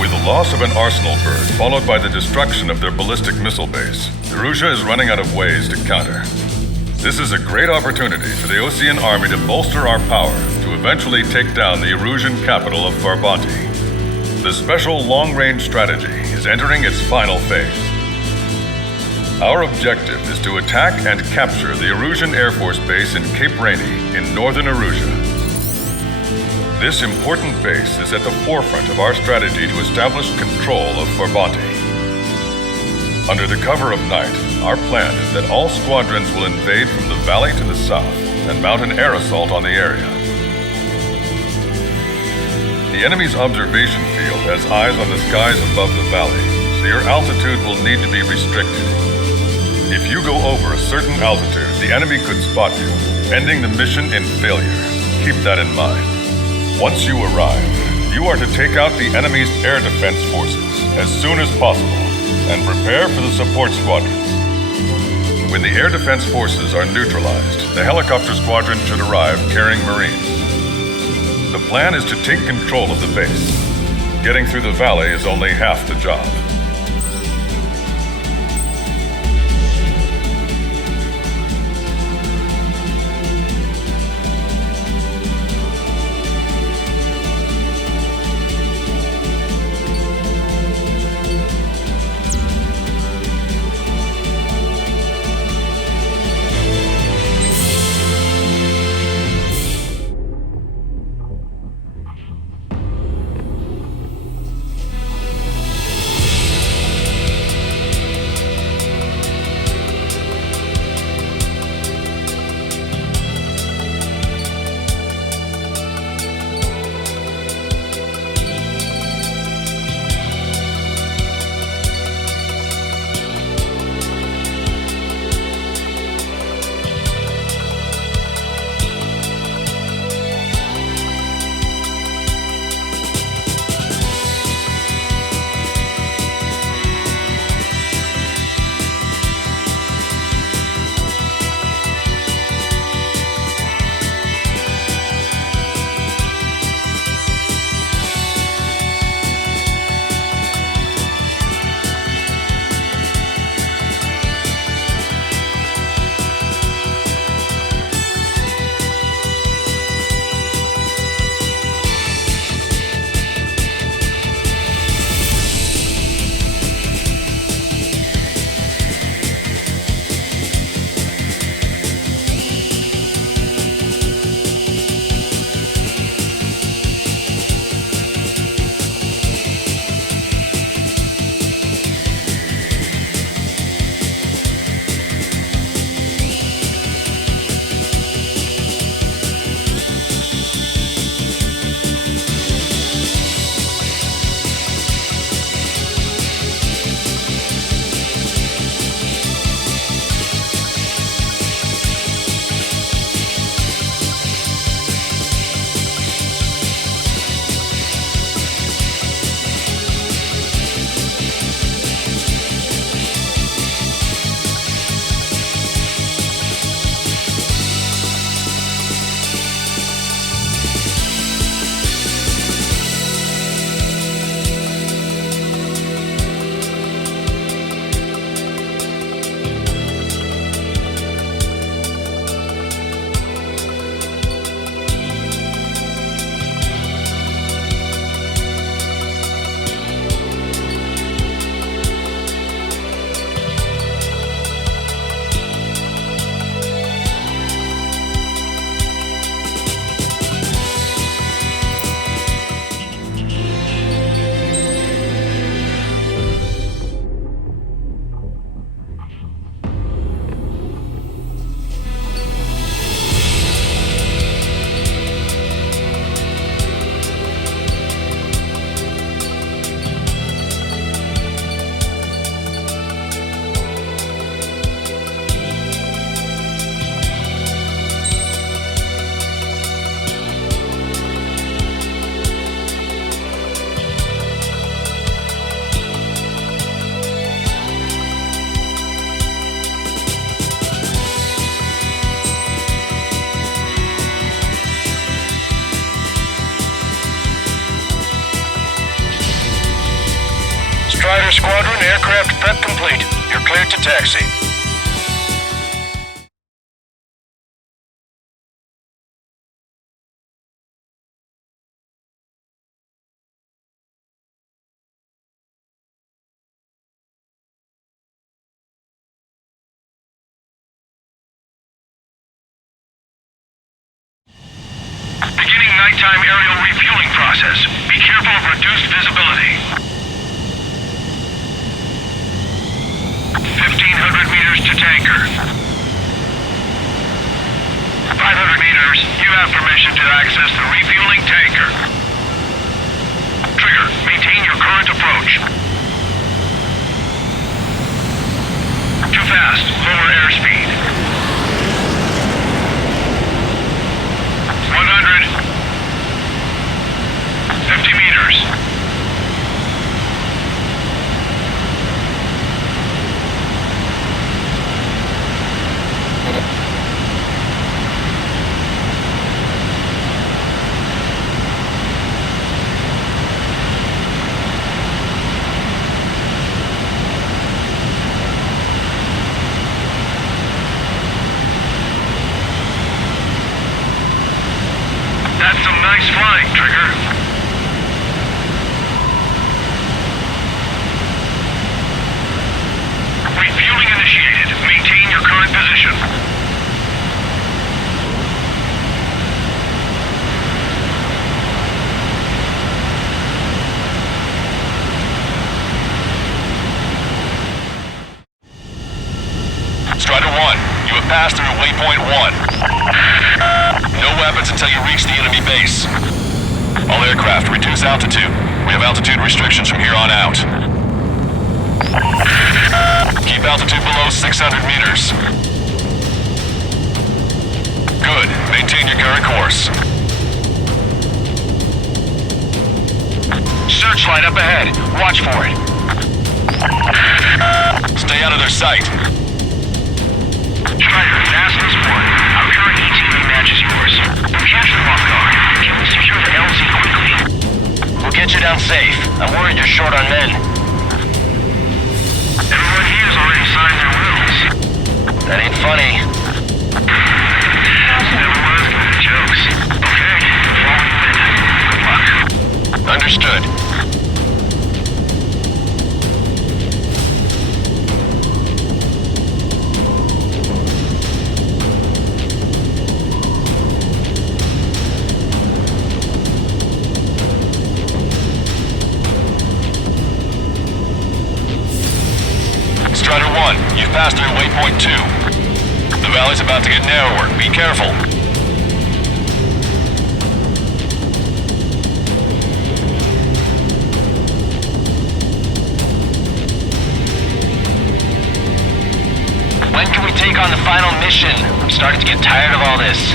With the loss of an arsenal bird, followed by the destruction of their ballistic missile base, Erusea is running out of ways to counter. This is a great opportunity for the Osean army to bolster our power to eventually take down the Erusian capital of Farbanti. The special long-range strategy is entering its final phase. Our objective is to attack and capture the Erusian Air Force Base in Cape Rainy in northern Erusea. This important base is at the forefront of our strategy to establish control of Farbanti. Under the cover of night, our plan is that all squadrons will invade from the valley to the south and mount an air assault on the area. The enemy's observation field has eyes on the skies above the valley, so your altitude will need to be restricted. If you go over a certain altitude, the enemy could spot you, ending the mission in failure. Keep that in mind. Once you arrive, you are to take out the enemy's air defense forces as soon as possible and prepare for the support squadrons. When the air defense forces are neutralized, the helicopter squadron should arrive carrying Marines. The plan is to take control of the base. Getting through the valley is only half the job. Squadron, aircraft prep complete. You're cleared to taxi. Beginning nighttime aerial refueling process. Be careful of reduced visibility. 1,500 meters to tanker. 500 meters. You have permission to access the refueling tanker. Trigger, maintain your current approach. Too fast. Lower airspeed. 100. 50 meters. That's some nice flying, Trigger. Refueling initiated. Maintain your current position. Strider 1, you have passed through waypoint 1. No weapons until you reach the enemy base. All aircraft, reduce altitude. We have altitude restrictions from here on out. Keep altitude below 600 meters. Good. Maintain your current course. Searchlight up ahead. Watch for it. Stay out of their sight. Strider, fast as one. Our current ETA matches yours. We'll catch them off guard. Can we secure the LZ quickly? We'll get you down safe. I'm worried you're short on men. Everyone here's already signed their wills. That ain't funny. Never was good at jokes. Okay, fall in. Good luck. Understood. Strider 1, you've passed through waypoint 2. The valley's about to get narrower. Be careful. When can we take on the final mission? I'm starting to get tired of all this.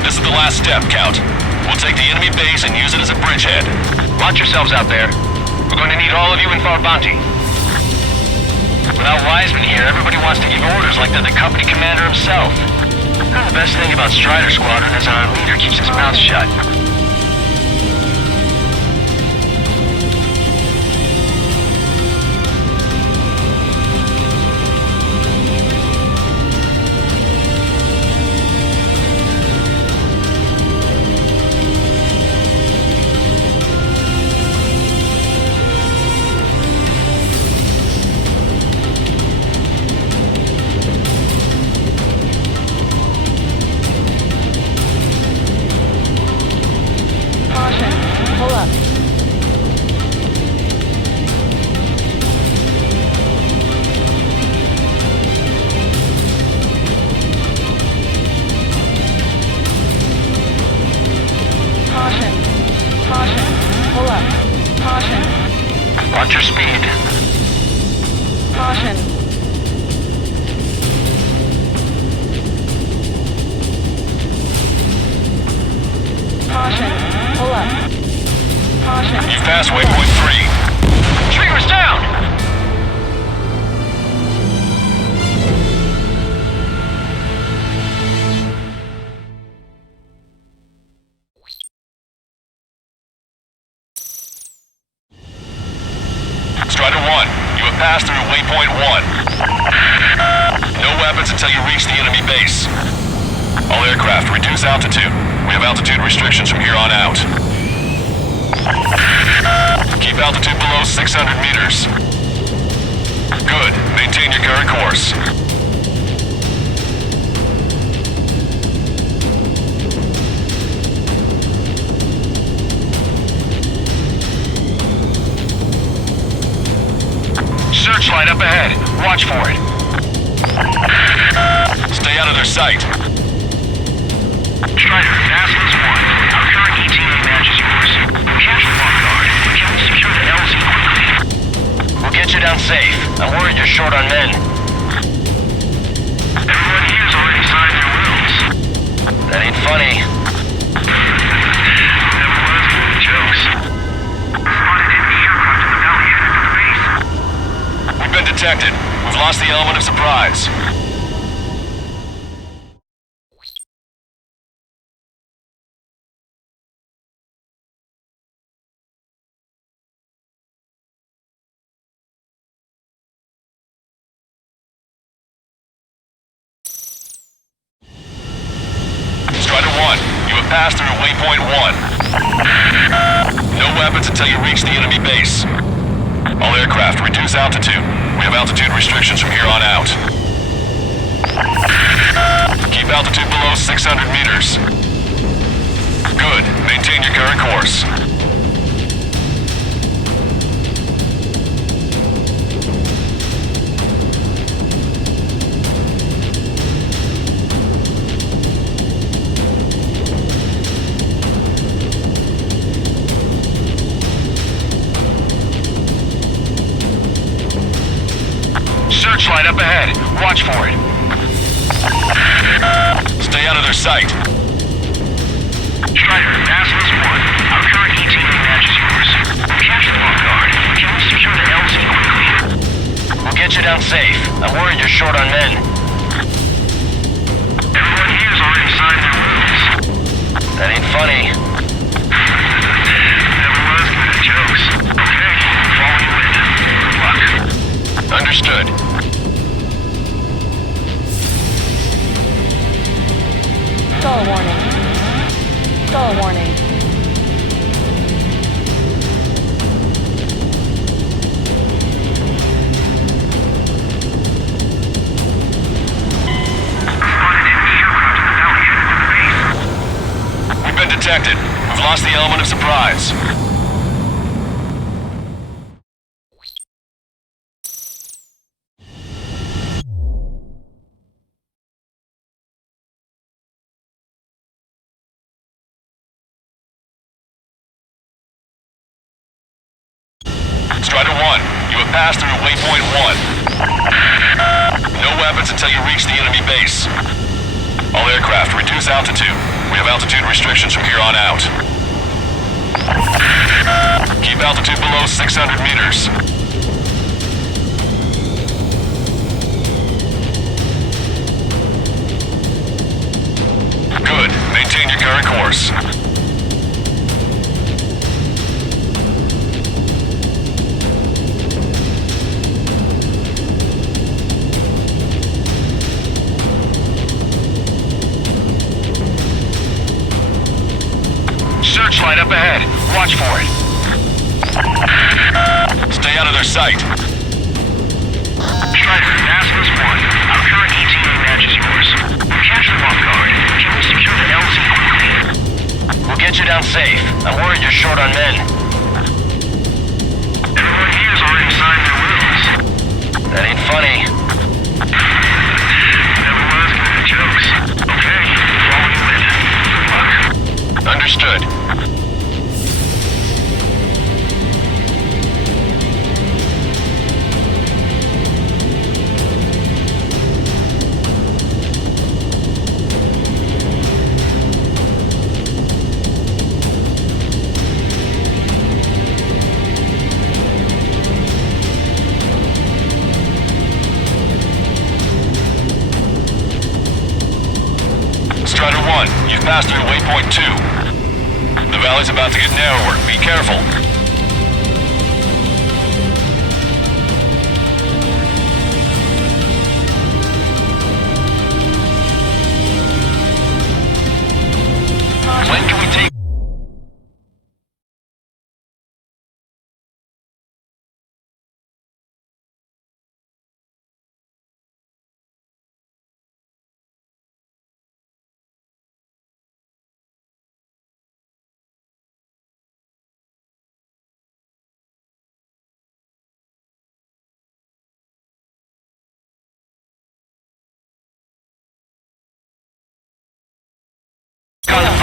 This is the last step, Count. We'll take the enemy base and use it as a bridgehead. Watch yourselves out there. We're going to need all of you in Far Bounty. Without Wiseman here, everybody wants to give orders like they're the company commander himself. The best thing about Strider Squadron is our leader keeps his mouth shut. waypoint 1. No weapons until you reach the enemy base. All aircraft, reduce altitude. We have altitude restrictions from here on out. Keep altitude below 600 meters. Good. Maintain your current course. Searchlight up ahead. Watch for it. Stay out of their sight. Strider, Aslan's 1. Our current ETA matches yours. Capture the lock guard. Can we secure the LZ quickly? We'll get you down safe. I'm worried you're short on men. Everyone here's already signed their wills. That ain't funny. Never was good at jokes. Spotted enemy aircraft in the valley headed for the base. We've been detected. We've lost the element of surprise. Strider 1, you have passed through waypoint 1. No weapons until you reach the enemy base. All aircraft, reduce altitude. We have altitude restrictions from here on out. Keep altitude below 600 meters. Good. Maintain your current course. Searchlight up ahead. Watch for it. Stay out of their sight. Strider, Aslan's 1. Our current ETA matches yours. Capture the lock guard. Can we secure the LZ quickly? We'll get you down safe. I'm worried you're short on men. Everyone here's already signed their wills. That ain't funny. Never was good at jokes. Okay, follow you in. Good luck. Understood. Stall warning. Stall warning. Spotted enemy aircraft in the valley headed for the base. We've been detected. We've lost the element of surprise. Strider 1, you have passed through waypoint 1. No weapons until you reach the enemy base. All aircraft, reduce altitude. We have altitude restrictions from here on out. Keep altitude below 600 meters. Good. Maintain your current course. Searchlight up ahead. Watch for it. Stay out of their sight. Strider, Aslan's 1. Our current ETA matches yours. Capture the lock guard. Can we secure the LZ quickly? We'll get you down safe. I'm worried you're short on men. Everyone here's already signed their wills. That ain't funny. Never was good at jokes. Okay, follow you in. Good luck. Understood. Strider 1, you've passed through waypoint 2. The valley's about to get narrower. Be careful.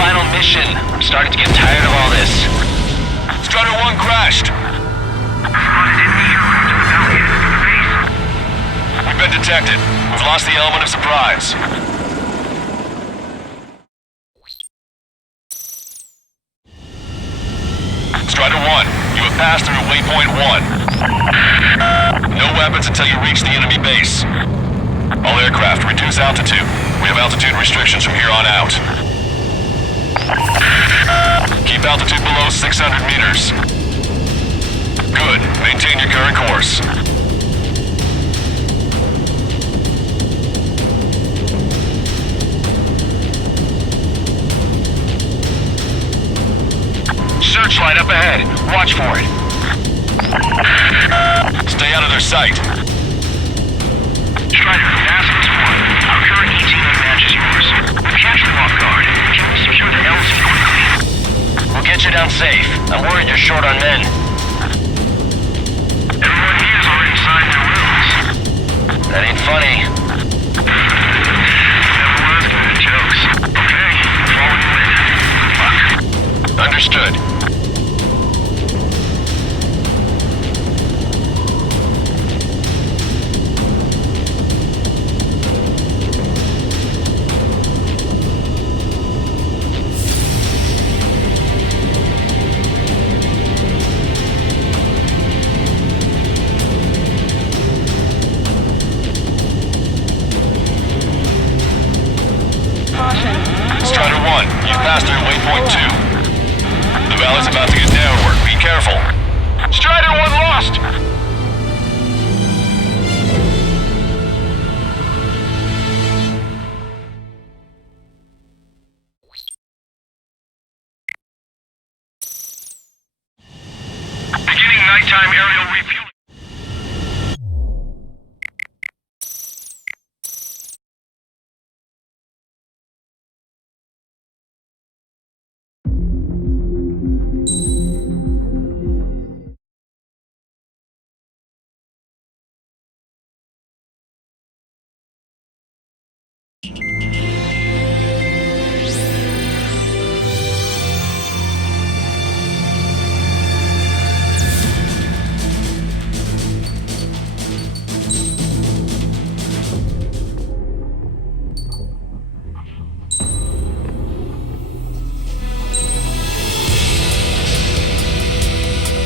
final mission. I'm starting to get tired of all this. Strider 1 crashed. Spotted enemy aircraft in the valley headed for the base. We've been detected. We've lost the element of surprise. Strider 1, you have passed through waypoint 1. No weapons until you reach the enemy base. All aircraft, reduce altitude. We have altitude restrictions from here on out. Keep altitude below 600 meters. Good. Maintain your current course. Searchlight up ahead. Watch for it. Stay out of their sight. Strider, Azimuth 1. Our current ETA match is yours. We'll catch them off guard. Can we secure the LZ quickly? We'll get you down safe. I'm worried you're short on men. Everyone here has already signed their wills. That ain't funny. Never was good at jokes. Okay, follow you in. Good luck. Understood. Caution. Strider 1, you passed through waypoint 2. The valley's about to get downward. Be careful. Strider 1 lost! Beginning nighttime aerial refueling.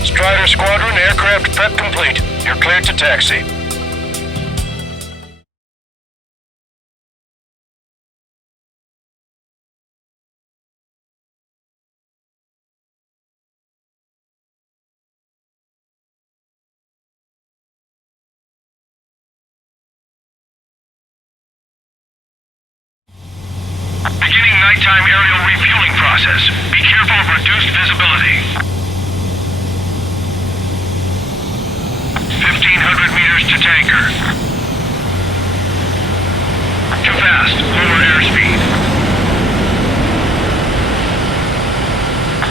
Strider Squadron, aircraft prep complete. You're cleared to taxi. Beginning nighttime aerial refueling process. Be careful of reduced visibility. 1,500 meters to tanker. Too fast. Lower airspeed.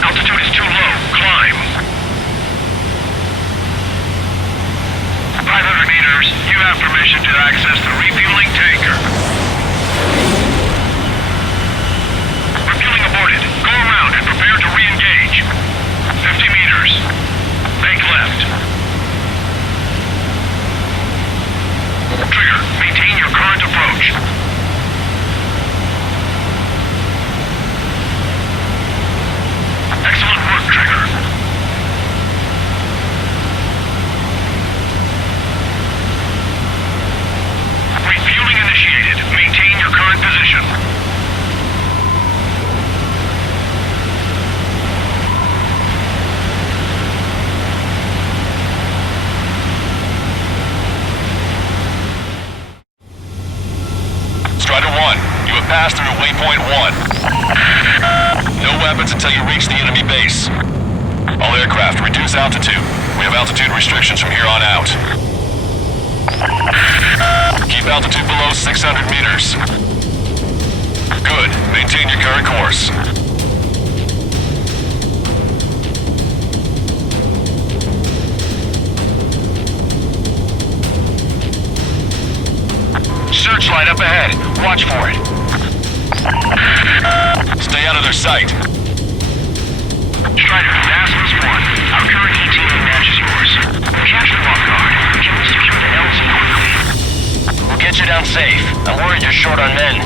Altitude is too low. Climb. 500 meters. You have permission to access the refueling tanker. Refueling aborted. Go around and prepare to re-engage. 50 meters. Make left. Trigger, maintain your current approach. Excellent work, Trigger. Refueling initiated. Maintain your current position. Strider 1, you have passed through waypoint 1. No weapons until you reach the enemy base. All aircraft, reduce altitude. We have altitude restrictions from here on out. Keep altitude below 600 meters. Good. Maintain your current course. Searchlight up ahead. Watch for it. Stay out of their sight. Strider, Basilisk 1. Our current ETA match is yours. Capture Lockhart. Can we secure the LZ quickly? We'll get you down safe. I'm worried you're short on men.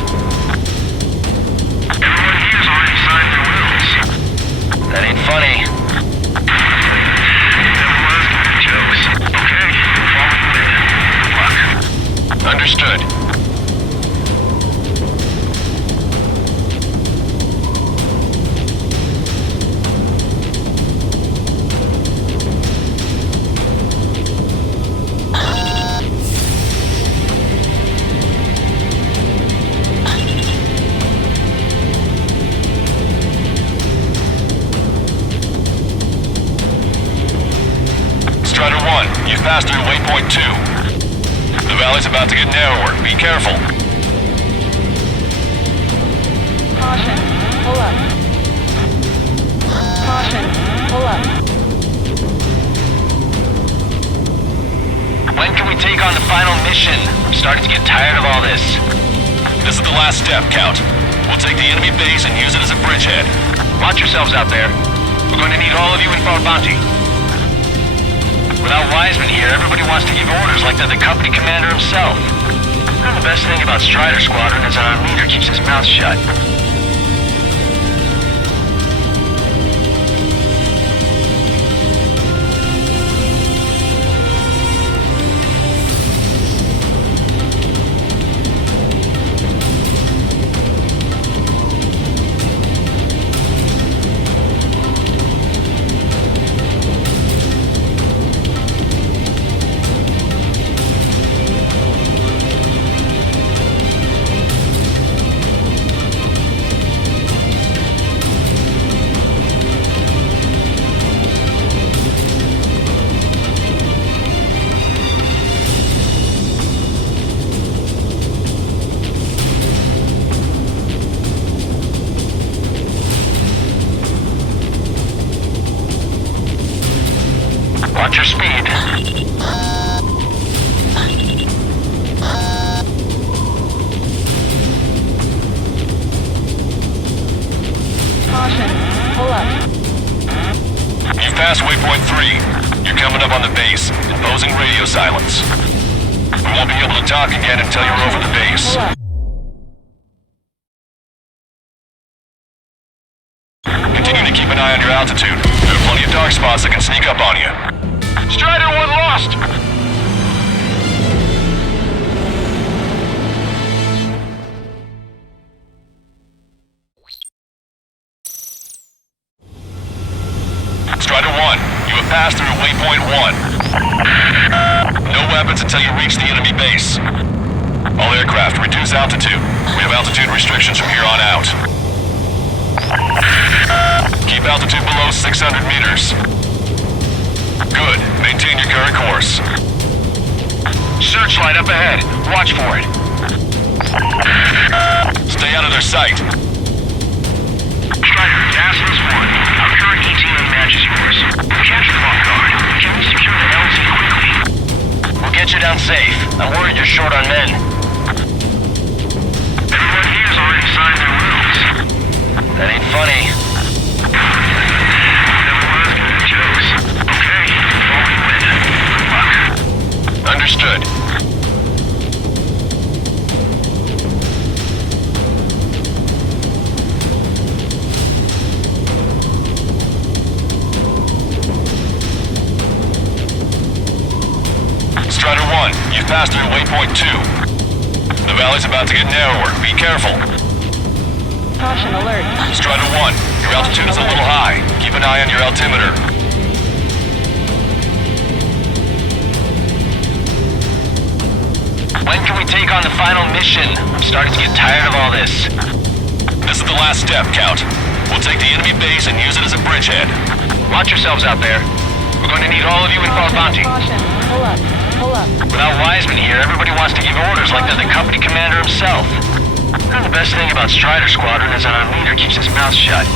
Everyone here's already signed their wills. That ain't funny. Never was good at jokes. Okay, follow you in. Good luck. Understood. Strider 1, you've passed through waypoint 2. The valley's about to get narrower. Be careful. Caution. Pull up. Caution. Pull up. When can we take on the final mission? I'm starting to get tired of all this. This is the last step, Count. We'll take the enemy base and use it as a bridgehead. Watch yourselves out there. We're going to need all of you in Fort Bounty. Without Wiseman here, everybody wants to give orders like they're the company commander himself. And the best thing about Strider Squadron is that our leader keeps his mouth shut. Watch your speed. Caution. Pull up. You've passed waypoint 3. You're coming up on the base, imposing radio silence. We won't be able to talk again until you're over the base. Pull up. Continue to keep an eye on your altitude. There are plenty of dark spots that can sneak up on you. Strider 1 lost! Strider 1, you have passed through waypoint 1. No weapons until you reach the enemy base. All aircraft, reduce altitude. We have altitude restrictions from here on out. Keep altitude below 600 meters. Good. Maintain your current course. Searchlight up ahead. Watch for it. Stay out of their sight. Strider, Basilisk 1. Our current ETA match is yours. Capture Lockhart. Can we secure the LZ quickly? We'll get you down safe. I'm worried you're short on men. Everyone here's already signed their wills. That ain't funny. Never was good at jokes. Okay, follow you in. Good luck. Understood. Strider 1, you've passed through waypoint 2. The valley's about to get narrower. Be careful. Caution alert. Strider 1, your altitude is a little high. Keep an eye on your altimeter. When can we take on the final mission? I'm starting to get tired of all this. This is the last step, Count. We'll take the enemy base and use it as a bridgehead. Watch yourselves out there. We're going to need all of you in Fort Bounty. Caution. Pull up. Pull up. Without Wiseman here, everybody wants to give orders like they're the company commander himself. And the best thing about Strider Squadron is that our leader keeps his mouth shut.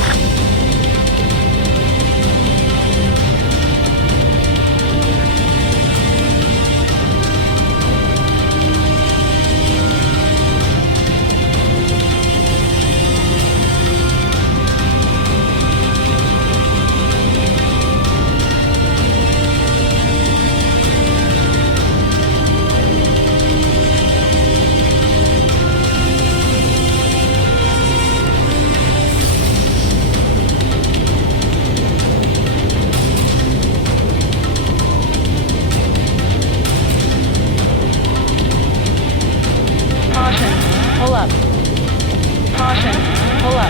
Pull up. Caution. Pull up.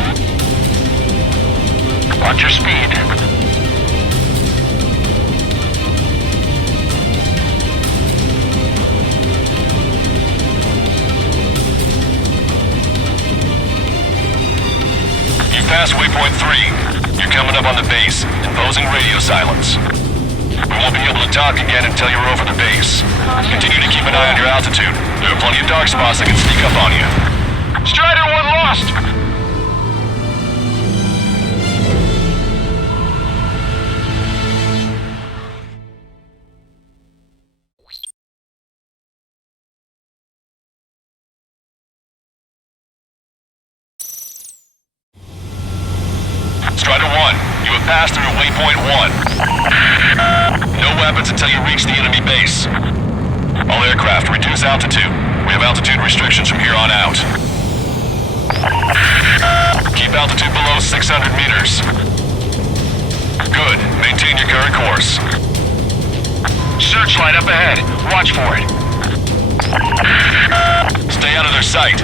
Watch your speed. You passed waypoint 3. You're coming up on the base, imposing radio silence. We won't be able to talk again until you're over the base. Continue to keep an eye on your altitude. There are plenty of dark spots that can sneak up on you. Strider 1 lost! Strider 1, you have passed through waypoint 1. No weapons until you reach the enemy base. All aircraft, reduce altitude. We have altitude restrictions from here on out. Keep altitude below 600 meters. Good. Maintain your current course. Searchlight up ahead. Watch for it. Stay out of their sight.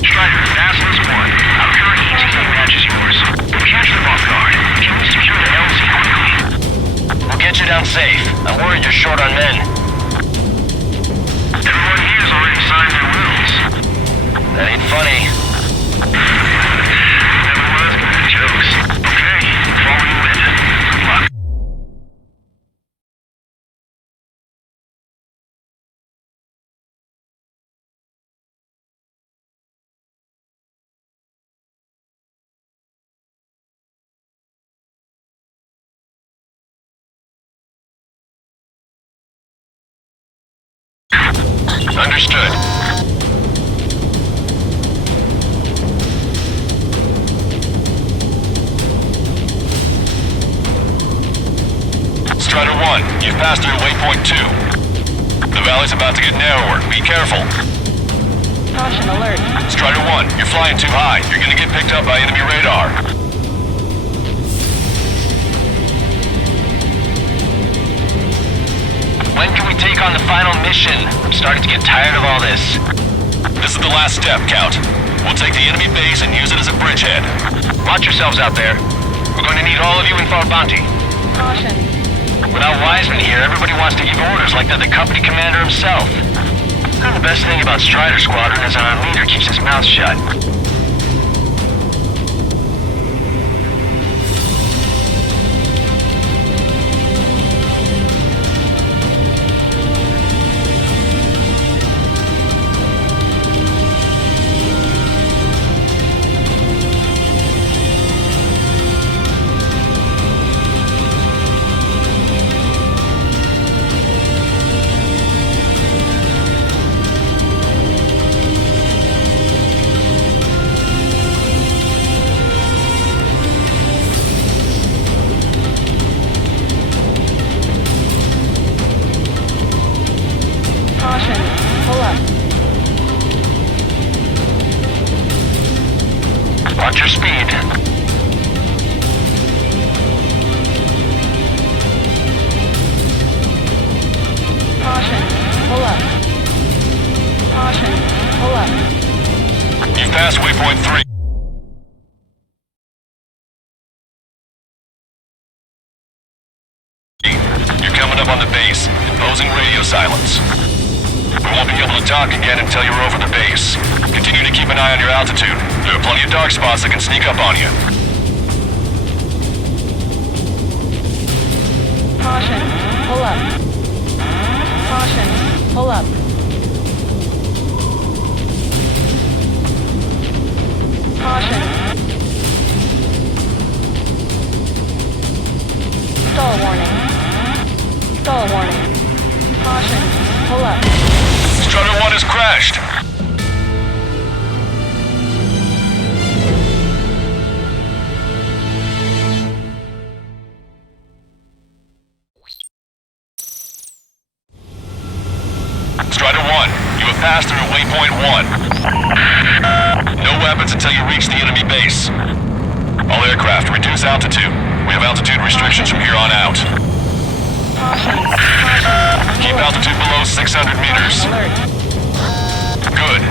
Strider, Dazzler's 1. Our current ETA matches yours. Catch them off guard. Can we secure the LZ quickly? We'll get you down safe. I'm worried you're short on men. Everyone here's already signed their wills. That ain't funny. Never was good at jokes. Okay, follow you in. Good luck. Understood. Strider 1, you've passed through waypoint 2. The valley's about to get narrower. Be careful. Caution alert. Strider 1, you're flying too high. You're gonna get picked up by enemy radar. When can we take on the final mission? I'm starting to get tired of all this. This is the last step, Count. We'll take the enemy base and use it as a bridgehead. Watch yourselves out there. We're going to need all of you in Fort Bounty. Caution. Without Wiseman here, everybody wants to give orders like they're the company commander himself. And the best thing about Strider Squadron is our leader keeps his mouth shut. Caution. Pull up. Watch your speed. Caution. Pull up. Caution. Pull up. You've passed waypoint 3. You're coming up on the base, imposing radio silence. We won't be able to talk again until you're over the base. Continue to keep an eye on your altitude. There are plenty of dark spots that can sneak up on you. Caution. Pull up. Caution. Pull up. Caution. Stall warning. Stall warning. Caution. Pull up. Strider 1 has crashed. Strider 1, you have passed through waypoint 1. No weapons until you reach the enemy base. All aircraft, reduce altitude. We have altitude restrictions from here on out. Caution. Caution. Keep altitude below 600 meters. Alert. Good.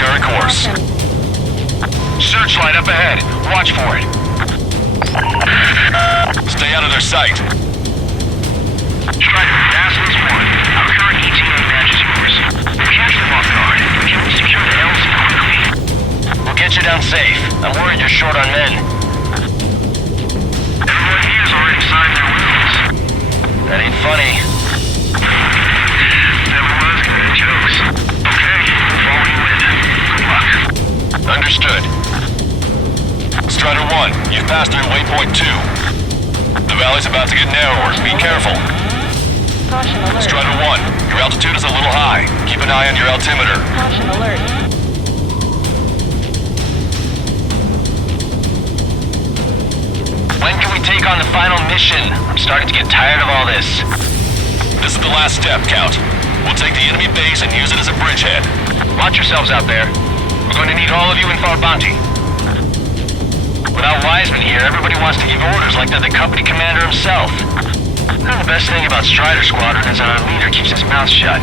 current course. Caution. Searchlight up ahead. Watch for it. Stay out of their sight. Strider, Dazzler's 1. Our current ETA matches yours. We'll catch them off guard. Can we secure the LZ quickly? We'll get you down safe. I'm worried you're short on men. Everyone here's already signed their wills. That ain't funny. Never was good at jokes. Okay, we'll follow you in. Good luck. Understood. Strider 1, you've passed through waypoint 2. The valley's about to get narrower. Be careful. Caution alert. Strider 1, your altitude is a little high. Keep an eye on your altimeter. Caution alert. When can we take on the final mission? I'm starting to get tired of all this. This is the last step, Count. We'll take the enemy base and use it as a bridgehead. Watch yourselves out there. We're going to need all of you in Far Bounty. Without Wiseman here, everybody wants to give orders like they're the company commander himself. The best thing about Strider Squadron is our leader keeps his mouth shut.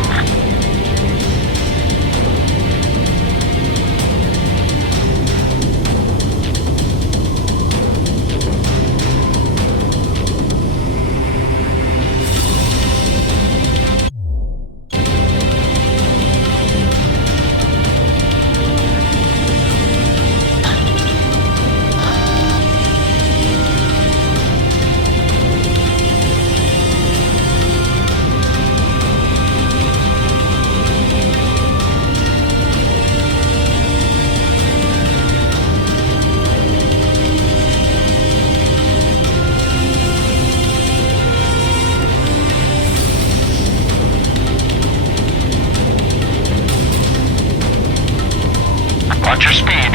Watch your speed.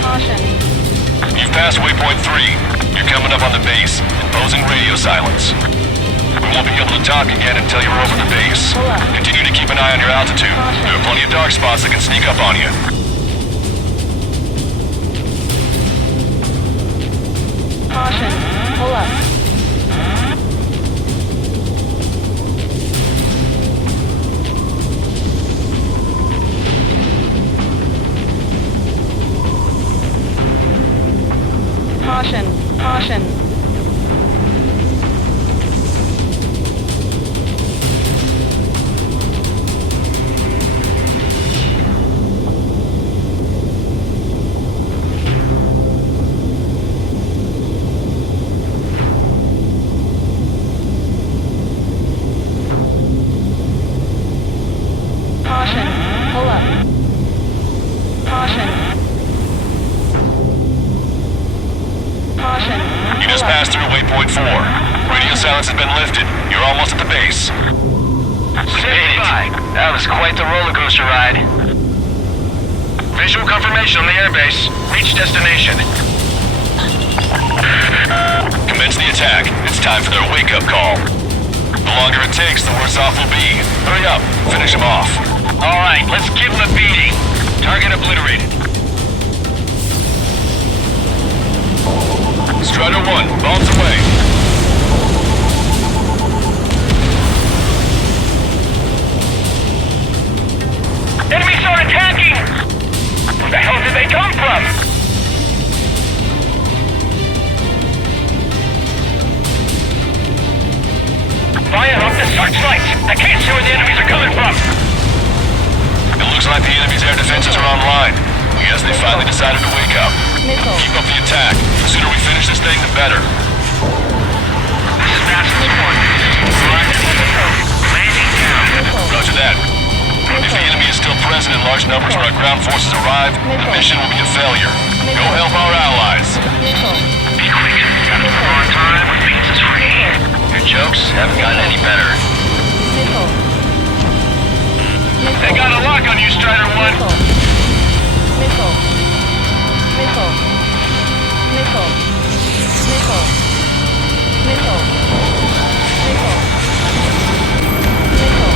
Caution. You've passed waypoint 3. You're coming up on the base, imposing radio silence. We won't be able to talk again until you're over the base. Pull up. Continue to keep an eye on your altitude. Caution. There are plenty of dark spots that can sneak up on you. Caution. Pull up. Caution. Caution. Caution. Pull up. Caution. Caution. You just Pull up. passed through waypoint 4. Radio silence has been lifted. You're almost at the base. Made it. That was quite the roller coaster ride. Visual confirmation on the airbase. Reach destination. Commence the attack. It's time for their wake-up call. The longer it takes, the worse off we'll be. Hurry up. Finish them off. All right, let's give them a beating. Target obliterated. Strider 1, bombs away. Enemies are attacking! Where the hell did they come from? Fire up the searchlights! I can't see where the enemies are coming from! It looks like the enemy's air defenses are online. I guess they finally decided to wake up. Missile. Keep up the attack. The sooner we finish this thing, the better. This is Dazzler's 1. Landing down. Roger that. If the enemy is still present in large numbers when our ground forces arrive, the mission will be a failure. Go help our allies. Missile. Be quick. Gotta move on time when pizza's free. Your jokes haven't gotten any better. Missile. Missile. They got a lock on you, Strider 1. Missile. Missile. Missile. Missile. Missile. Missile. Missile. Missile.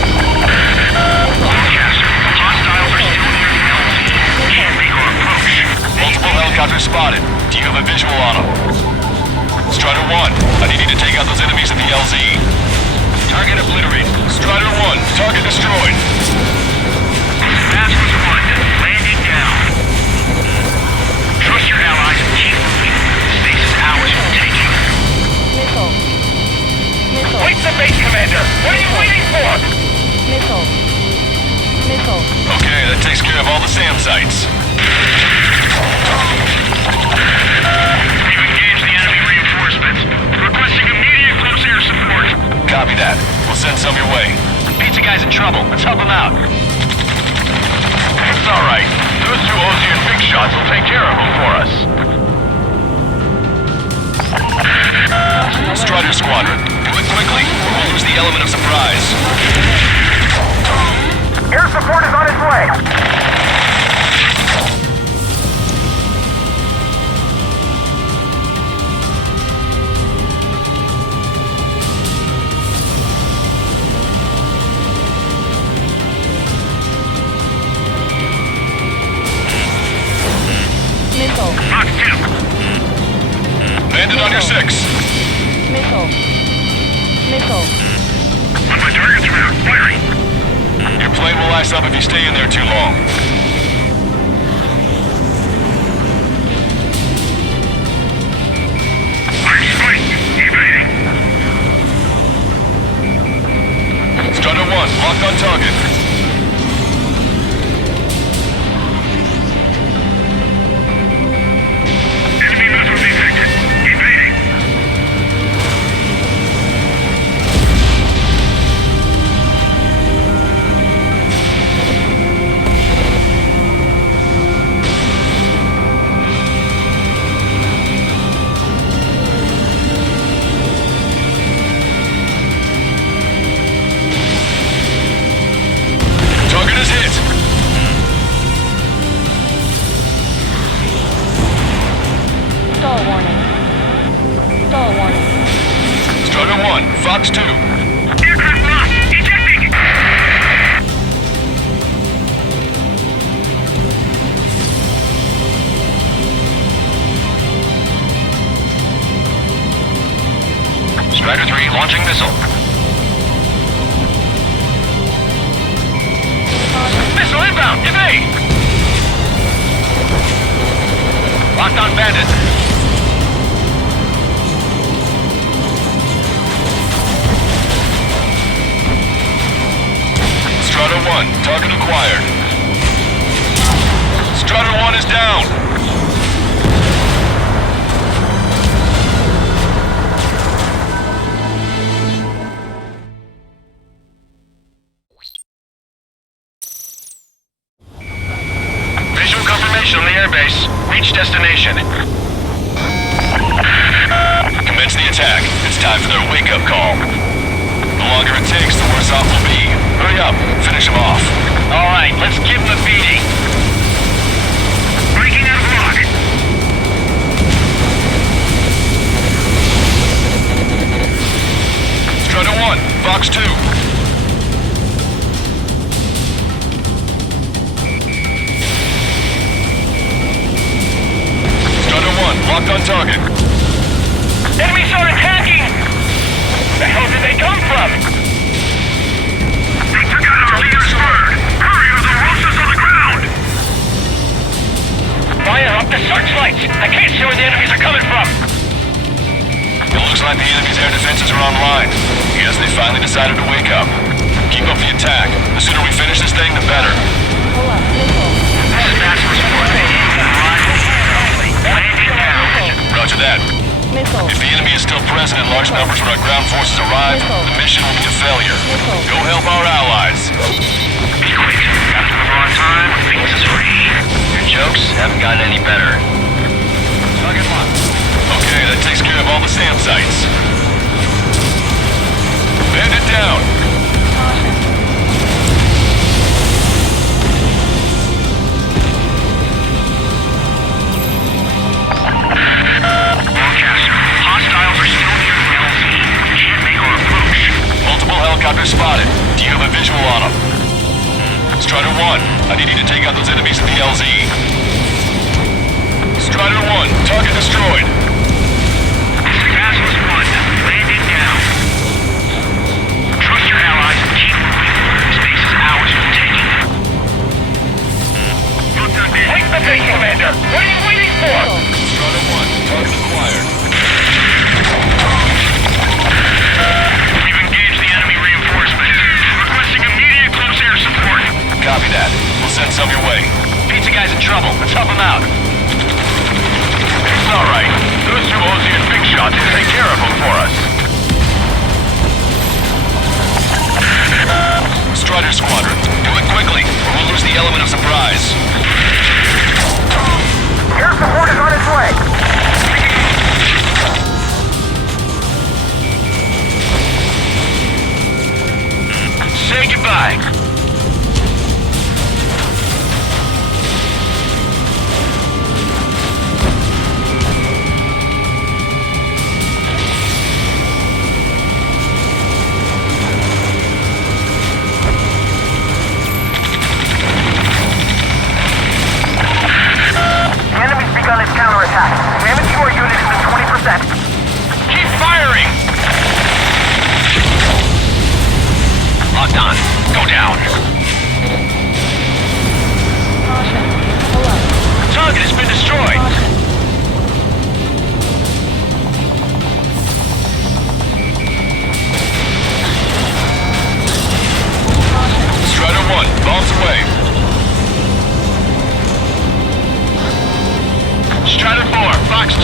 Broadcaster, hostiles are still near the LZ. Can't make our approach. Multiple helicopters spotted. Do you have a visual on them? Strider 1, I need you to take out those enemies in the LZ. Target obliterated. Strider 1, target destroyed. Fast was 1. Land it down. Trust your allies and keep moving. Space is ours. We'll take you. Missile. Missile. Wait the base, Commander! What are you waiting for? Missile. Missile. Okay, that takes care of all the SAM sites. We've engaged the enemy reinforcements. Requesting immediate close air support. Copy that. We'll send some your way. Pizza guy's in trouble. Let's help him out. It's alright. Those two Osean big shots will take care of them for us. Strider Squadron, do it quickly, or we'll lose the element of surprise. Air support is on its way. Missile. Fox 2. Landed on your 6. Missile. Missile. On my target's route. Firing. Your plane will ice up if you stay in there too long. I'm spiked. Evading. Strider 1, locked on target. Enemy missile detected. Evading. Target is hit. Stall warning. Stall warning. Strider 1, Fox 2. Aircraft lost. Ejecting. Strider 3, launching missile. Missile inbound, evade! Locked on bandit. Strider 1, target acquired. Strider 1 is down. Visual confirmation on the airbase. Reach destination. Commence the attack. It's time for their wake-up call. The longer it takes, the worse off we'll be. Hurry up. Finish them off. All right, let's give him a beating. Breaking out of lock. Strider 1, Fox 2. Strider 1, locked on target. Enemies are attacking! The hell did they come from? They took out our leader's bird! Hurry or the Rosa's on the ground! Fire up the searchlights! I can't see where the enemies are coming from! It looks like the enemy's air defenses are online. Yes, they finally decided to wake up. Keep up the attack. The sooner we finish this thing, the better. Pull up. Missile. This is Fast Report. Landing down. Roger that. Missile. If the enemy is still present in large numbers when our ground forces arrive, the mission will be a failure. Go help our allies. Be quick. Got to deliver on time. Phoenix is free. Your jokes haven't gotten any better. Target locked. Okay, that takes care of all the SAM sites. Bandit down. Broadcaster. Hostiles are still near the LZ. Can't make our approach. Multiple helicopters spotted. Do you have a visual on them? Strider 1, I need you to take out those enemies in the LZ. Strider 1, target destroyed. This is trouble. Let's help him out. It's all right. Those two Ozian big shots will take care of him for us. Strider Squadron, do it quickly, or we'll lose the element of surprise. Air support is on its way. Say goodbye. The enemy's begun its counterattack. Damage to our unit is at 20%. Keep firing! Locked on. Go down. Caution. Pull up. Target has been destroyed. Caution. Strider 1, bombs away. Strider 4, Fox 2.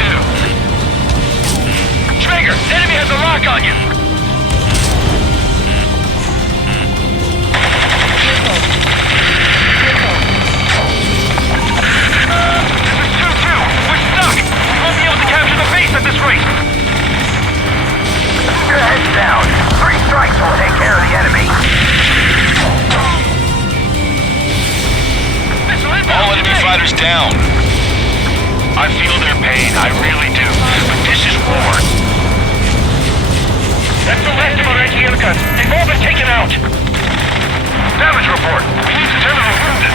Traeger, enemy has a lock on you. Missile. Missile. This is 2-2. We're stuck. We won't be able to capture the base at this rate. Your head's down. 3 strikes will take care of the enemy. All enemy fighters down. I feel their pain, I really do. But this is war. That's the last of our anti-aircraft. They've all been taken out. Damage report. We need to terminal wounded.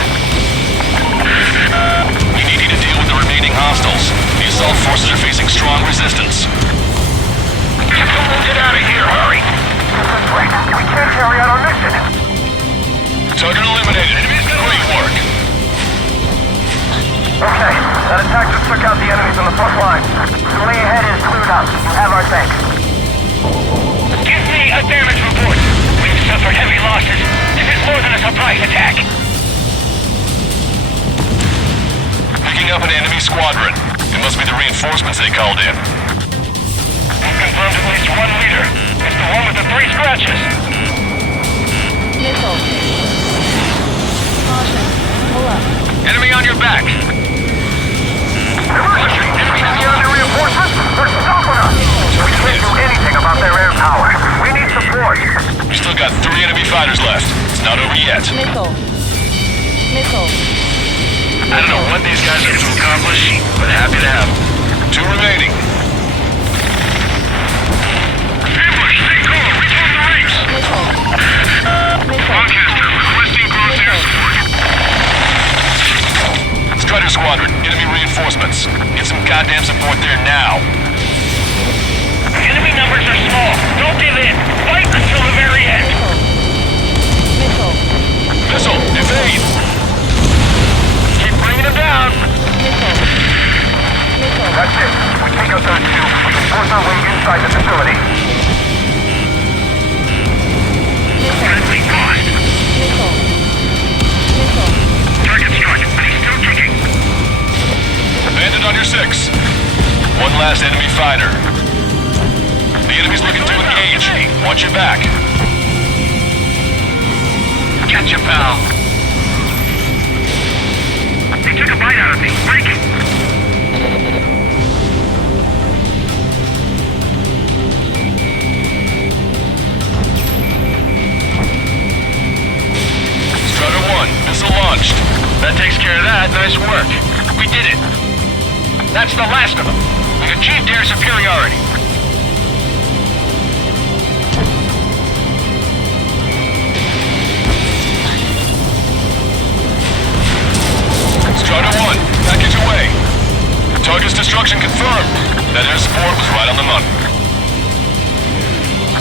We need you to deal with the remaining hostiles. The assault forces are facing strong resistance. Get the wounded out of here, hurry. Wait, we can't carry out our mission. Target eliminated. Great work. Okay, that attack just took out the enemies on the front line. The way ahead is cleared up. You have our thanks. Give me a damage report. We've suffered heavy losses. This is more than a surprise attack. Picking up an enemy squadron. It must be the reinforcements they called in. We've confirmed at least one leader. It's the one with the 3 scratches. Missile. Caution. Pull up. Enemy on your back. Enemy on the reinforcements? They're stopping us. We can't do anything about their air power. We need support. We still got 3 enemy fighters left. It's not over yet. Missile. Missile. I don't know what these guys are to accomplish, but happy to have them. 2 remaining. Ambush, stay cool. Recon the ranks. Missile. Missile. Broadcaster, requesting cross-air support. Strider Squadron, enemy reinforcements. Get some goddamn support there now. Enemy numbers are small. Don't give in. Fight until the very end. Missile. Missile, evade! Keep bringing them down. Missile. Missile. That's it. We take out those 2. We can force our way inside the facility. Friendly lost. Missile. Missile. Target struck, but he's still kicking. Bandit on your 6. One last enemy fighter. The enemy's looking to engage. Watch your back. Catch you, pal. They took a bite out of me. Break it. Strider 1, missile launched. That takes care of that. Nice work. We did it. That's the last of them. We've achieved air superiority. Strider 1, package away. Target's destruction confirmed. That air support was right on the money.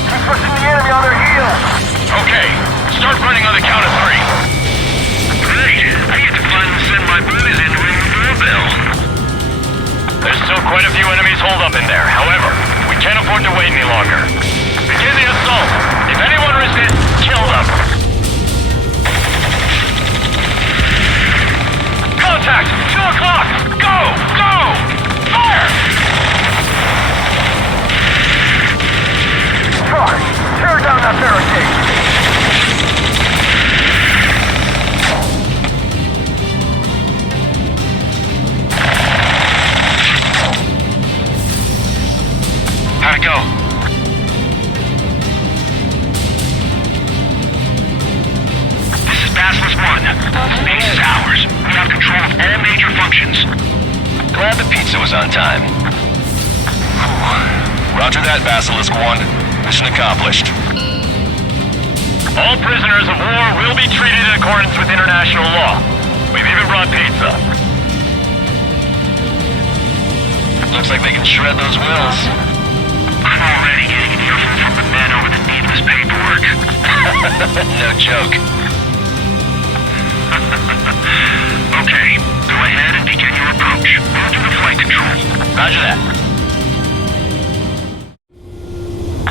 Keep pushing the enemy on their heels. Okay, start running on the count of 3. Great. I get to finally send my buddies in to ring the doorbell. There's still quite a few enemies holed up in there. However, we can't afford to wait any longer. Begin the assault. If anyone resists, kill them. Contact! contact! 2 o'clock! Go! Go! Fire! Charge! Tear down that barricade! How'd it go? This is Basilisk 1. Base is ours. We have control of all major functions. Glad the pizza was on time. Roger that, Basilisk 1. Mission accomplished. All prisoners of war will be treated in accordance with international law. We've even brought pizza. Looks like they can shred those wills. I'm already getting an earful from the men over the needless paperwork. No joke. Okay, go ahead and begin your approach. We'll do the flight control. Roger that.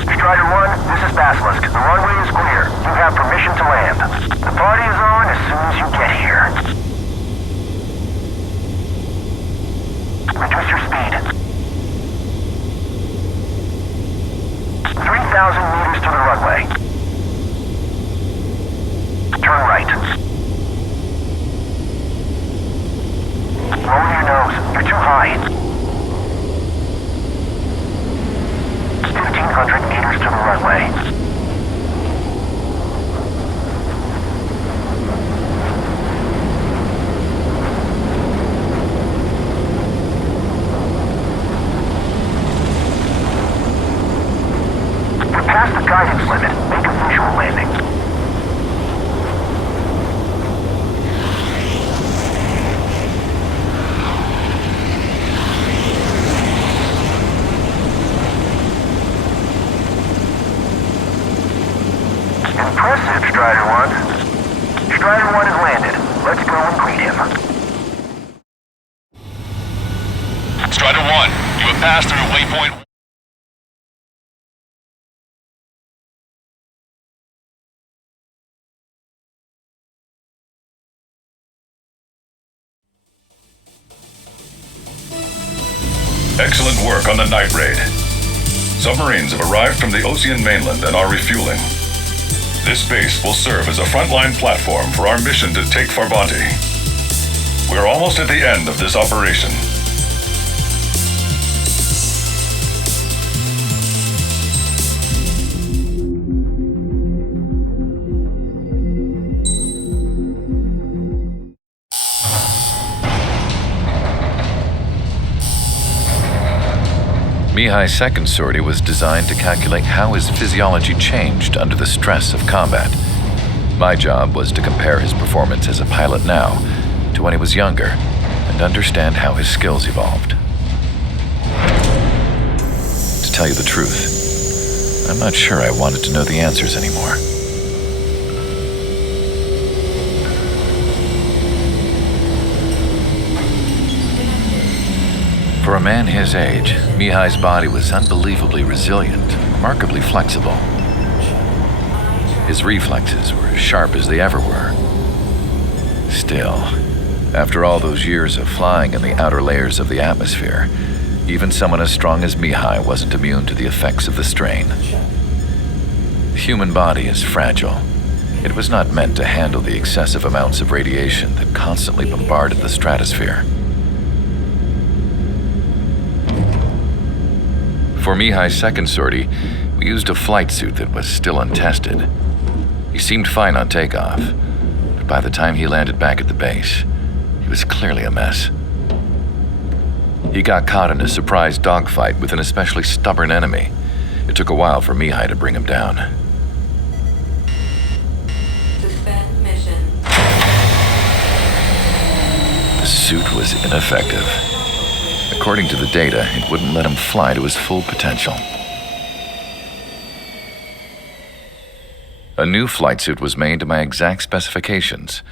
Strider 1, this is Basilisk. The runway is clear. You have permission to land. The party is on as soon as you get here. Reduce your speed. 3,000 meters to the runway. Turn right. Lower your nose. You're too high. 1,500 meters to the runway. We're past the guidance limit. Make a visual landing. Impressive, Strider 1. Strider 1 has landed. Let's go and greet him. Strider 1, you have passed through waypoint. Excellent work on the night raid. Submarines have arrived from the Osean mainland and are refueling. This base will serve as a frontline platform for our mission to take Farbanti. We're almost at the end of this operation. Mihai's second sortie was designed to calculate how his physiology changed under the stress of combat. My job was to compare his performance as a pilot now to when he was younger and understand how his skills evolved. To tell you the truth, I'm not sure I wanted to know the answers anymore. For a man his age, Mihai's body was unbelievably resilient, remarkably flexible. His reflexes were as sharp as they ever were. Still, after all those years of flying in the outer layers of the atmosphere, even someone as strong as Mihai wasn't immune to the effects of the strain. The human body is fragile. It was not meant to handle the excessive amounts of radiation that constantly bombarded the stratosphere. For Mihai's second sortie, we used a flight suit that was still untested. He seemed fine on takeoff, but by the time he landed back at the base, he was clearly a mess. He got caught in a surprise dogfight with an especially stubborn enemy. It took a while for Mihai to bring him down. Suspend mission. The suit was ineffective. According to the data, it wouldn't let him fly to his full potential. A new flight suit was made to my exact specifications.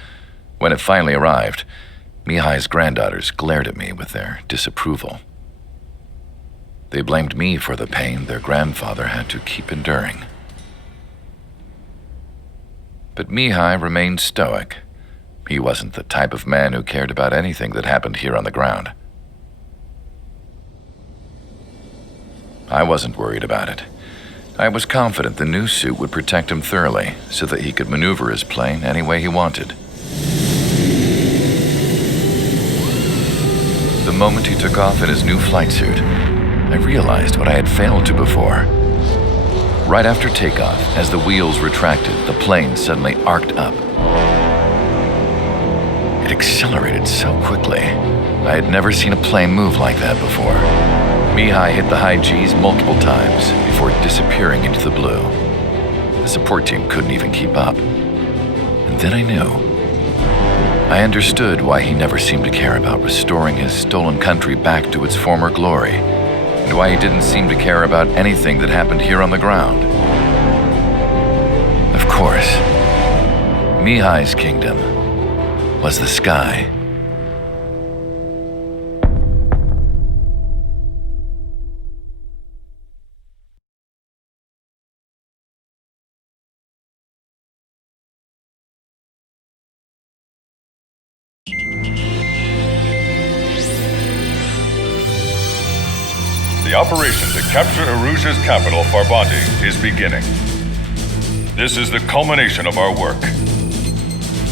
When it finally arrived, Mihai's granddaughters glared at me with their disapproval. They blamed me for the pain their grandfather had to keep enduring. But Mihai remained stoic, He wasn't the type of man who cared about anything that happened here on the ground. I wasn't worried about it. I was confident the new suit would protect him thoroughly so that he could maneuver his plane any way he wanted. The moment he took off in his new flight suit, I realized what I had failed to before. Right after takeoff, as the wheels retracted, the plane suddenly arced up. It accelerated so quickly. I had never seen a plane move like that before. Mihai hit the high G's multiple times before disappearing into the blue. The support team couldn't even keep up. And then I knew. I understood why he never seemed to care about restoring his stolen country back to its former glory, and why he didn't seem to care about anything that happened here on the ground. Of course, Mihai's kingdom was the sky. The operation to capture Erusia's capital, Farbanti, is beginning. This is the culmination of our work.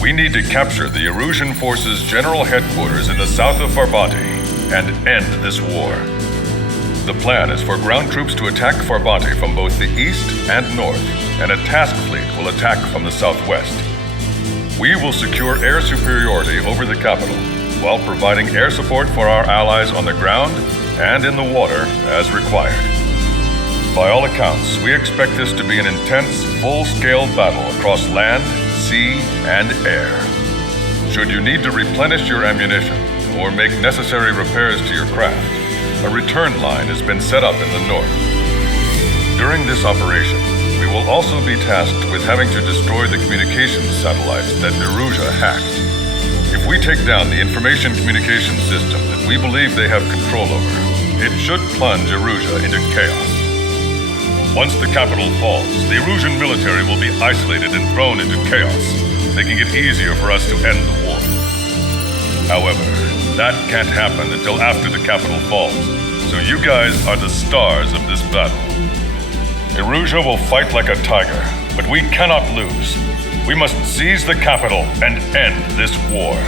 We need to capture the Erusian forces' general headquarters in the south of Farbanti and end this war. The plan is for ground troops to attack Farbanti from both the east and north, and a task fleet will attack from the southwest. We will secure air superiority over the capital, while providing air support for our allies on the ground and in the water as required. By all accounts, we expect this to be an intense, full-scale battle across land, sea, and air. Should you need to replenish your ammunition or make necessary repairs to your craft, a return line has been set up in the north. During this operation, we will also be tasked with having to destroy the communications satellites that Erusia hacked. If we take down the information communication system that we believe they have control over, it should plunge Erusia into chaos. Once the capital falls, the Erusian military will be isolated and thrown into chaos, making it easier for us to end the war. However, that can't happen until after the capital falls, so you guys are the stars of this battle. Erusia will fight like a tiger, but we cannot lose. We must seize the capital and end this war.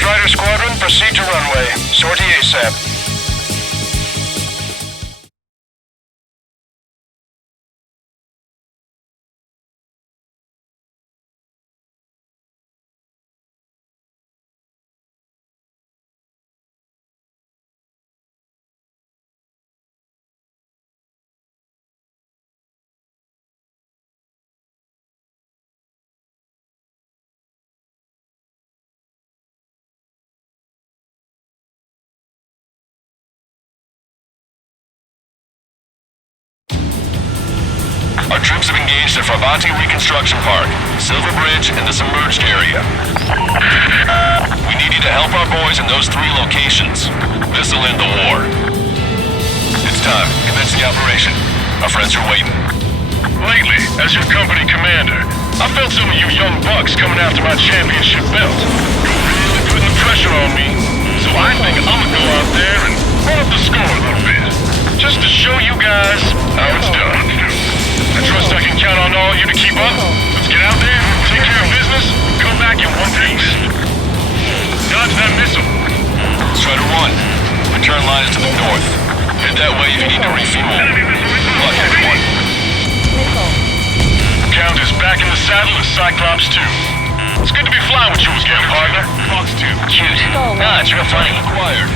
Strider Squadron, proceed to runway. Sortie ASAP. Our troops have engaged at Farvanti Reconstruction Park, Silver Bridge, and the submerged area. We need you to help our boys in those 3 locations. This'll end the war. It's time. Commence the operation. Our friends are waiting. Lately, as your company commander, I felt some of you young bucks coming after my championship belt. You're really putting the pressure on me, so I think I'm gonna go out there and run up the score a little bit. Just to show you guys how it's done. I trust I can count on all you to keep up. Let's get out there, take care of business, come back in one piece. Dodge that missile. Strider 1, return line is to the north. Head that way if you need to refuel. Good luck, everyone. Missile. Count is back in the saddle as Cyclops 2. It's good to be flying with you again, partner. Fox 2. Cute. Ah, it's real funny. Acquired.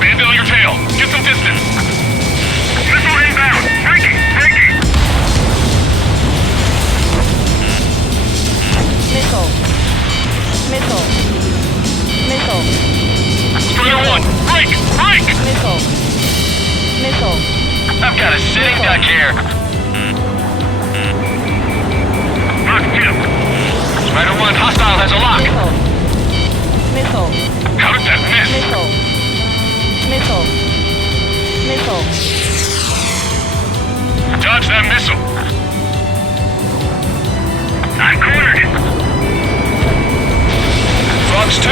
Bandit on your tail. Get some distance. Missile inbound. Breaking. Missile. Missile. Missile. Strider 1, break! Missile. Missile. I've got a sitting duck here. Mark 2. Strider 1, hostile has a lock. Missile. How did that miss? Missile. Missile. Missile. Dodge that missile. I'm cornered. Fox 2.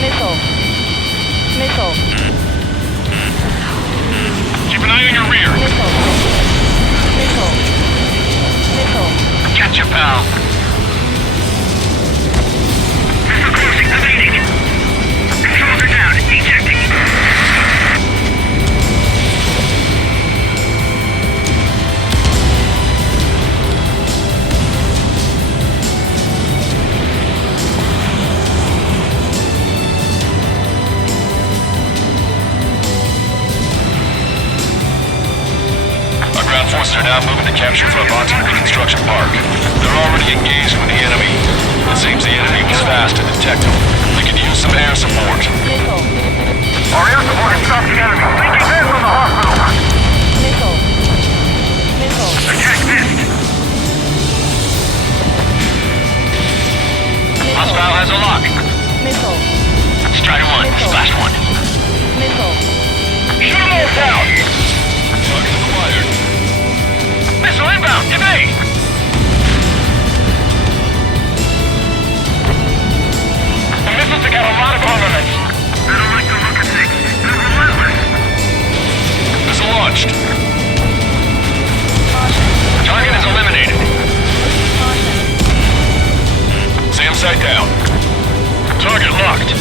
Missile. Missile. Keep an eye on your rear. Missile. Missile. Missile. Gotcha, pal. Missile closing. Evading. Controls are down. Ejecting. Forces are now moving to capture Farvanti Reconstruction Park. They're already engaged with the enemy. It seems the enemy was fast to detect them. They could use some air support. Missile. Our air support has stopped the enemy. Taking hit from the hospital. Missile. Missile. Attack missed. Hostile has a lock. Missile. Strider 1, Missile. last one. Missile. Shoot them all down. Target acquired. Missile inbound. Evade. The missiles have got a lot of armaments. I don't like the look of things. They're relentless. Missile launched. Target is eliminated. SAM sight down. Target locked.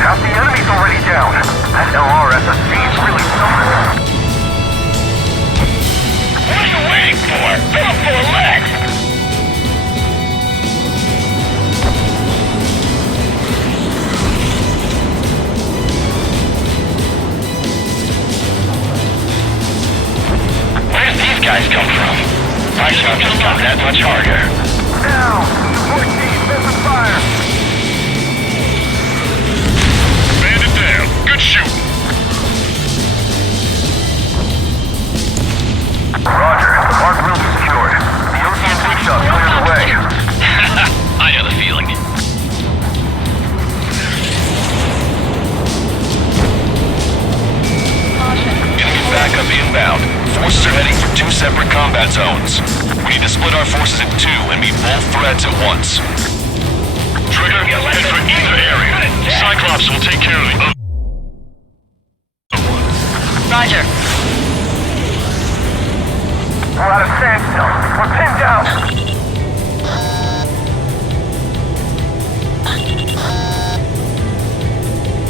Half the enemy's already down. That LRSSC is really something. What are you waiting for? Fill up for a leg! Where did these guys come from? My job just got that much harder. Now, 14, missing fire. Bandit down. Good shoot. Roger. Park room secured. The Ocean Big Shot cleared the way. I know the feeling. Enemy backup inbound. Forces are heading for 2 separate combat zones. We need to split our forces in 2 and meet both threats at once. Trigger, head for either area. Cyclops will take care of the other. Roger. We're out of standstill. We're pinned down.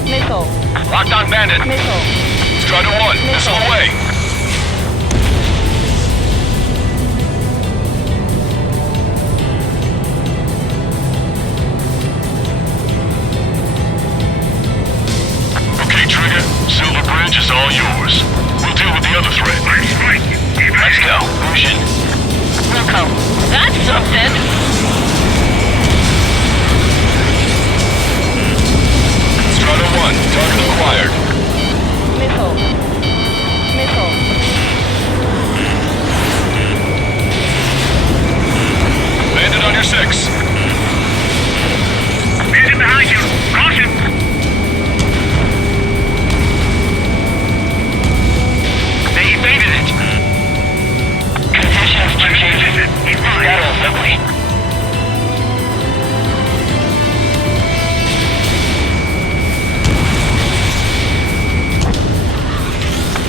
Missile. Locked on Bandit. Missile. Strider 1, missile away. Okay, Trigger. Silver Bridge is all yours. We'll deal with the other threat. Let's go. Lucian. Wilco. That's something. Strider 1, target acquired. Missile. Missile. Bandit on your 6. Bandit behind you. Caution. They evaded it. Conditions changing. Battle assembly.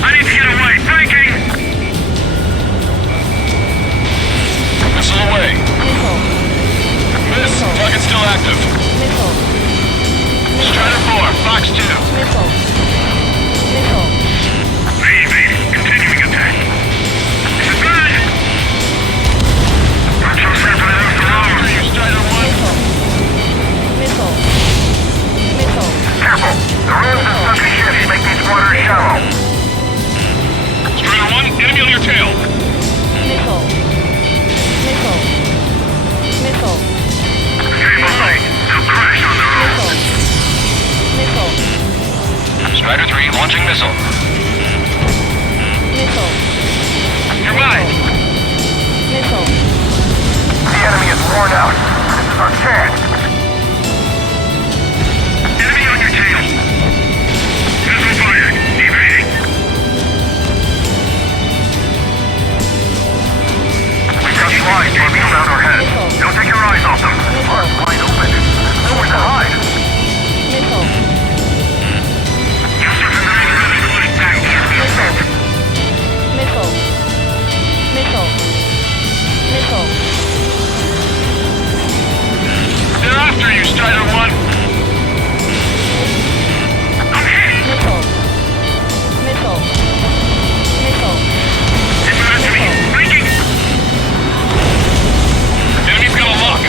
I need to get away. Breaking. Missile away. Missile. Miss. Target still active. Missile. Strider 4, Fox 2. Missile. Missile. Continuing attack. Surprise! Virtual sample After you, Strider 1. Missile. Missile. Careful. The ruins of sunken ships make these waters shallow. Strider 1, enemy on your tail. Missile. Missile. Missile. Stay behind. They'll crash on their own. Missile. Strider 3, launching missile. Missile. You're mine. Missile. The enemy is worn out. This is our chance. Enemy on your tail. Missile fired. Evading. We've got flies swimming around our heads. Don't take your eyes off them. Arms wide open. Nowhere to hide. Missile. You're really, really close back here. Missile. Missile. Missile. They're after you, Strider 1. I'm hitting. Missile. Missile. Missile. It's after me. Breaking. Enemy's got a lock.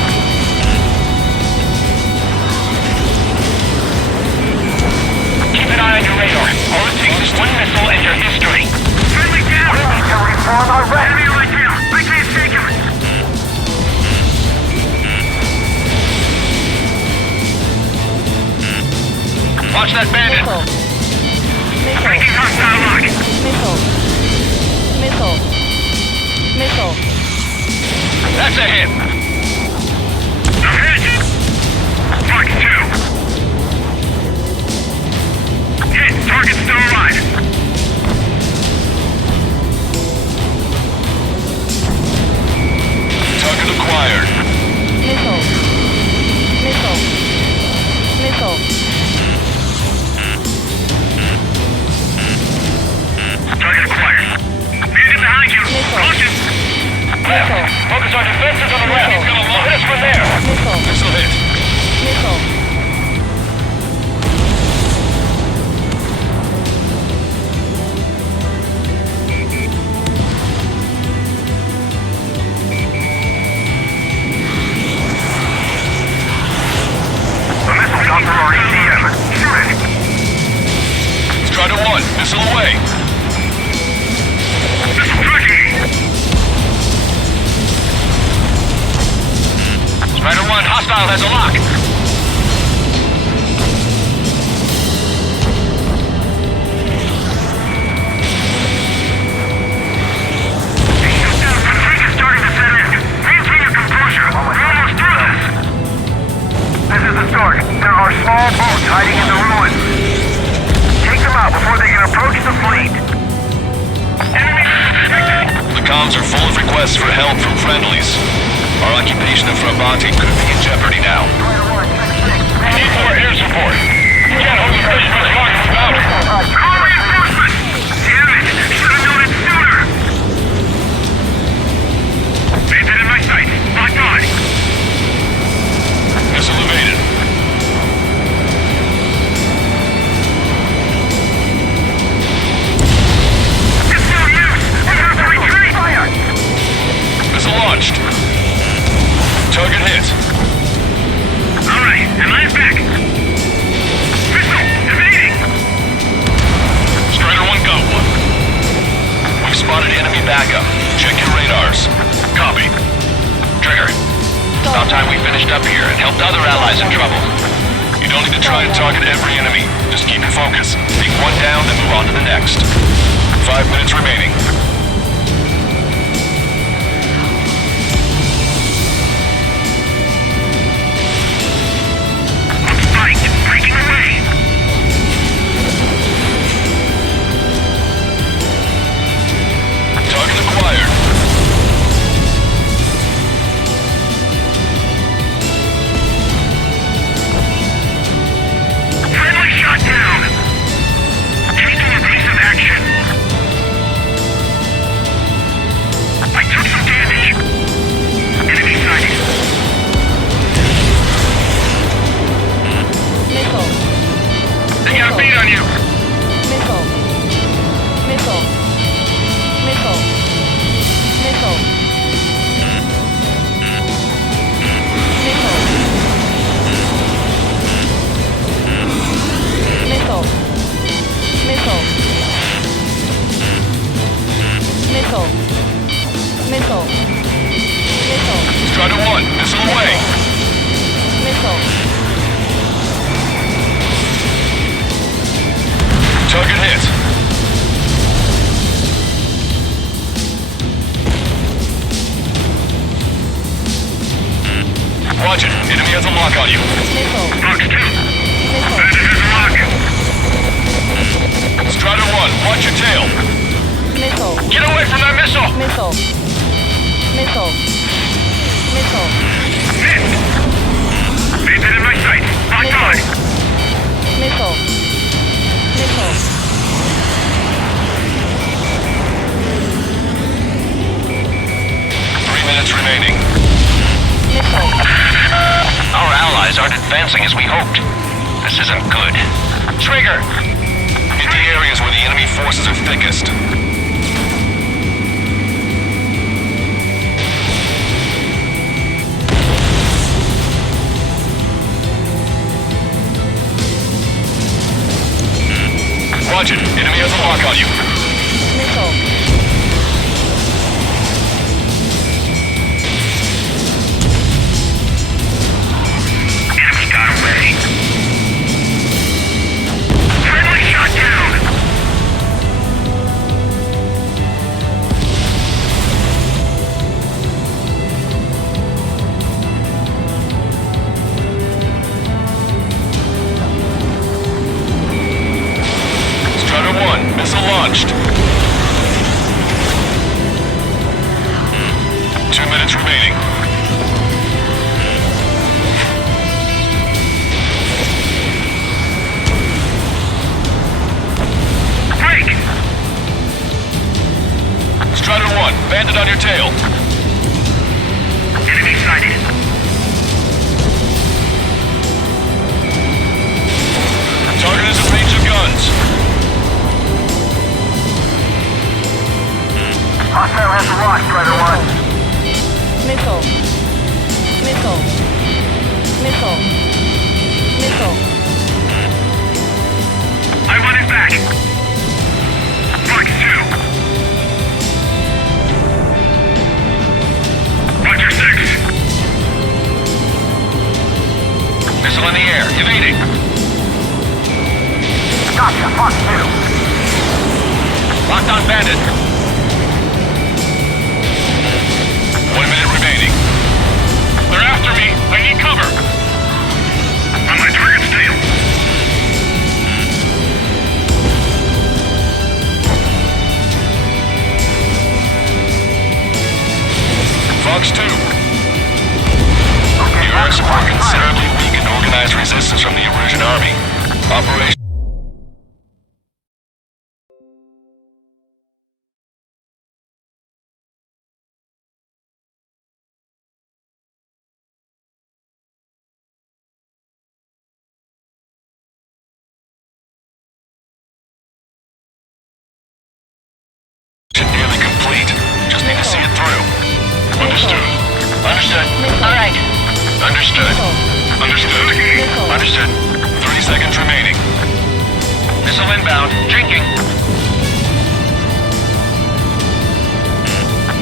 Keep an eye on your radar. All it takes is one missile and your history. Friendly down. We need to reform our ranks. Enemy on my tail. I can't shake him. Watch that bandit. Missile. Missile. Breaking hostile lock. Missile. Missile. Missile. That's a hit. I'm hit. Mark 2. Hit. Target still alive. Target acquired. Missile. Missile. Missile. Target acquired. Bandit behind you. Missile. Caution. Missile. Focus on defenses on the left. Missile. He's gonna hit us from there. Missile. Missile hit. Missile. The missile got through our EDM. Shoot it. Strider 1, missile away. Missile tracking. Strider 1, hostile has a lock. Fatigue is starting to set in. Maintain your composure. We're almost through this. This is the start. There are small boats hiding in the ruins. Take them out before they can approach the fleet. Enemy detected. The comms are full of requests for help from friendlies. Our occupation of Frabati could be in jeopardy now. Strider 1, check support. You can't hold the bridge much longer without it. Call reinforcements! Damn it! Should have known it sooner! Bandit in my sight. Locked on. Missile evaded. It's no use! We have to retreat! Fire! Missile launched. Target hit. Alright, am I back? Missile! Evading! Strider 1 got one. We've spotted enemy backup. Check your radars. Copy. Trigger. It's about time we finished up here and helped other allies in trouble. You don't need to try and target every enemy. Just keep your focus. Take one down, then move on to the next. 5 minutes remaining. Fight! Breaking away! Target acquired. Friendly shot down! Taking evasive action! I took some damage! Enemy sighted! Missile. They got a beat on you! Missile. Missile. Missile. Missile. Missile. Missile. Missile. Missile. Missile. Missile. Strider 1, missile away. Missile. Target hit. Roger. Enemy has a lock on you. Missile. Fox 2! Missile. Bandit has a lock! Strider 1, watch your tail. Missile. Get away from that missile! Missile. Missile. Missile. Missed! Bandit in my sight! Locked on! Missile. Missile. 3 minutes remaining. Missile. Our allies aren't advancing as we hoped. This isn't good. Trigger! Hit the areas where the enemy forces are thickest. Roger. Enemy has a lock on you. Missile. Enemy got away. Friendly shot down! Strider 1, missile launched. 2 minutes remaining. Break! Strider 1, bandit on your tail. Enemy sighted. Target is in range of guns. Hostile has the lock, Strider 1. Missile. Missile. Missile. Missile. I want it back! Fox 2! Roger 6! Missile in the air, evading. Gotcha, Fox 2. Locked on bandit. 1 minute remaining. They're after me! I need cover! On my target's tail! Fox 2. Your Earths were considerably weakened organized resistance from the Erusian army. Operation nearly complete. Just need to see it through. Understood. Understood. All right. Understood. Understood. Missile. Understood. 30 seconds remaining. Missile inbound. Drinking.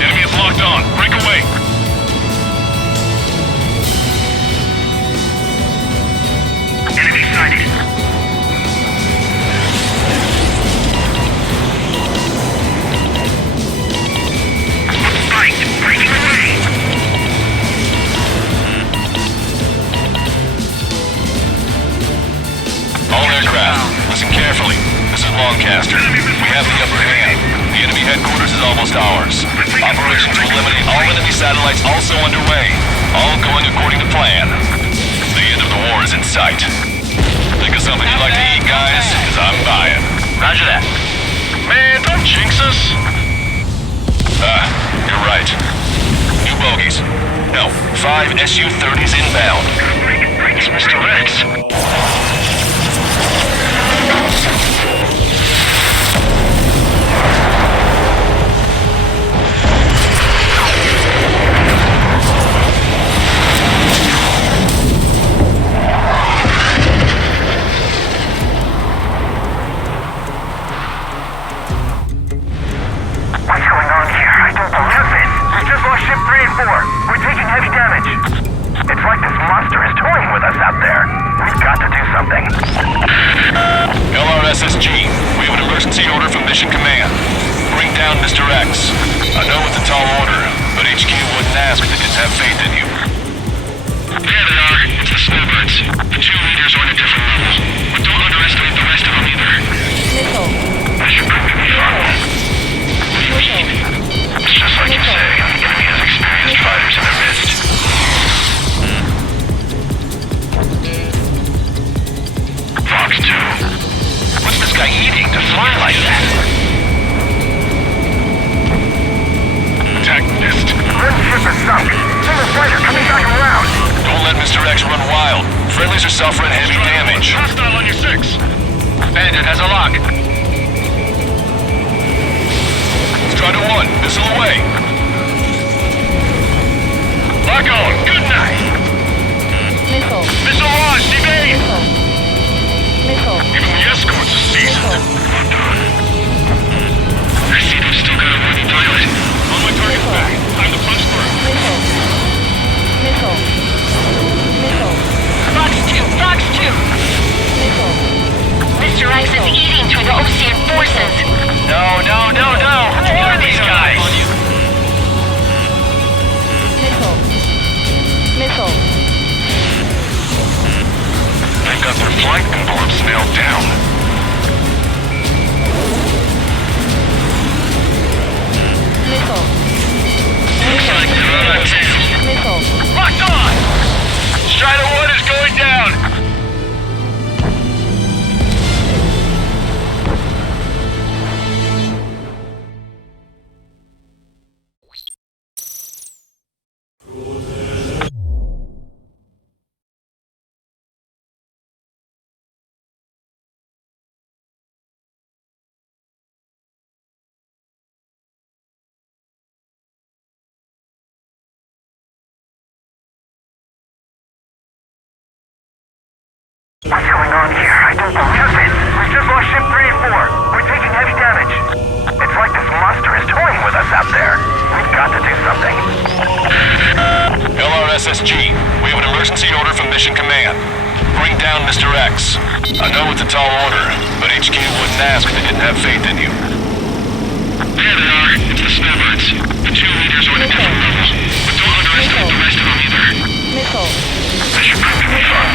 Enemy is locked on. Break away. Enemy sighted. Fight. Breaking away. All aircraft, listen carefully. This is Lancaster. We have the upper hand. The enemy headquarters is almost ours. Operation to eliminate all enemy satellites also underway. All going according to plan. The end of the war is in sight. Think of something you'd like to eat, guys? Because I'm buying. Roger that. Man, don't jinx us. You're right. New bogies. No, 5 Su-30s inbound. It's Mr. Rex. What's going on here? I don't believe it. We just lost ship 3 and 4. We're taking heavy damage. It's like this monster is toying with us out there. We've got to do something. LRSSG, we have an emergency order from Mission Command. Bring down Mr. X. I know it's a tall order, but HQ wouldn't ask if they didn't have faith in you. There they are. It's the snowbirds. The 2 leaders are on a different level. But don't underestimate the rest of them either. Missile. That should prove to be fun. What do you mean? It's just like you say. The enemy has experienced fighters in their midst. Fox 2. What's this guy eating to fly like that? Attack missed. Red ship is sunk. Single fighter coming back around. Don't let Mr. X run wild. Friendlies are suffering heavy damage. Hostile on your 6. Bandit has a lock. Strider 1, missile away. Lock on. Good night. Missile. Missile launched. Evade. Missile. Missile. Even the escorts are seasoned. Missile. I see they've still got a worthy pilot. On my target's back. Time to punch through. Missile. Missile. Missile. Fox 2, Fox 2. Missile. Mr. X is eating through the Osean forces. No. Who are these guys? Missile. Missile. They've got their flight envelopes nailed down. Missile. Missile. Locked on! Strider 1 is going down! What's going on here? I don't believe it. We just lost ship 3 and 4. We're taking heavy damage. It's like this monster is toying with us out there. We've got to do something. LRSSG, we have an emergency order from Mission Command. Bring down Mr. X. I know it's a tall order, but HQ wouldn't ask if they didn't have faith in you. There they are. It's the snowbirds. The 2 leaders are on a different level. But don't underestimate the rest of them either. Missile. That should prove to be fun.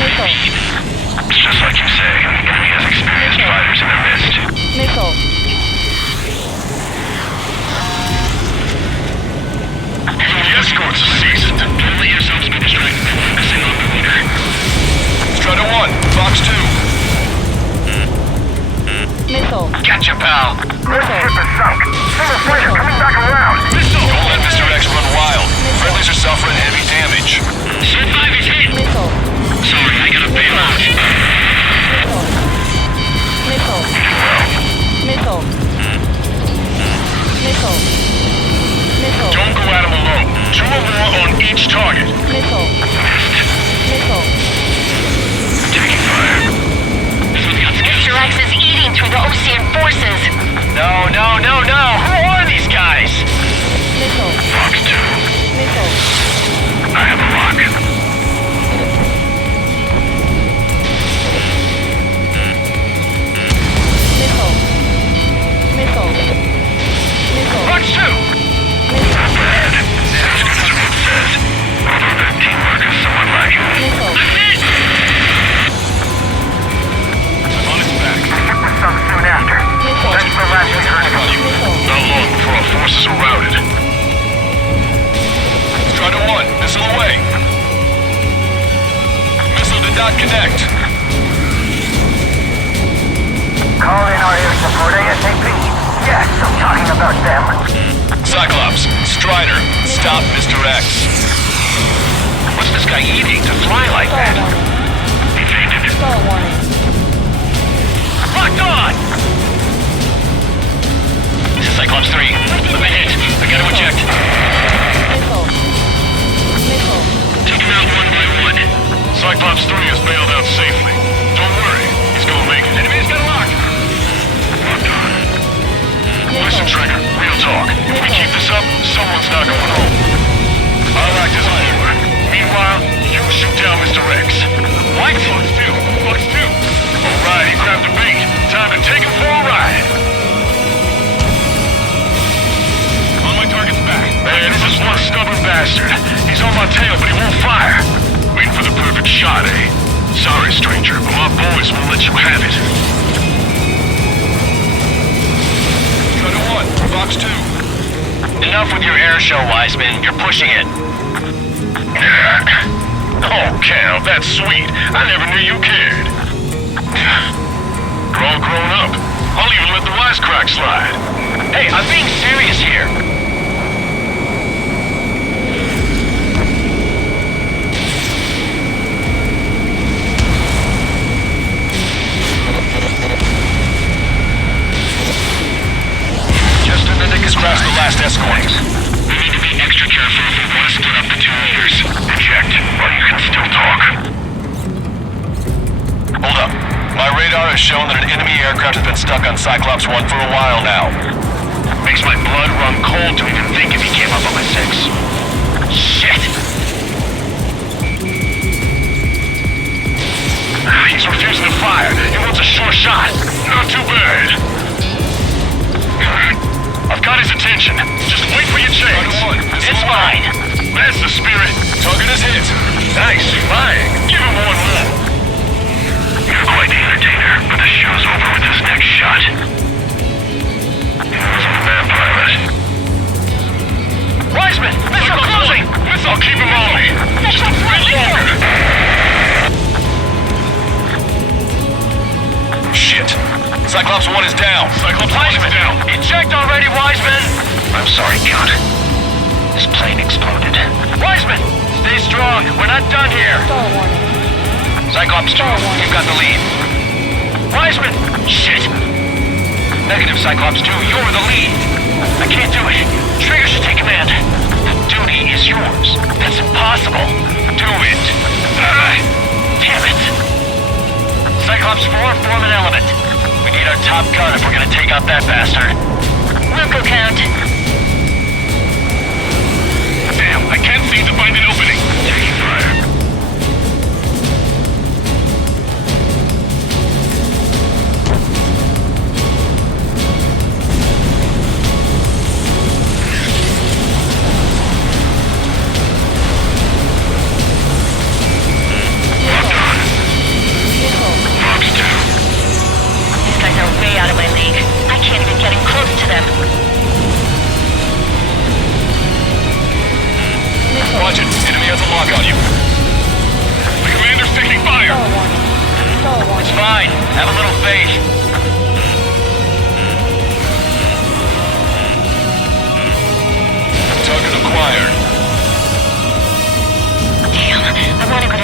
Missile. It's just like you say. The enemy has experienced fighters in their midst. Missile. Even the escorts are seasoned. Don't let yourselves be distracted by focusing on the leader. damage. Sub 5 is hit. Missile. Sorry, I gotta bail out. Missile. Missile. Missile. Missile. Don't go at him alone. 2 or more on each target. Missile. Missile. Taking fire. Mr. X is eating through the Osean forces. No. Who are these guys? Missile. Fox 2. Missile. I have a lock. Missile. Missile. Missile. Fox 2! Not bad. As good as Root says. Although that teamwork is somewhat lacking. Missile. I'm hit! On its back. It was some soon after. Missile. That's the last we heard of him. Missile. Not long before our forces are routed. Strider 1, missile away. Missile did not connect. Call in our air support ASAP. Yes, I'm talking about them. Cyclops, Strider, stop Mr. X. What's this guy eating to fly like Star that? warning. He fainted. Star warning. Locked on! This is Cyclops 3. I've been hit. I gotta eject. Missile. Missile. Take him out one by one. Cyclops 3 is bailed out safely. Don't worry, he's gonna make it. Enemy's got a lock. Locked on. Listen, Missile. Trigger, real talk. If we keep this up, someone's not going home. I'll act as viewer. Meanwhile, you shoot down Mr. X. What? Fox 2. Alright, he grabbed the bait. Time to take him for a ride. On my target's back. Man, this is one stubborn bastard. He's on my tail, but he won't fire. Waiting for the perfect shot, eh? Sorry, stranger, but my boys won't let you have it. Strider 1, Fox 2. Enough with your air show, Wiseman. You're pushing it. Oh, Cal, that's sweet. I never knew you cared. You're all grown up. I'll even let the wisecrack slide. Hey, I'm being serious here. Just in the nick has crashed the last escort. We need to be extra careful if we want to split up the 2 meters. Eject, while you can still talk. Hold up. My radar has shown that an enemy aircraft has been stuck on Cyclops 1 for a while now. Makes my blood run cold to even think if he came up on my 6. Shit! He's refusing to fire. He wants a sure shot. Not too bad. I've got his attention. Just wait for your chance. It's mine. That's the spirit. Target is hit. Nice flying. Give him one more. You're quite the entertainer, but the show's over with this next shot. He wasn't a bad pilot. Wiseman! Missile closing! I'll keep him on me. Just a bit longer. Shit. Cyclops 1 is down. Cyclops 1 is down. Eject already, Wiseman! I'm sorry, Count. This plane exploded. Wiseman! Stay strong. We're not done here. Star warning. Cyclops 2, you've got the lead. Wiseman! Shit! Negative, Cyclops 2, you're the lead. I can't do it. Trigger should take command. The duty is yours. That's impossible. Do it. Damn it. Cyclops 4, form an element. We need our top gun if we're gonna take out that bastard. Wilco count. Damn, I can't seem to find an opening. Taking fire.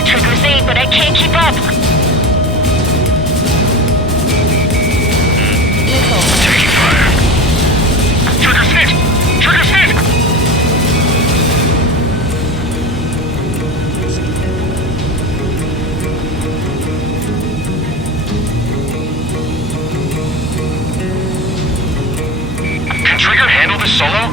Trigger's aid, but I can't keep up. Missile. Taking fire. Trigger's hit! Trigger's hit! Can Trigger handle this solo?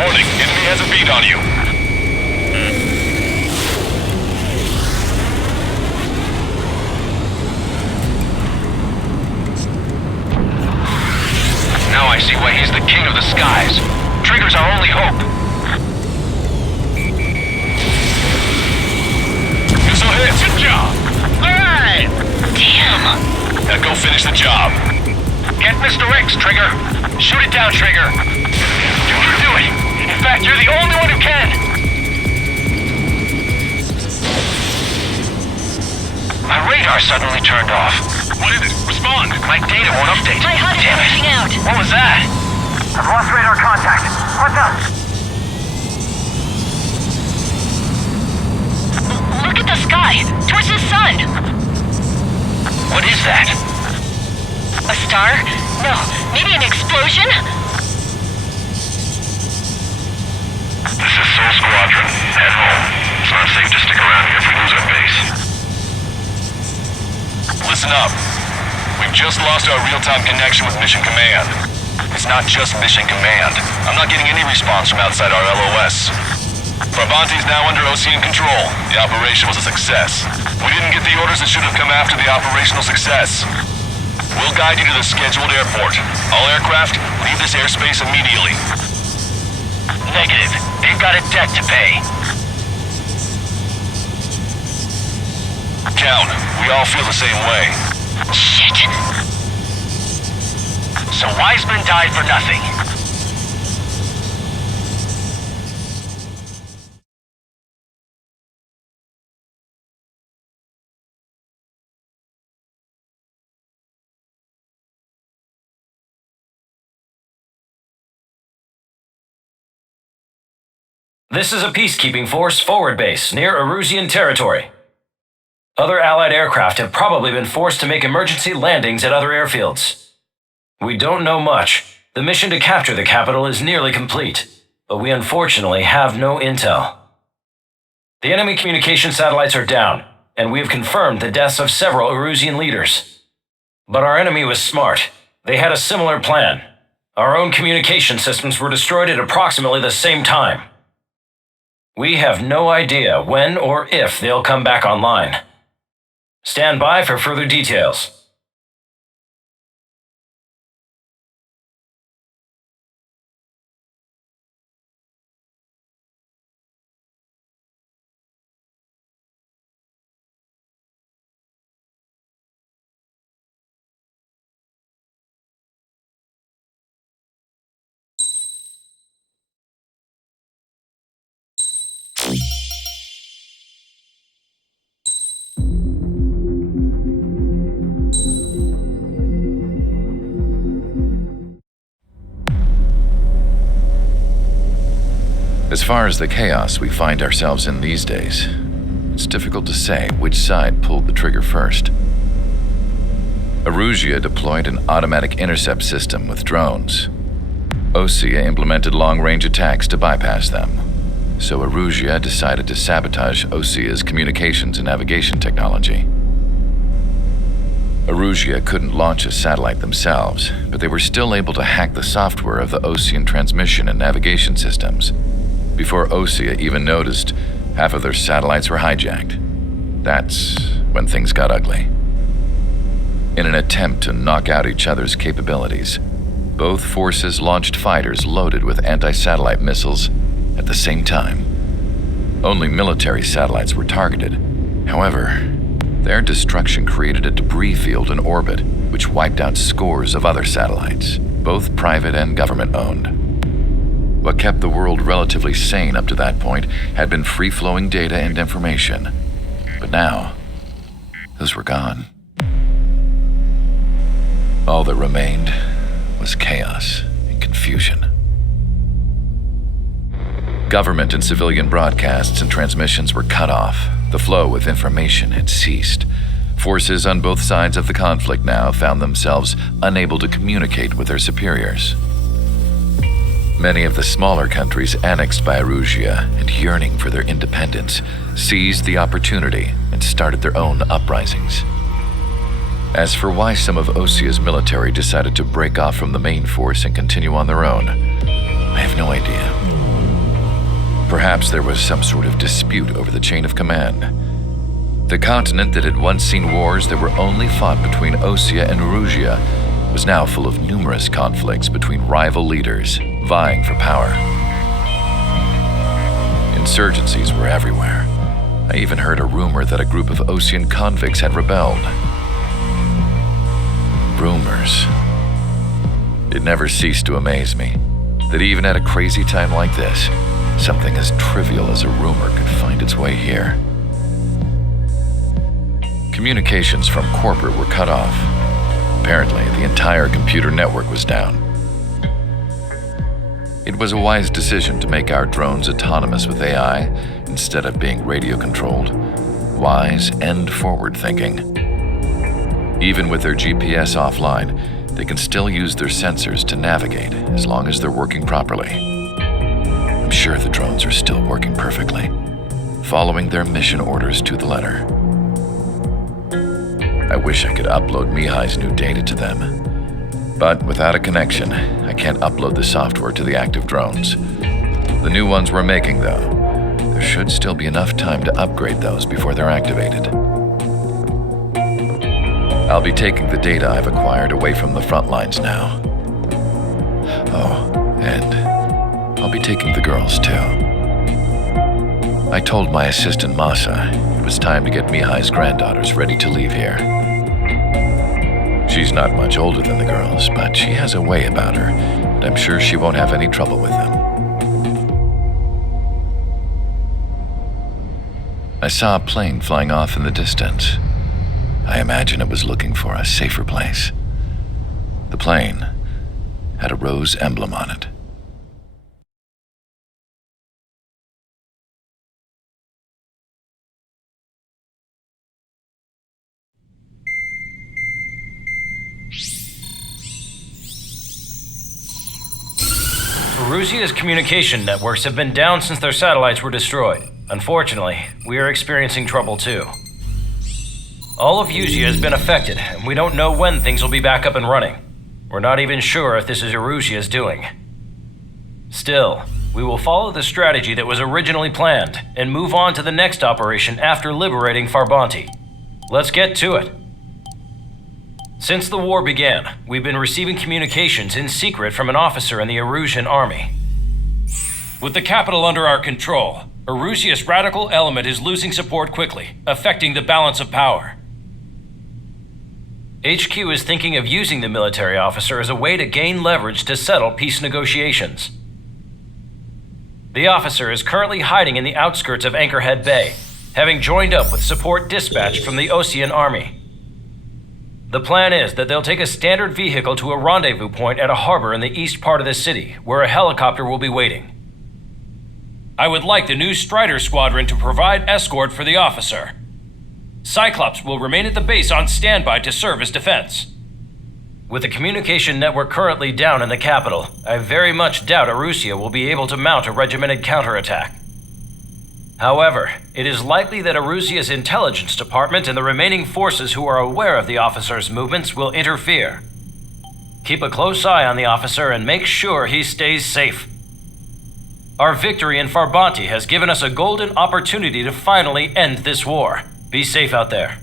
Warning, enemy has a beat on you. Now I see why he's the king of the skies. Trigger's our only hope. Missile hit! Good job! Alright! Damn. Now go finish the job. Get Mr. X, Trigger! Shoot it down, Trigger! You can do it! In fact, you're the only one who can! My radar suddenly turned off. What is it? Respond! My data won't update. My HUD is Damn it. glitching out. What was that? I've lost radar contact. What's up? Look at the sky, towards the sun. What is that? A star? No, maybe an explosion? This is Soul Squadron. Head home. It's not safe to stick around here if we lose our base. Listen up. We've just lost our real-time connection with Mission Command. It's not just Mission Command. I'm not getting any response from outside our LOS. Bravanti's now under Ocean control. The operation was a success. We didn't get the orders that should have come after the operational success. We'll guide you to the scheduled airport. All aircraft, leave this airspace immediately. Negative. They've got a debt to pay. Count, we all feel the same way. Shit. So Wiseman died for nothing. This is a peacekeeping force forward base near Erusian territory. Other Allied aircraft have probably been forced to make emergency landings at other airfields. We don't know much. The mission to capture the capital is nearly complete, but we unfortunately have no intel. The enemy communication satellites are down, and we have confirmed the deaths of several Erusian leaders. But our enemy was smart. They had a similar plan. Our own communication systems were destroyed at approximately the same time. We have no idea when or if they'll come back online. Stand by for further details. As far as the chaos we find ourselves in these days, it's difficult to say which side pulled the trigger first. Erusia deployed an automatic intercept system with drones. Osea implemented long-range attacks to bypass them. So Erusia decided to sabotage Osea's communications and navigation technology. Erusia couldn't launch a satellite themselves, but they were still able to hack the software of the Osean transmission and navigation systems. Before Osea even noticed, half of their satellites were hijacked. That's when things got ugly. In an attempt to knock out each other's capabilities, both forces launched fighters loaded with anti-satellite missiles at the same time. Only military satellites were targeted. However, their destruction created a debris field in orbit, which wiped out scores of other satellites, both private and government-owned. What kept the world relatively sane up to that point had been free-flowing data and information. But now, those were gone. All that remained was chaos and confusion. Government and civilian broadcasts and transmissions were cut off. The flow of information had ceased. Forces on both sides of the conflict now found themselves unable to communicate with their superiors. Many of the smaller countries annexed by Erusia and yearning for their independence seized the opportunity and started their own uprisings. As for why some of Osia's military decided to break off from the main force and continue on their own, I have no idea. Perhaps there was some sort of dispute over the chain of command. The continent that had once seen wars that were only fought between Osia and Erusia was now full of numerous conflicts between rival leaders vying for power. Insurgencies were everywhere. I even heard a rumor that a group of Osian convicts had rebelled. Rumors. It never ceased to amaze me that even at a crazy time like this, something as trivial as a rumor could find its way here. Communications from corporate were cut off. Apparently, the entire computer network was down. It was a wise decision to make our drones autonomous with AI instead of being radio-controlled. Wise and forward-thinking. Even with their GPS offline, they can still use their sensors to navigate as long as they're working properly. I'm sure the drones are still working perfectly, following their mission orders to the letter. I wish I could upload Mihai's new data to them. But without a connection, I can't upload the software to the active drones. The new ones we're making, though, there should still be enough time to upgrade those before they're activated. I'll be taking the data I've acquired away from the front lines now. Oh, and I'll be taking the girls, too. I told my assistant Masa it was time to get Mihai's granddaughters ready to leave here. She's not much older than the girls, but she has a way about her, and I'm sure she won't have any trouble with them. I saw a plane flying off in the distance. I imagine it was looking for a safer place. The plane had a rose emblem on it. Erusia's communication networks have been down since their satellites were destroyed. Unfortunately, we are experiencing trouble too. All of Usia has been affected, and we don't know when things will be back up and running. We're not even sure if this is Erusia's doing. Still, we will follow the strategy that was originally planned and move on to the next operation after liberating Farbanti. Let's get to it. Since the war began, we've been receiving communications in secret from an officer in the Erusian army. With the capital under our control, Erusia's radical element is losing support quickly, affecting the balance of power. HQ is thinking of using the military officer as a way to gain leverage to settle peace negotiations. The officer is currently hiding in the outskirts of Anchorhead Bay, having joined up with support dispatched from the Osian army. The plan is that they'll take a standard vehicle to a rendezvous point at a harbor in the east part of the city, where a helicopter will be waiting. I would like the new Strider Squadron to provide escort for the officer. Cyclops will remain at the base on standby to serve as defense. With the communication network currently down in the capital, I very much doubt Erusia will be able to mount a regimented counterattack. However, it is likely that Erusia's intelligence department and the remaining forces who are aware of the officer's movements will interfere. Keep a close eye on the officer and make sure he stays safe. Our victory in Farbanti has given us a golden opportunity to finally end this war. Be safe out there.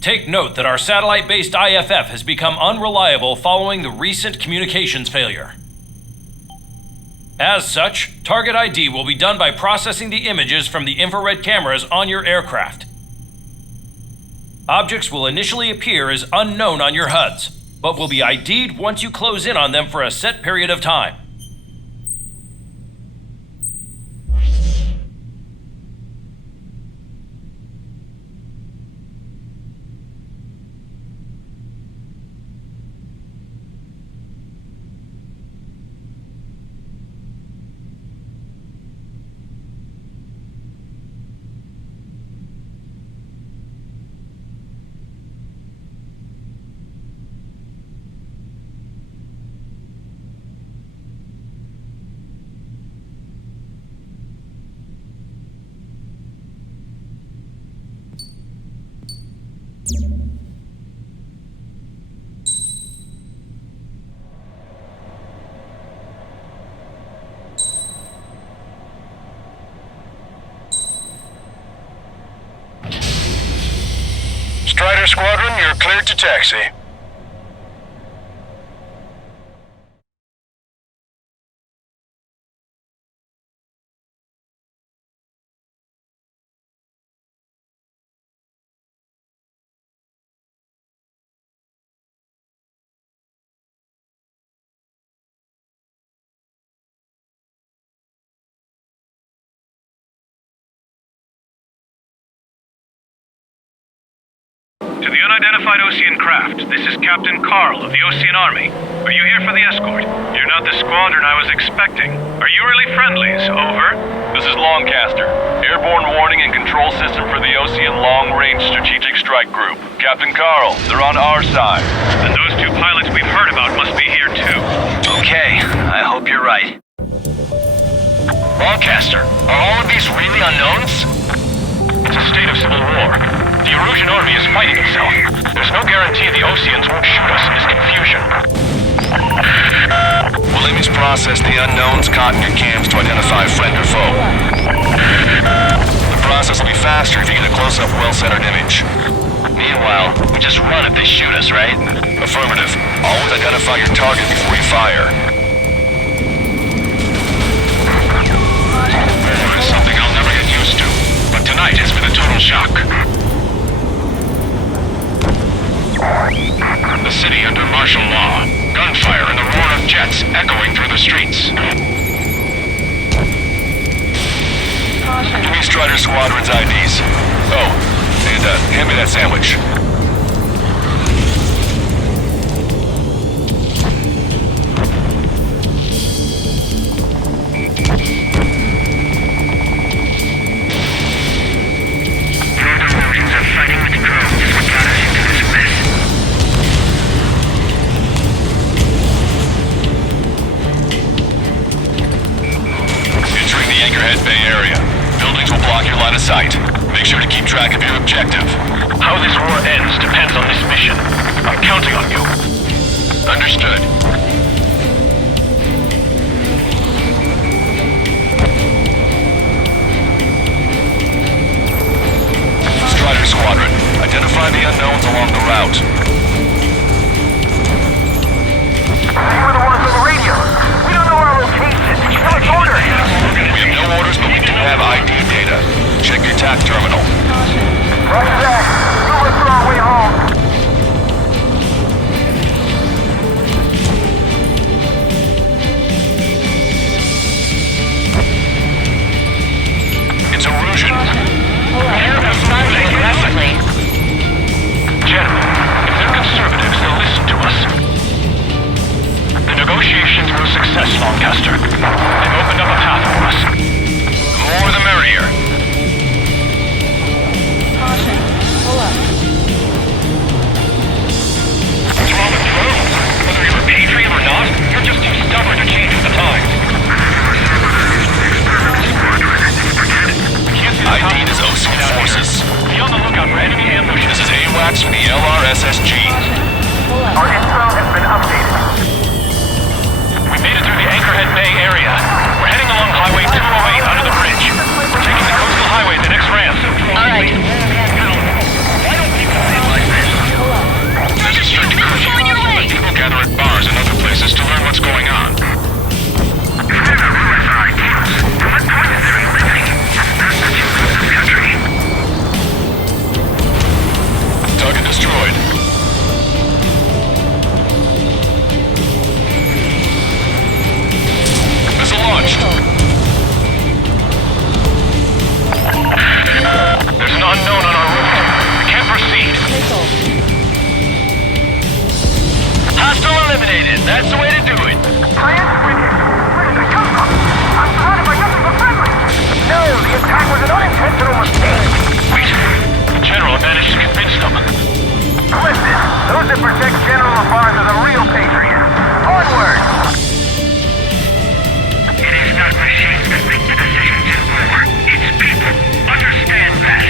Take note that our satellite-based IFF has become unreliable following the recent communications failure. As such, target ID will be done by processing the images from the infrared cameras on your aircraft. Objects will initially appear as unknown on your HUDs, but will be ID'd once you close in on them for a set period of time. Strider Squadron, you're cleared to taxi. To the unidentified Osean craft, this is Captain Carl of the Osean Army. Are you here for the escort? You're not the squadron I was expecting. Are you really friendlies? Over. This is Longcaster. Airborne warning and control system for the Osean Long Range Strategic Strike Group. Captain Carl, they're on our side. And those two pilots we've heard about must be here too. Okay, I hope you're right. Longcaster, are all of these really unknowns? It's a state of civil war. The Erusian army is fighting itself. There's no guarantee the Oseans won't shoot us in this confusion. We'll image process the unknowns caught in your cams to identify friend or foe. The process will be faster if you get a close-up, well-centered image. Meanwhile, we just run if they shoot us, right? Affirmative. Always identify your target before you fire. It's something I'll never get used to. But tonight has been a total shock. The city under martial law. Gunfire and the roar of jets echoing through the streets. Give me Strider Squadron's IDs. Oh, and hand me that sandwich. Your delusions of fighting with drones is what got us into this mess. Entering the Anchorhead Bay area. Buildings will block your line of sight. Make sure to keep track of your objective. How this war ends depends on this mission. I'm counting on you. Understood. Strider Squadron, identify the unknowns along the route. You were the ones on the radio. We don't know our location. Give us orders. We have no orders, but we do have ID data. Check your TAC terminal. Roger that. We'll look for our way home. It's Erusian. They're responding aggressively. General, if they're conservatives, they'll listen to us. The negotiations were a success, Longcaster. They've opened up a path for us. The more the merrier. Caution. Pull up. What's wrong with drones? Whether you're a patriot or not, you're just too stubborn to change with the times. ID is Osean forces. Be on the lookout for enemy ambushes. This is AWACS from the LRSSG. Pull up. Our intel has been updated. We made it through the Anchorhead Bay area. We're heading along Highway 208 under the bridge. We're taking the coastal highway at the next ramp. All right. Pull up. There's a strict curfew. On your way. People gather at bars and other places to learn what's going on. If we're gonna ruin our ideals, then what point is there in living? That's not too good for the country. Target destroyed. Missile launched. There's an unknown on our route. We can't proceed. Missile. Hostile eliminated. That's the way to do it. Where did they come from? I'm surrounded by nothing but friendly. No, the attack was an unintentional mistake. Wait. The General managed to convince them. Listen, those that protect General LaFarge are the real patriots. Onward! It is not machines that make the decisions in war. It's people. Understand that.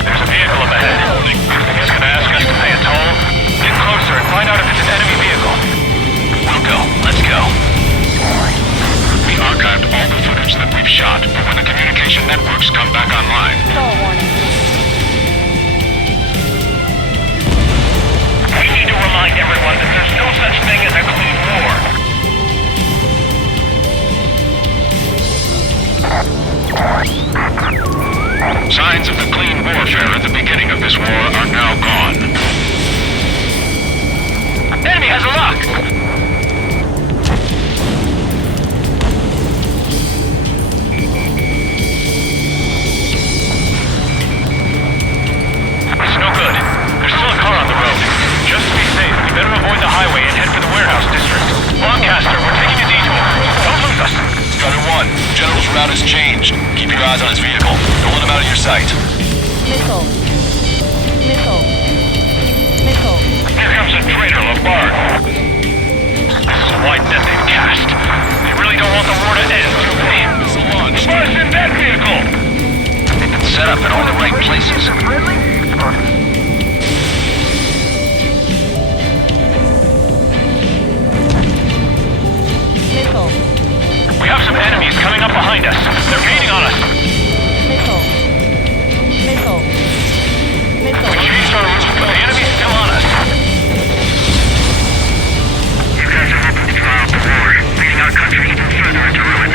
There's a vehicle up ahead. Think it's gonna ask us to pay a toll? Get closer and find out if it's an enemy vehicle. We'll go. Let's go. We archived all the footage that we've shot for when the communication networks come back online. Stall warning. Lighthouse District. Lancaster, we're taking a detour. Don't lose us. Strider 1, General's route has changed. Keep your eyes on his vehicle. Don't let him out of your sight. Missile. Missile. Missile. Here comes the traitor, Labarge. This is a wide net they've cast. They really don't want the war to end, do they? Missile launch. Sparse in that vehicle! They've been set up in all the right places. Missile. We have some enemies coming up behind us. They're gaining on us. Missile. Missile. Missile. We changed our route, but the enemy's still on us. You guys have opened the trial to war, leading our country even further into ruin.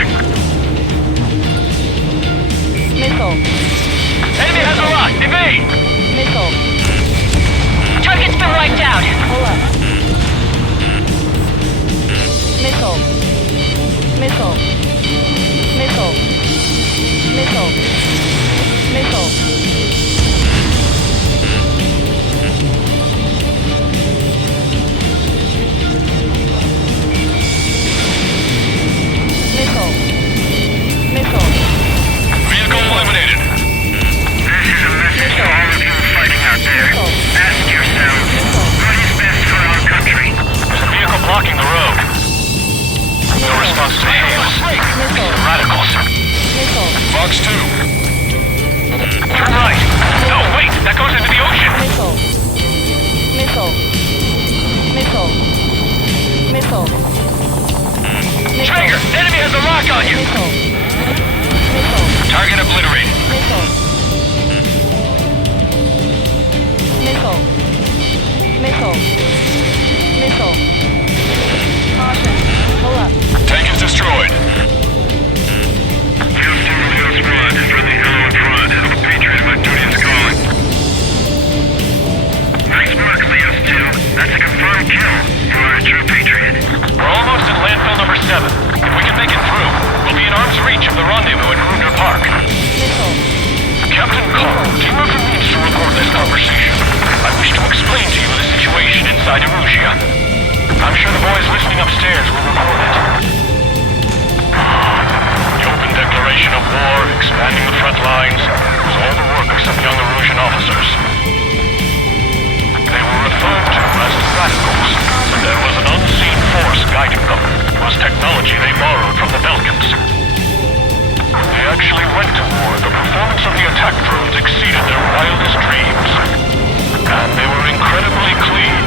Missile. Enemy has a lock. Evade! Missile. Target's been wiped out. Pull up. Missile. Missile. Missile. Missile. Missile. Missile. Missile. Vehicle eliminated. This is a message to all of you fighting out there. Ask yourselves, what is best for our country? There's a vehicle blocking the road. No response to hails. Missile. Radicals. Missile. Fox 2. Turn right. No, wait. That goes into the ocean. Missile. Missile. Missile. Missile. Traeger, enemy has a lock on you. Missile. Missile. Target obliterated. Missile. Missile. Missile. Missile. Caution. Pull up. Tank is destroyed. Houston, Reveal Squad, friendly hello in front. Have a Patriot, my duty is calling. Nice work, Leos 2. That's a confirmed kill. You are a true Patriot. We're almost at landfill number 7. If we can make it through, we'll be in arm's reach of the rendezvous at Gruner Park. Missile. Captain Carl, do you have the means to record this conversation? I wish to explain to you the situation inside Erusia. I'm sure the boys listening upstairs will record it. The open declaration of war, expanding the front lines, was all the work of some young Erusian officers. They were referred to as radicals, but there was an unseen force guiding them. It was technology they borrowed from the Belkans. When they actually went to war, the performance of the attack drones exceeded their wildest dreams. And they were incredibly clean,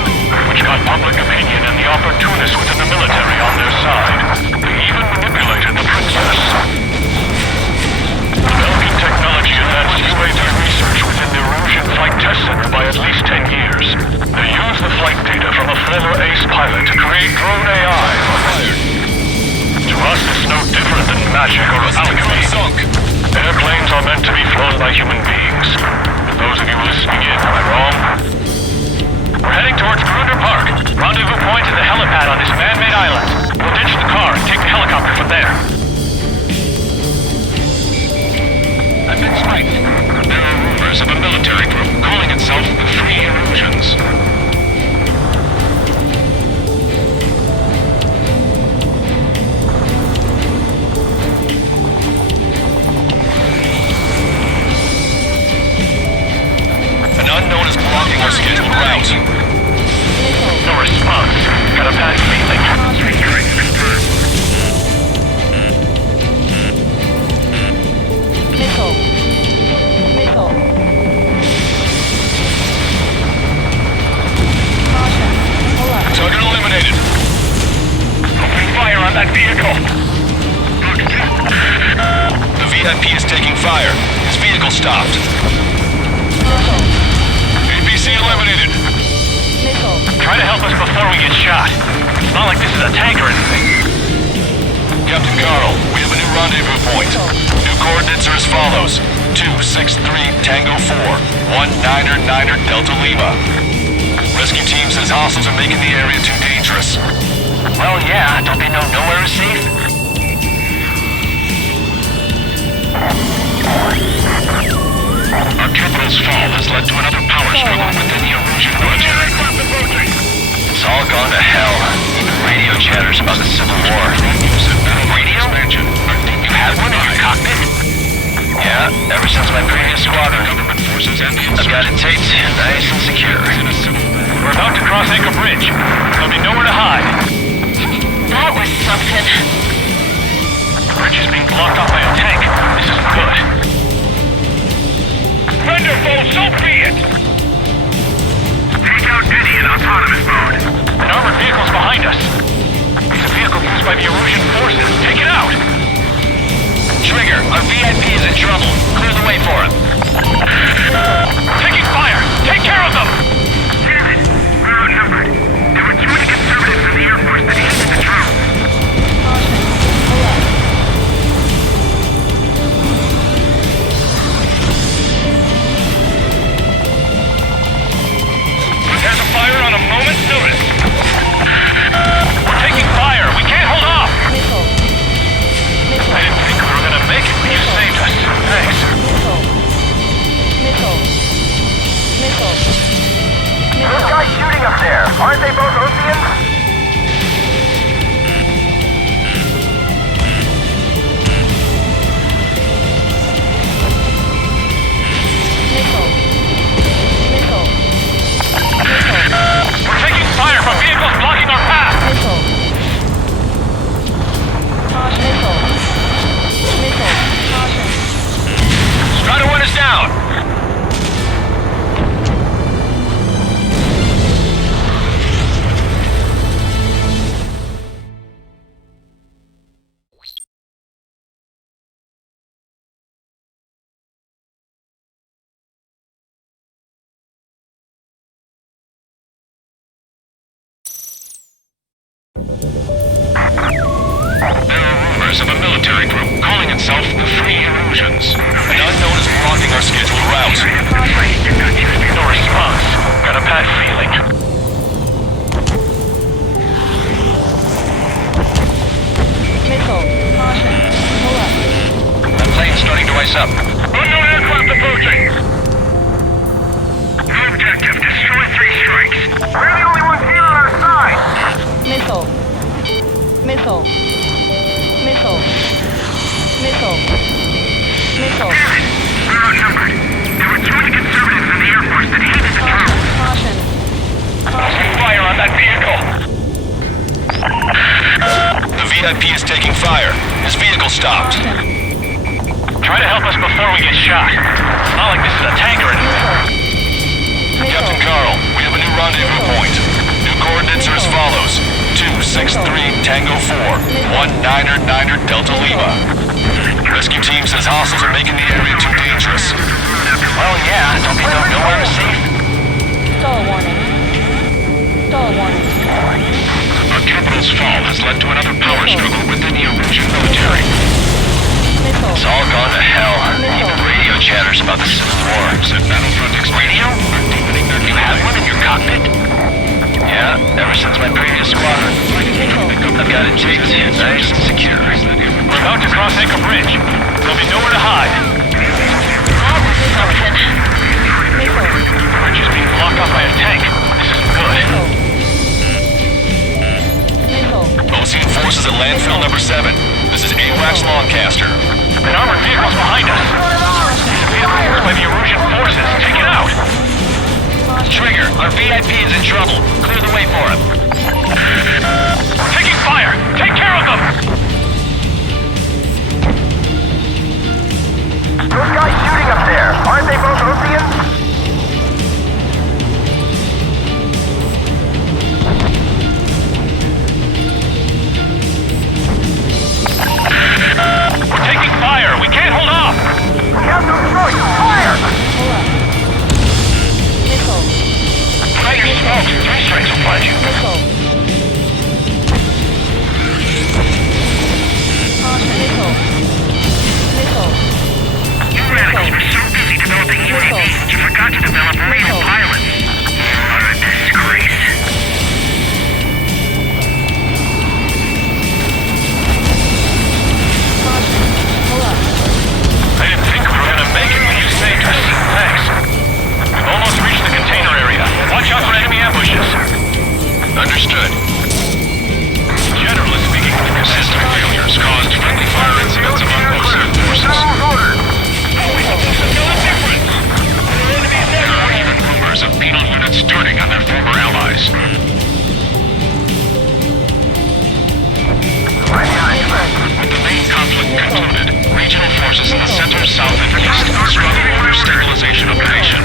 which got public opinion and the opportunists within the military on their side. They even manipulated the princess. Belkan technology advanced UAV research within the Erusian Flight Test Center by at least 10 years. They used the flight data from a former ace pilot to create drone AI. To us, it's no different than magic or alchemy. Airplanes are meant to be flown by human beings. Those of you listening in, am I wrong? We're heading towards Gruner Park. Rendezvous point is the helipad on this man-made island. We'll ditch the car and take the helicopter from there. I've been spiked. There are rumors of a military group calling itself the Free Erusians. An unknown is blocking our scheduled route. No response. Got a bad feeling. Missile. Missile. Caution. Pull up. Target eliminated. Open fire on that vehicle. The VIP is taking fire. His vehicle stopped. Missile. APC eliminated. Missile. Try to help us before we get shot. It's not like this is a tank or anything. Captain Carl, we have a new rendezvous point. New coordinates are as follows. 263 Tango 4, 1999 Delta Lima. Rescue team says hostiles are making the area too dangerous. Well, yeah, don't they know nowhere is safe? Our capital's fall has led to another power struggle within the Erusian military. It's all gone to hell. Even Radio chatters about the Civil War. Radio? You had one in your cockpit? Yeah, ever since my previous squadron. I've got it taped, nice and secure. We're about to cross Anchor Bridge. There'll be nowhere to hide. That was something. The bridge is being blocked off by a tank. This isn't good. Wonderful, so be it! Take out Penny in autonomous mode. An armored vehicle's behind us. It's a vehicle used by the Erusian forces. Take it out! Trigger, our VIP is in trouble. Clear the way for him. Taking fire! Take care of them! Damn it! We're outnumbered. There were too many conservatives in the Air Force that hated the truth. There's a fire on a moment's notice. We're taking fire. We can't hold off. Missile. I didn't think we were gonna make it, but you saved us. Thanks. Missile. Those guys shooting up there, aren't they both Oseans? We're taking fire from vehicles blocking our path. Strider 1 is down. Of a military group calling itself the Free Erusians. An unknown is blocking our scheduled route. No response. Got a bad feeling. Missile. Caution. Pull up. That plane's starting to ice up. Unknown aircraft approaching. New objective, destroy 3 strikes. We're the only ones here on our side. Missile. Missile. Missile. Missile. Missile. Damn it! We're outnumbered. There were too many conservatives in the Air Force that hated the truth. Caution. Fire on that vehicle. The VIP is taking fire. His vehicle stopped. Try to help us before we get shot. It's not like this is a tanker anymore. Captain Carl, we have a new rendezvous point. New coordinates are as follows. 263 Tango 4, 19er Delta Lima. Rescue team says hostiles are making the area too dangerous. Well, yeah, don't be nowhere safe. Stall warning. Stall warning. Our capital's fall has led to another power struggle within the Erusian military. Missile. It's all gone to hell. Even radio chatters about the Civil War. Said Battlefront Radio? You have one in your cockpit? Yeah, ever since my previous squadron. I've got it taped, nice and secure. We're about to cross Anchor Bridge. There'll be nowhere to hide. That was something. The bridge is being blocked off by a tank. This isn't good. Osean forces at landfill number 7. This is AWACS Lancaster. An armored vehicle's behind us. It's a vehicle used by the Erusian forces. Take it out. Trigger, our VIP is in trouble. Clear the way for him. We're taking fire. Take care of them. Those guys shooting up there, aren't they both Oseans? We're taking fire. We can't hold off. We have no choice. Fire! Missile. Try your smokes. 3 strikes will find you. Missile. Caution. Missile. Missile. You radicals were so busy developing UAVs that you forgot to develop rated pilots. What a disgrace. Caution. Pull up. I didn't think we were gonna make it, but you saved us. Thanks. We've almost reached the container area. Watch out for enemy ambushes. Understood. Focus system failures caused friendly fire incidents among OCN forces. There are even rumors of penal units turning on their former allies. With the main conflict concluded, regional forces in the center, south, and east struggle over stabilization of the nation.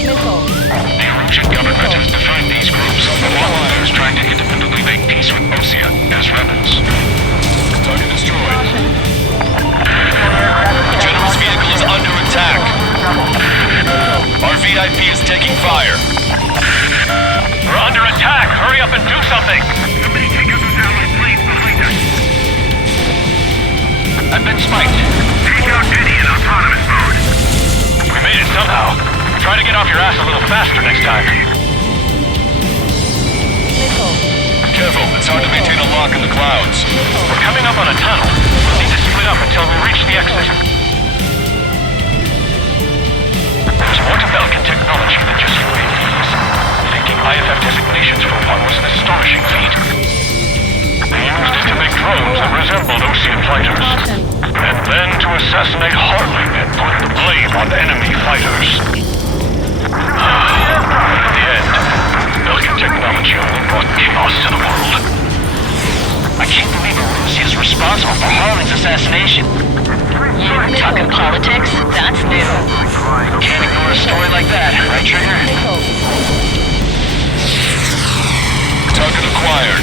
Missile. The Erusian government has defined these groups, along with those trying to independently make peace with Osea, as rebels. Target destroyed. General's vehicle is under attack. Our VIP is taking fire. We're under attack! Hurry up and do something! Somebody take out those allied planes behind us. I've been spiked. Take out Eddie in autonomous mode. We made it somehow. Try to get off your ass a little faster next time. Missile. Careful, it's hard to maintain a lock in the clouds. We're coming up on a tunnel. We'll need to split up until we reach the exit. There's more to Belkin technology than just UAVs. Thinking IFF designations for one was an astonishing feat. They used it to make drones that resembled Ocean fighters. And then to assassinate Harling and put the blame on enemy fighters. But in the end, Belkin technology only brought chaos to the world. I can't believe Erusia is responsible for Harling's assassination. Talking politics? That's new. Can't ignore a story like that, right, Trigger? Missile. Target acquired.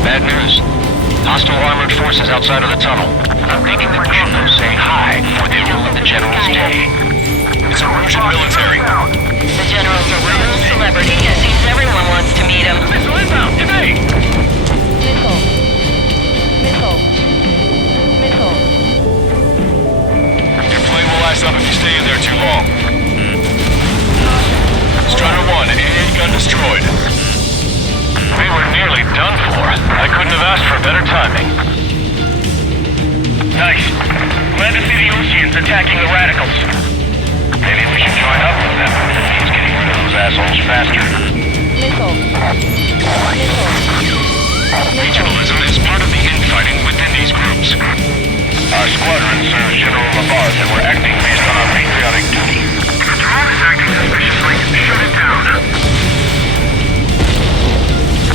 Bad news. Hostile armored forces outside of the tunnel. I'm thinking that we should go say hi before they ruin the General's day. It's Erusian military. The General's a rebel celebrity. It seems everyone wants to meet him. Missile inbound, today! Missile. Missile. Missile. Your plane will last up if you stay in there too long. Strider 1, AA gun destroyed. We were nearly done for. I couldn't have asked for better timing. Nice. Glad to see the Oceans attacking the radicals. Maybe we should join up with them. It means getting rid of those assholes faster. Missile. Missile. Regionalism is part of the infighting within these groups. Our squadron serves General Labarth, and we're acting based on our patriotic duty. If the drone is acting suspiciously, shut it down.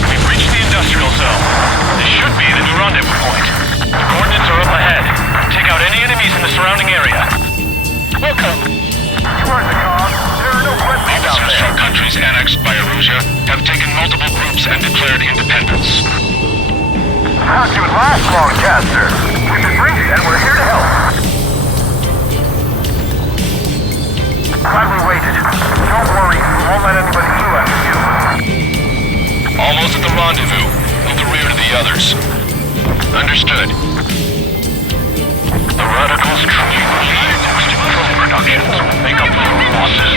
We've reached the industrial zone. This should be the new rendezvous point. The coordinates are up ahead. Take out any enemies in the surrounding area. Welcome. You heard the call. There are no questions out Officers there. from countries annexed by Erusia have taken multiple groups and declared independence. How'd you last, Longcaster? We've been briefed and we're here to help. Glad we waited. Don't worry, we won't let anybody through after you. Almost at the rendezvous. Hold the rear to the others. Understood. The radicals truly believe next to drone productions will make up for losses.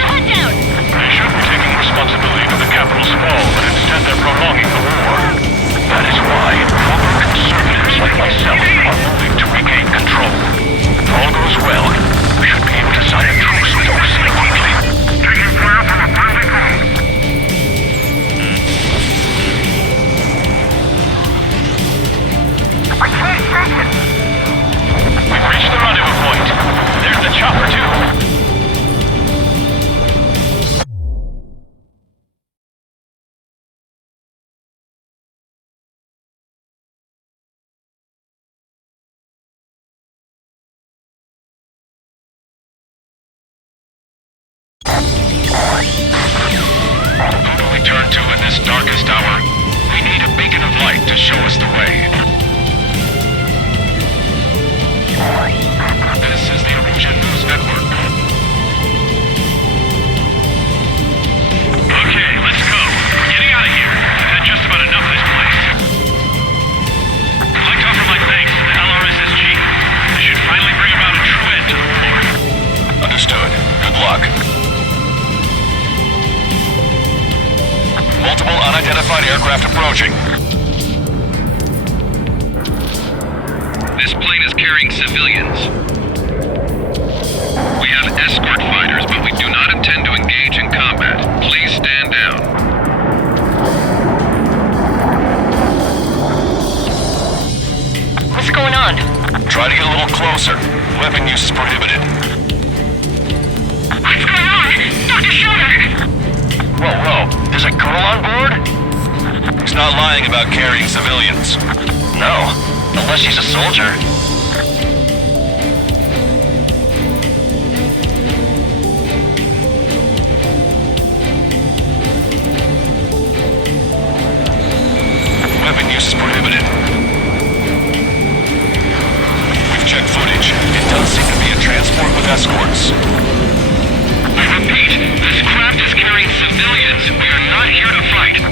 They should be taking responsibility for the capital's fall, but instead they're prolonging the war. That is why proper conservatives like myself are moving to regain control. If all goes well, we should be able to sign a truce with Osea quickly. Taking fire from a friendly phone. I can't shake it! We've reached the rendezvous point. There's the chopper, too. Who do we turn to in this darkest hour? We need a beacon of light to show us the way. This is the Erusian News Network. Okay, let's go. We're getting out of here. I've had just about enough of this place. I'd like to offer my thanks to the LRSSG. This should finally bring about a true end to the war. Understood. Good luck. Multiple unidentified aircraft approaching. This plane is carrying civilians. We have escort fighters, but we do not intend to engage in combat. Please stand down. What's going on? Try to get a little closer. Weapon use is prohibited. What's going on? Dr. Schroeder! Whoa. There's a girl on board? He's not lying about carrying civilians. No, unless she's a soldier. Weapon use is prohibited. We've checked footage. It does seem to be a transport with escorts. I repeat, this craft is carrying civilians. We are not here to fight.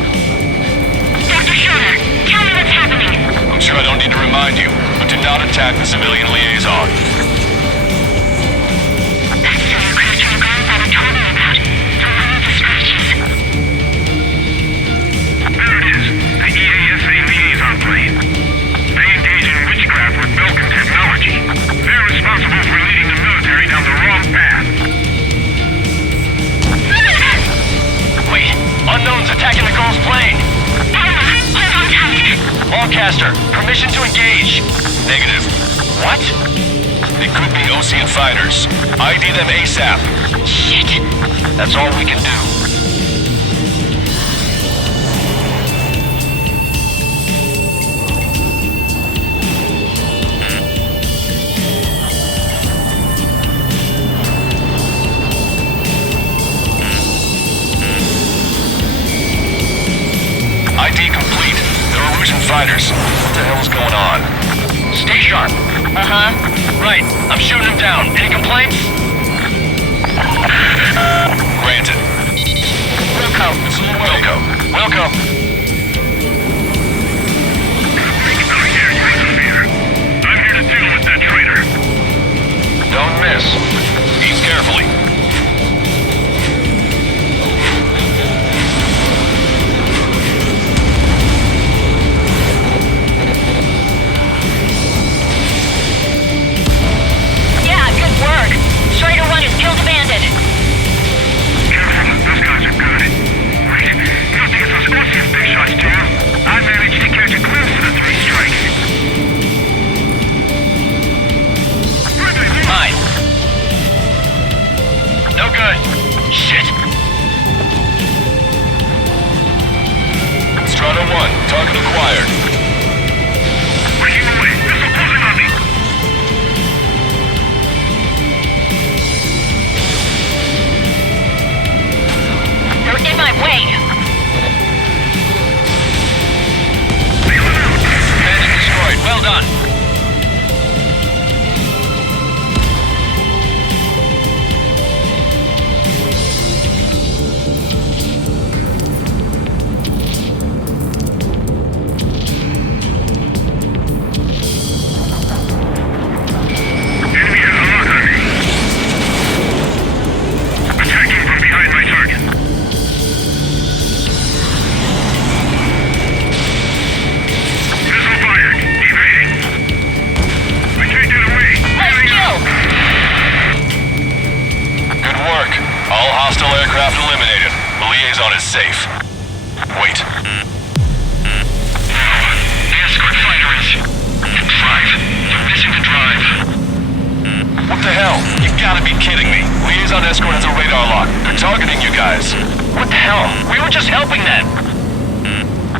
Dr. Schroeder, tell me what's happening. I'm sure I don't need to remind you, but do not attack the civilian liaison. That's the aircraft your grandfather told me about. The one with the scratches. There it is. The EASA liaison plane. They engage in witchcraft with Belkin technology. They're responsible for leading the military down the wrong path. Wait, unknown's attacking the girl's plane. Hold on tight. Longcaster, permission to engage. Negative. What? It could be Osean fighters. ID them ASAP. Shit. That's all we can do. ID complete. They're Erusian fighters. What the hell is going on? Stay sharp. Uh-huh. Right, I'm shooting him down. Any complaints? Granted. Wilco. Wilco. I'm here to deal with that traitor. Don't miss. Aim carefully. Yeah, good work. Strider 1 has killed a bandit. Careful, those guys are good. Wait, you don't think it's those Osean big shots, do you? I managed to catch a glimpse of the three strikes. Mine. No good. Shit. Strata 1, target acquired. Breaking away, missile closing on me. They're in my way. Bandit destroyed. Well done. Enemy has a lock on me. Attacking from behind my target. Missile fired. Evading. I can't get away. Let's kill. Good work. All hostile aircraft eliminated. The liaison is safe. Wait. The escort fighter is... drive. They're missing the drive. What the hell? You gotta be kidding me. Liaison escort has a radar lock. They're targeting you guys. What the hell? We were just helping them.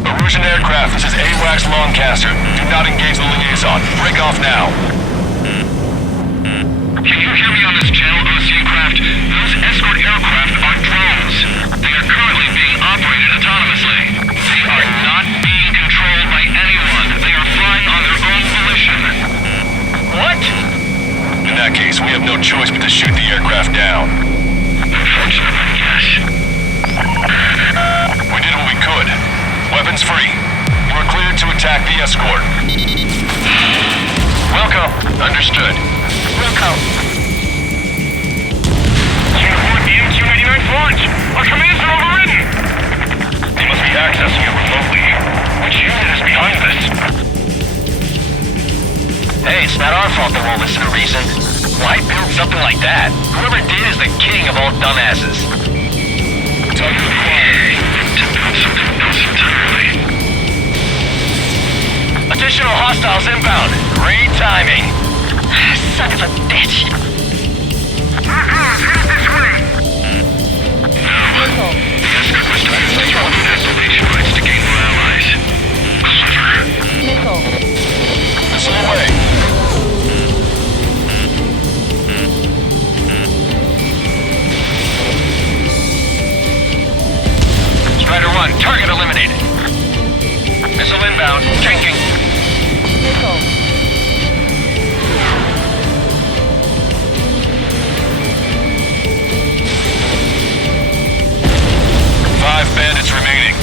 Erusian aircraft, this is AWACS Longcaster. Do not engage the liaison. Break off now. Can you hear me on this channel, Osean craft? Those escort aircraft are drones. They are currently being operated autonomously. They are not being controlled by anyone. They are flying on their own volition. What? In that case, we have no choice but to shoot the aircraft down. Unfortunately, yes. We did what we could. Weapons free. You are cleared to attack the escort. Wilco. Understood. Wilco. Unit 1, the MQ-99's launch. Our commands are overridden. They must be accessing it remotely. Which unit is behind this? Hey, it's not our fault they won't listen to reason. Why build something like that? Whoever did is the king of all dumbasses. Target acquired. To build something else entirely. Additional hostiles inbound. Great timing. Son of a bitch. Headed this way. Missile. Esker must have used the drone activation rights to gain more allies. Clever. Missile. Missile away. Strider 1, target eliminated. Missile inbound. Tanking. Missile. 5 bandits remaining.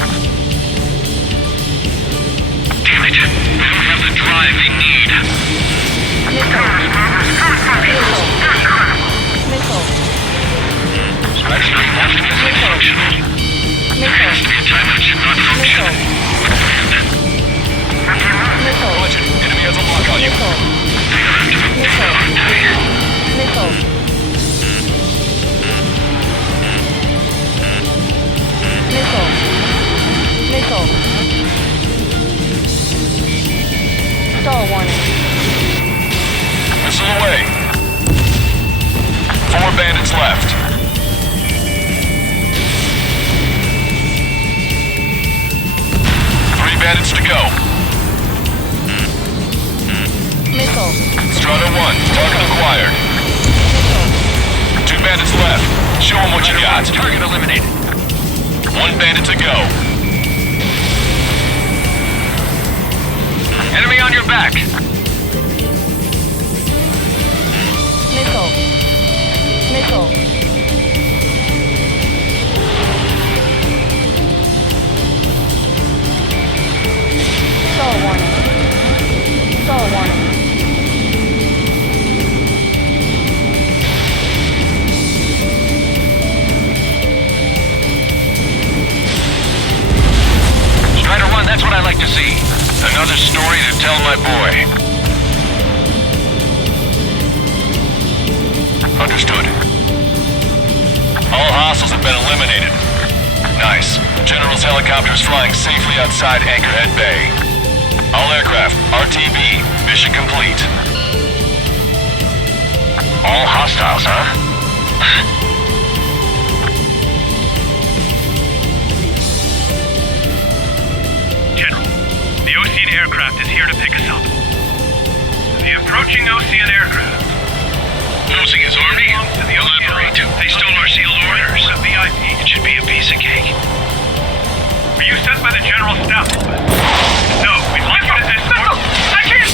Damn it. They don't have the drive they need. Missile. Strider 3 wants to be functional. There has to be a time when it should not function. Missile. Watch it. Enemy has a lock on you. Missile. Missile. Missile. Missile. Missile. Stall warning. Missile away. 4 bandits left. 3 bandits to go. Missile. Strata 1, target acquired. 2 bandits left. Show them what you got. Target eliminated. 1 bandit to go. Enemy on your back. Missile. Missile. Stall warning. Stall warning. Strider 1, that's what I like to see. Another story to tell my boy. Understood. All hostiles have been eliminated. Nice. General's helicopter is flying safely outside Anchorhead Bay. All aircraft, RTB, mission complete. All hostiles, huh? General, the Ocean aircraft is here to pick us up. The approaching Ocean aircraft. Losing his army? Elaborate. They stole our sealed orders. A VIP. It should be a piece of cake. Were you sent by the General Staff? No, we'd like you to escort... I can't...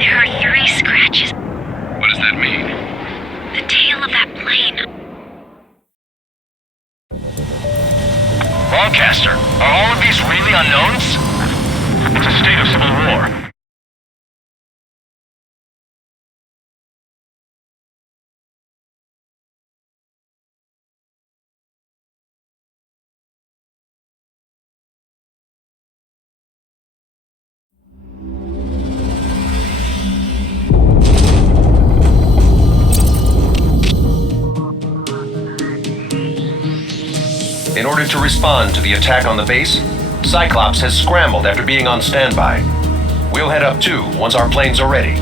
There are 3 scratches. What does that mean? The tail of that plane. Broadcaster, are all of these really unknowns? It's a state of civil war. In order to respond to the attack on the base, Cyclops has scrambled after being on standby. We'll head up too once our planes are ready.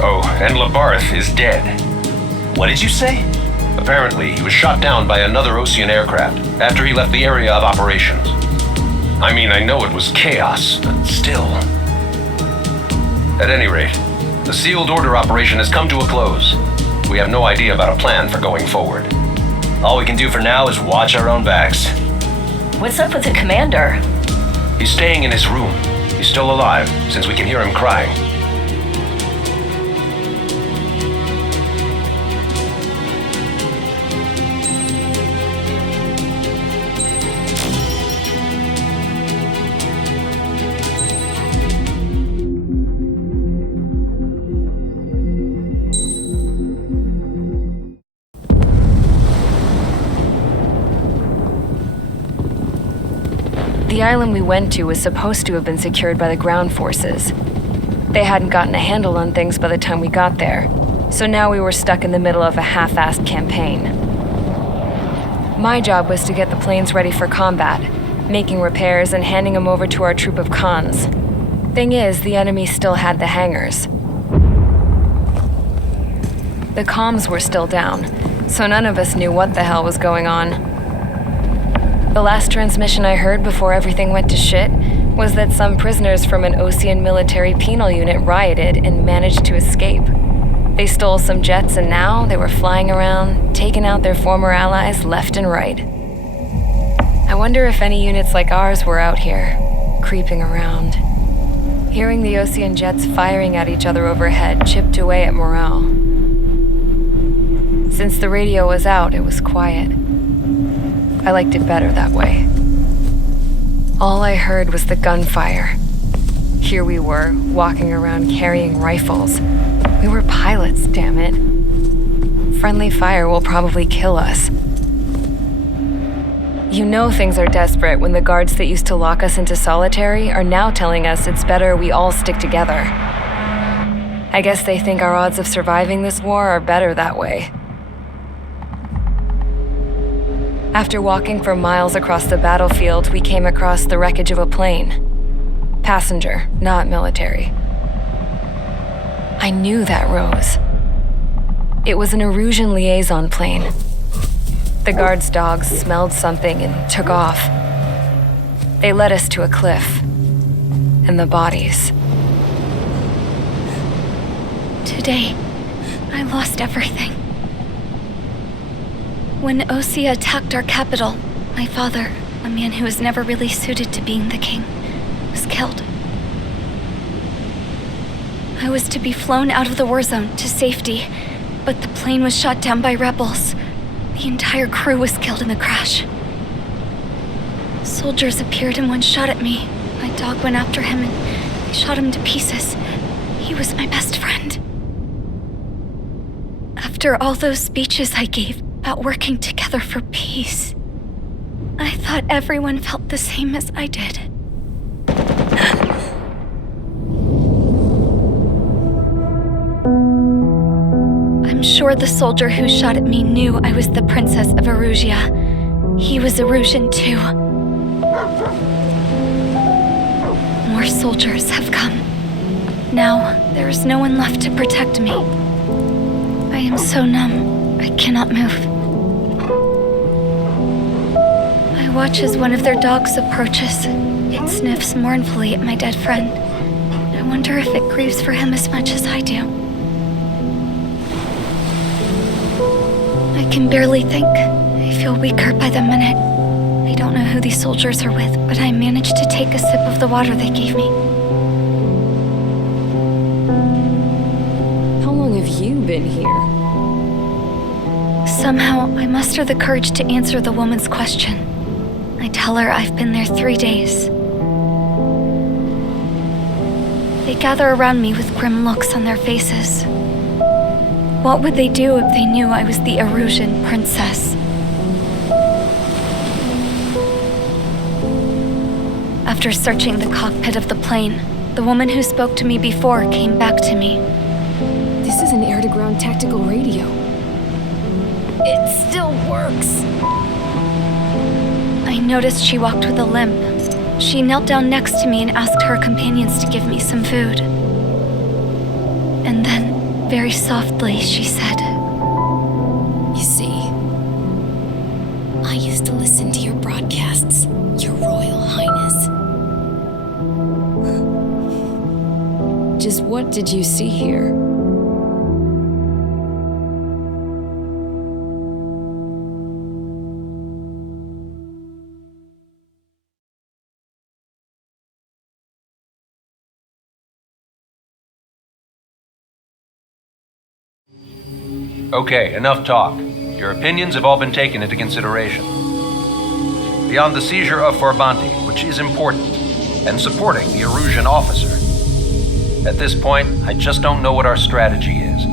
Oh, and Labarth is dead. What did you say? Apparently, he was shot down by another Ocean aircraft after he left the area of operations. I mean, I know it was chaos, but still. At any rate, the sealed order operation has come to a close. We have no idea about a plan for going forward. All we can do for now is watch our own backs. What's up with the commander? He's staying in his room. He's still alive, since we can hear him crying. The island we went to was supposed to have been secured by the ground forces. They hadn't gotten a handle on things by the time we got there, so now we were stuck in the middle of a half-assed campaign. My job was to get the planes ready for combat, making repairs and handing them over to our troop of cons. Thing is, the enemy still had the hangars. The comms were still down, so none of us knew what the hell was going on. The last transmission I heard before everything went to shit was that some prisoners from an Osean military penal unit rioted and managed to escape. They stole some jets and now they were flying around, taking out their former allies left and right. I wonder if any units like ours were out here, creeping around. Hearing the Osean jets firing at each other overhead chipped away at morale. Since the radio was out, it was quiet. I liked it better that way. All I heard was the gunfire. Here we were, walking around carrying rifles. We were pilots, damn it. Friendly fire will probably kill us. You know things are desperate when the guards that used to lock us into solitary are now telling us it's better we all stick together. I guess they think our odds of surviving this war are better that way. After walking for miles across the battlefield, we came across the wreckage of a plane. Passenger, not military. I knew that rose. It was an Erusian liaison plane. The guards' dogs smelled something and took off. They led us to a cliff. And the bodies. Today, I lost everything. When Osea attacked our capital, my father, a man who was never really suited to being the king, was killed. I was to be flown out of the war zone to safety, but the plane was shot down by rebels. The entire crew was killed in the crash. Soldiers appeared and one shot at me. My dog went after him and they shot him to pieces. He was my best friend. After all those speeches I gave about working together for peace, I thought everyone felt the same as I did. I'm sure the soldier who shot at me knew I was the Princess of Erusia. He was Erusian too. More soldiers have come. Now, there is no one left to protect me. I am so numb, I cannot move. I watch as one of their dogs approaches. It sniffs mournfully at my dead friend. I wonder if it grieves for him as much as I do. I can barely think. I feel weaker by the minute. I don't know who these soldiers are with, but I managed to take a sip of the water they gave me. How long have you been here? Somehow, I muster the courage to answer the woman's question. I tell her I've been there 3 days. They gather around me with grim looks on their faces. What would they do if they knew I was the Erusian princess? After searching the cockpit of the plane, the woman who spoke to me before came back to me. This is an air-to-ground tactical radio. It still works. I noticed she walked with a limp. She knelt down next to me and asked her companions to give me some food. And then, very softly, she said, "You see, I used to listen to your broadcasts, Your Royal Highness." Just what did you see here? Okay, enough talk. Your opinions have all been taken into consideration. Beyond the seizure of Farbanti, which is important, and supporting the Erusian officer, at this point, I just don't know what our strategy is,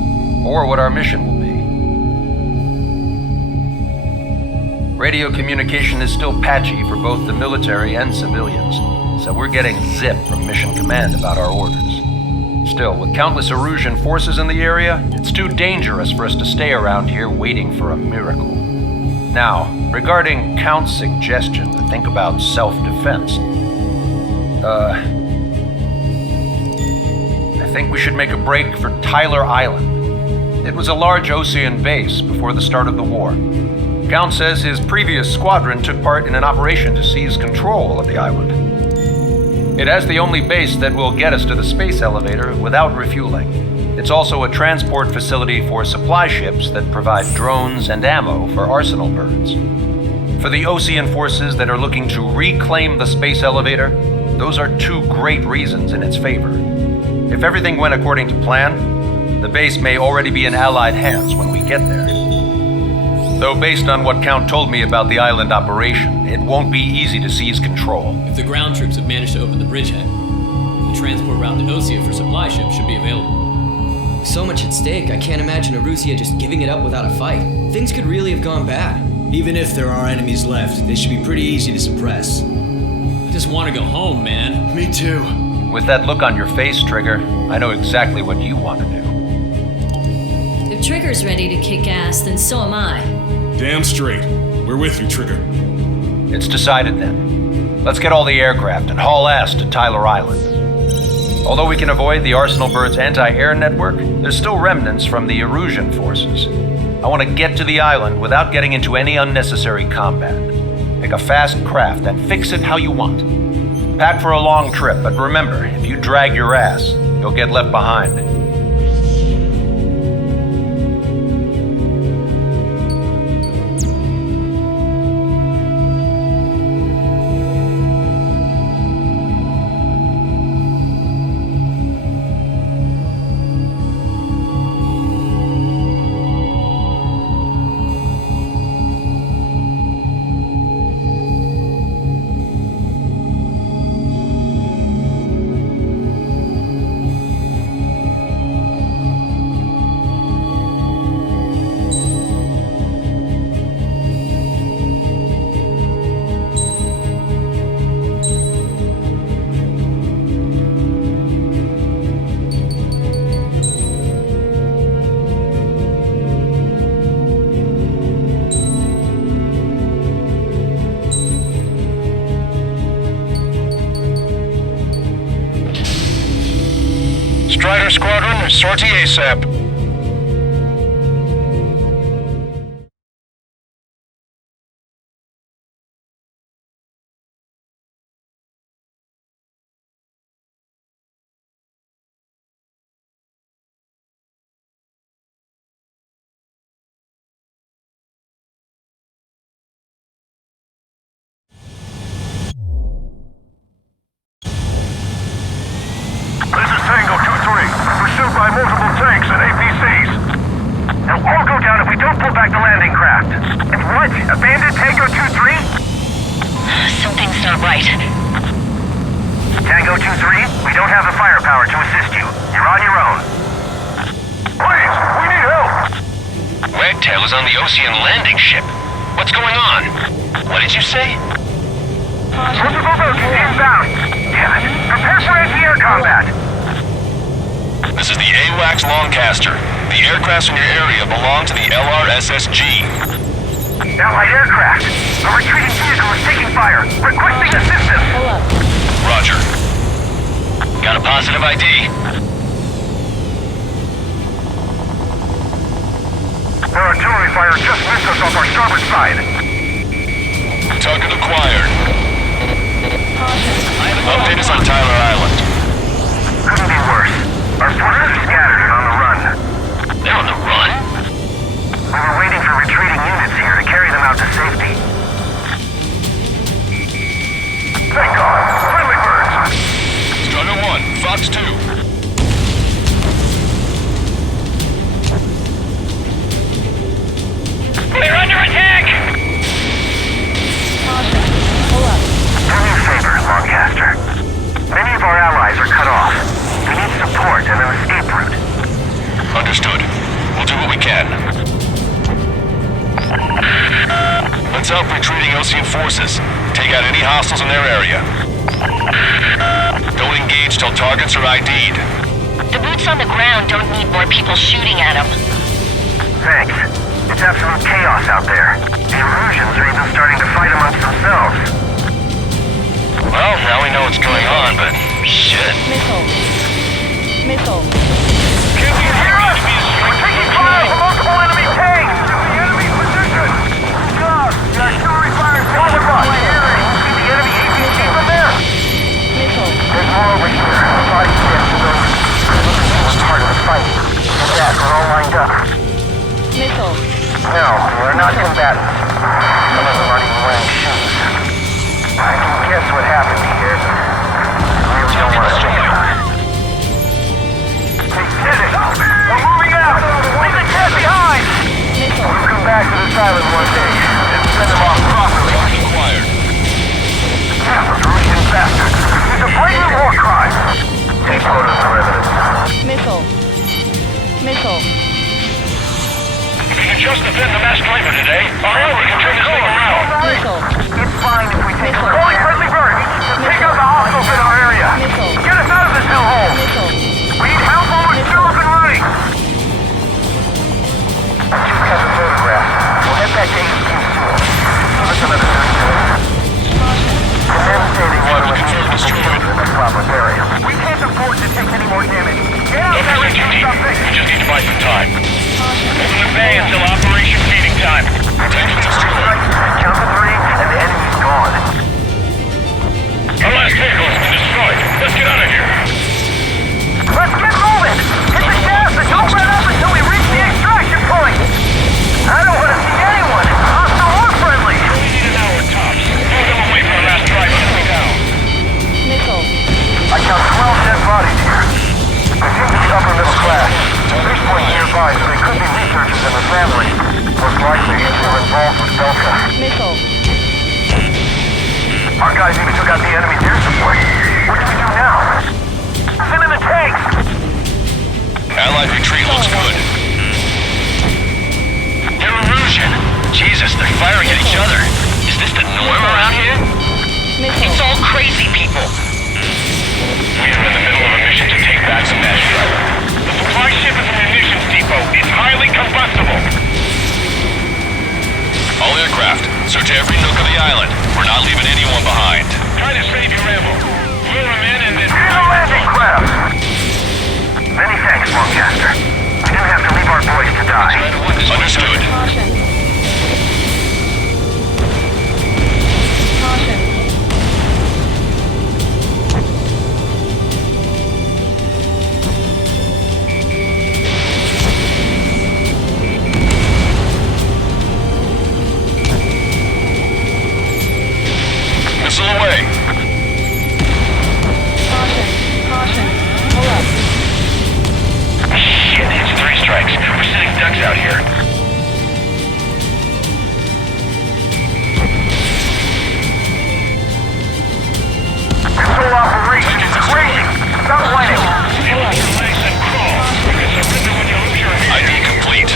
or what our mission will Radio communication is still patchy for both the military and civilians, so we're getting zip from Mission Command about our orders. Still, with countless Erusian forces in the area, it's too dangerous for us to stay around here waiting for a miracle. Now, regarding Count's suggestion to think about self-defense, I think we should make a break for Tyler Island. It was a large Osean base before the start of the war. Count says his previous squadron took part in an operation to seize control of the island. It has the only base that will get us to the space elevator without refueling. It's also a transport facility for supply ships that provide drones and ammo for arsenal birds. For the Osean forces that are looking to reclaim the space elevator, those are two great reasons in its favor. If everything went according to plan, the base may already be in Allied hands when we get there. Though based on what Count told me about the island operation, it won't be easy to seize control. If the ground troops have managed to open the bridgehead, the transport route to Osea for supply ships should be available. So much at stake, I can't imagine Erusia just giving it up without a fight. Things could really have gone bad. Even if there are enemies left, they should be pretty easy to suppress. I just want to go home, man. Me too. With that look on your face, Trigger, I know exactly what you want to do. If Trigger's ready to kick ass, then so am I. Damn straight. We're with you, Trigger. It's decided then. Let's get all the aircraft and haul ass to Tyler Island. Although we can avoid the Arsenal Bird's anti-air network, there's still remnants from the Erusian forces. I want to get to the island without getting into any unnecessary combat. Pick a fast craft and fix it how you want. Pack for a long trip, but remember, if you drag your ass, you'll get left behind. Strider Squadron, sortie ASAP. By multiple tanks and APCs. They'll all go down if we don't pull back the landing craft. And what? Abandoned Tango 2-3? Something's not right. Tango 2-3, we don't have the firepower to assist you. You're on your own. Please, we need help! Wagtail is on the Osean landing ship. What's going on? What did you say? Multiple boats inbound. Damn it. Prepare for anti-air combat. This is the AWACS Longcaster. The aircrafts in your area belong to the LRSSG. Allied aircraft. A retreating vehicle is taking fire. Requesting assistance. Roger. Got a positive ID. Their artillery fire just missed us off our starboard side. Target acquired. Update us on Tyler Island. Couldn't be worse. Our forces are scattered and on the run. They're on the run? We were waiting for retreating units here to carry them out to safety. Thank God! Friendly birds! Strider 1, Fox 2. We're under attack! Do me a favor, Longcaster. Many of our allies are cut off. We need support and an escape route. Understood. We'll do what we can. Let's out for forces. Take out any hostiles in their area. Don't engage till targets are ID'd. The boots on the ground don't need more people shooting at them. Thanks. It's absolute chaos out there. The Erusians are even starting to fight amongst themselves. Well, now we know what's going on, but shit. Missile. Can you hear us? We're taking fire from multiple enemy tanks! To the enemy position! Good job! The artillery fire is all across. See the enemy APC from there? Missile. There's more over here. Body scans to those. It's part of the fight. And that, we're all lined up. Missile. No, we're not combatants. Some of them aren't even wearing shoes. I can guess what happened here. I really don't want to say it. They did it! We're moving out! Leave the cat behind! We'll come back to this island one day and send them off properly. Acquired. Yeah, those Russian bastards. It's a blatant war crime. Take photos for evidence. Missile. If you can just defend the mass driver today, we can turn this thing around. Missile. It's fine if we take a rolling friendly bird. Take out the hostiles in our area. Get us out of this hellhole. We need help while we're still up and running. I just got the photograph. We'll head back to HQ soon. Give us another 30 minutes. The men say they want to assist with the children in the proper area. We can't afford to take any more damage. Get out there and do something. We just need to buy some time. Open the bay until operation feeding time. Attention destroyed. Count to 3 and the enemy's gone. Our last vehicle has been destroyed. Let's get out of here. Let's get moving! Hit the gas and don't let up until we reach the extraction point! I don't want to see anyone, hostile or friendly! We need an hour tops. Throw them away from our last driver and go down. Missile. I count 12 dead bodies here. They seem to be upper middle class. There's one nearby, so they could be researchers and their family. Most likely, they're involved with Delta. Missile. Our guys even took out the enemy's air support. What do we do now? Send in the tanks! Allied retreat looks good. They're Erusian. Jesus, they're firing at each other. Is this the norm around here? It's all crazy people. We are in the middle of a mission to take back the mass driver. The supply ship and munitions depot is highly combustible. All aircraft, search every nook of the island. We're not leaving anyone behind. Try to save your ammo. Lure them in and then... Here's a landing craft! Many thanks, Lancaster. We didn't have to leave our boys to die. Understood. Caution. Missile away. Caution. Hold up. Shit, it's 3 strikes. We're sitting ducks out here. This whole operation is crazy! Stop whining! Nice and crawl. You can surrender when you lose your head. ID complete.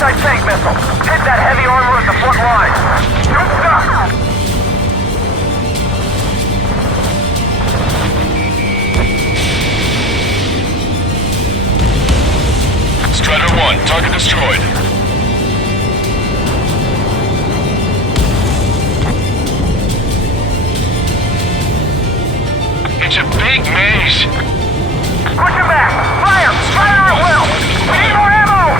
Anti-tank missile. Hit that heavy armor at the front line. Good stuff. Strider 1, target destroyed. It's a big maze. Push him back. Fire! Fire at will! We need more ammo!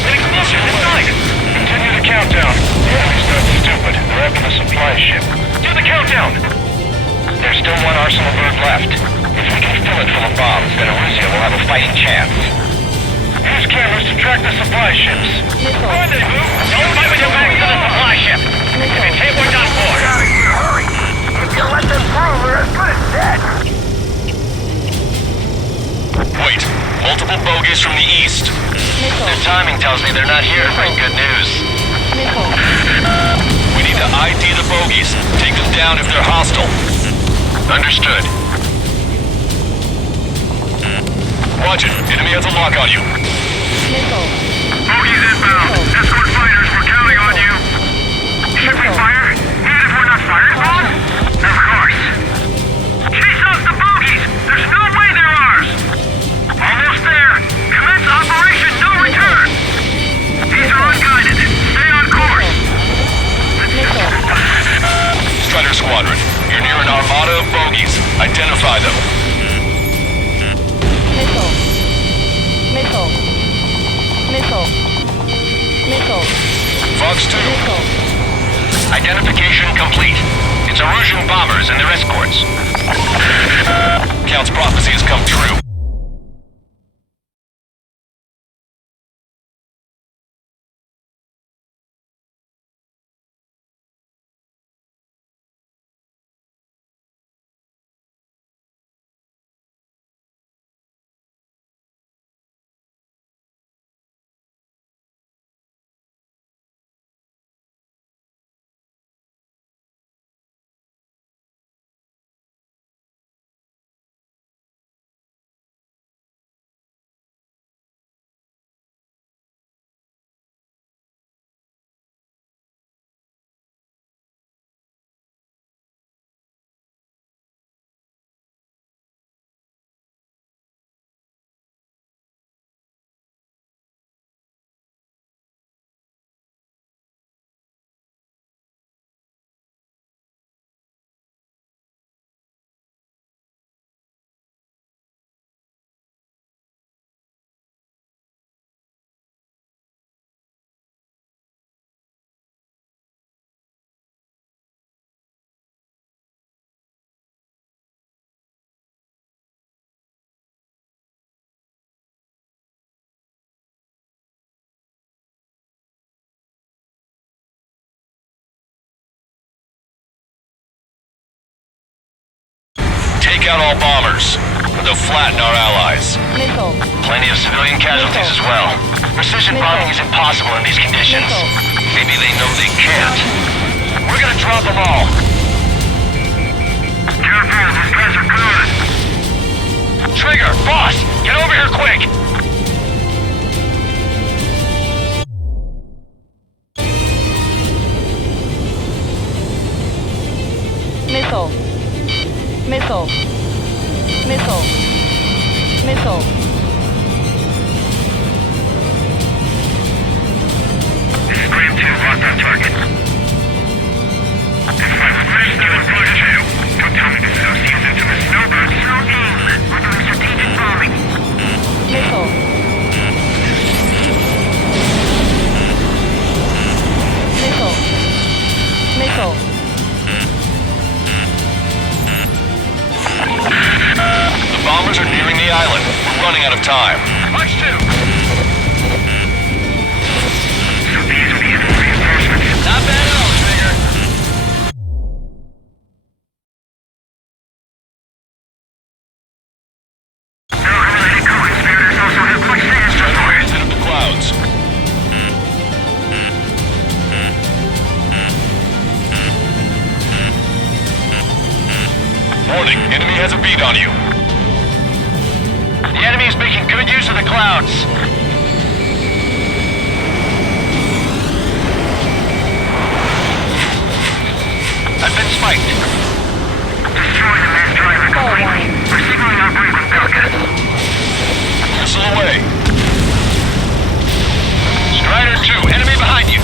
An explosion inside! Continue the countdown. The enemy's not stupid. They're after the supply ship. Do the countdown! There's still one arsenal bird left. If we can fill it full of bombs, then Arusea will have a fighting chance. Use cameras to track the supply ships. Rendezvous! Don't fight with your backs to the supply ship! If you take one on board! Get out of here, hurry! If you let them through, we're as good as dead! Wait, multiple bogies from the east. Their timing tells me they're not here to bring good news. We need to ID the bogies. Take them down if they're hostile. Understood. Watch it. Enemy has a lock on you. Bogies inbound. Escort fighters, we're counting on you. Should we fire? Even if we're not fired upon? Of course. Chase off the bogies! There's no way they're ours! Almost there! Commence Operation No Return! These are unguided. Stay on course! Strider Squadron, you're near an armada of bogies. Identify them. Missile. Missile. Missile. Missile. Fox 2. Missile. Identification complete. It's Erusian bombers and their escorts. Count's prophecy has come true. Take out all bombers. They'll flatten our allies. Missile. Plenty of civilian casualties as well. Precision bombing is impossible in these conditions. Maybe they know they can't. We're gonna drop them all. Careful, these guys are good. Trigger, boss, get over here quick. Missile. Missile. Missile. Missile. Scream 2, locked on target. It's my first given push 2. Don't tell me this is OC's infamous snowbird. So aim. We're doing strategic bombing. Missile. Missile. Missile. The bombers are nearing the island. We're running out of time. Watch 2. So these are the enemy reinforcements. Not bad at all, Trigger. Alcoholic co-conspirators also have much sand destroyers. Set up the clouds. Warning, enemy has a beat on you. The enemy enemy's making good use of the clouds. I've been spiked. Destroy the main driver completely. We're signaling our break with Pelican. Missile away. Strider 2, enemy behind you.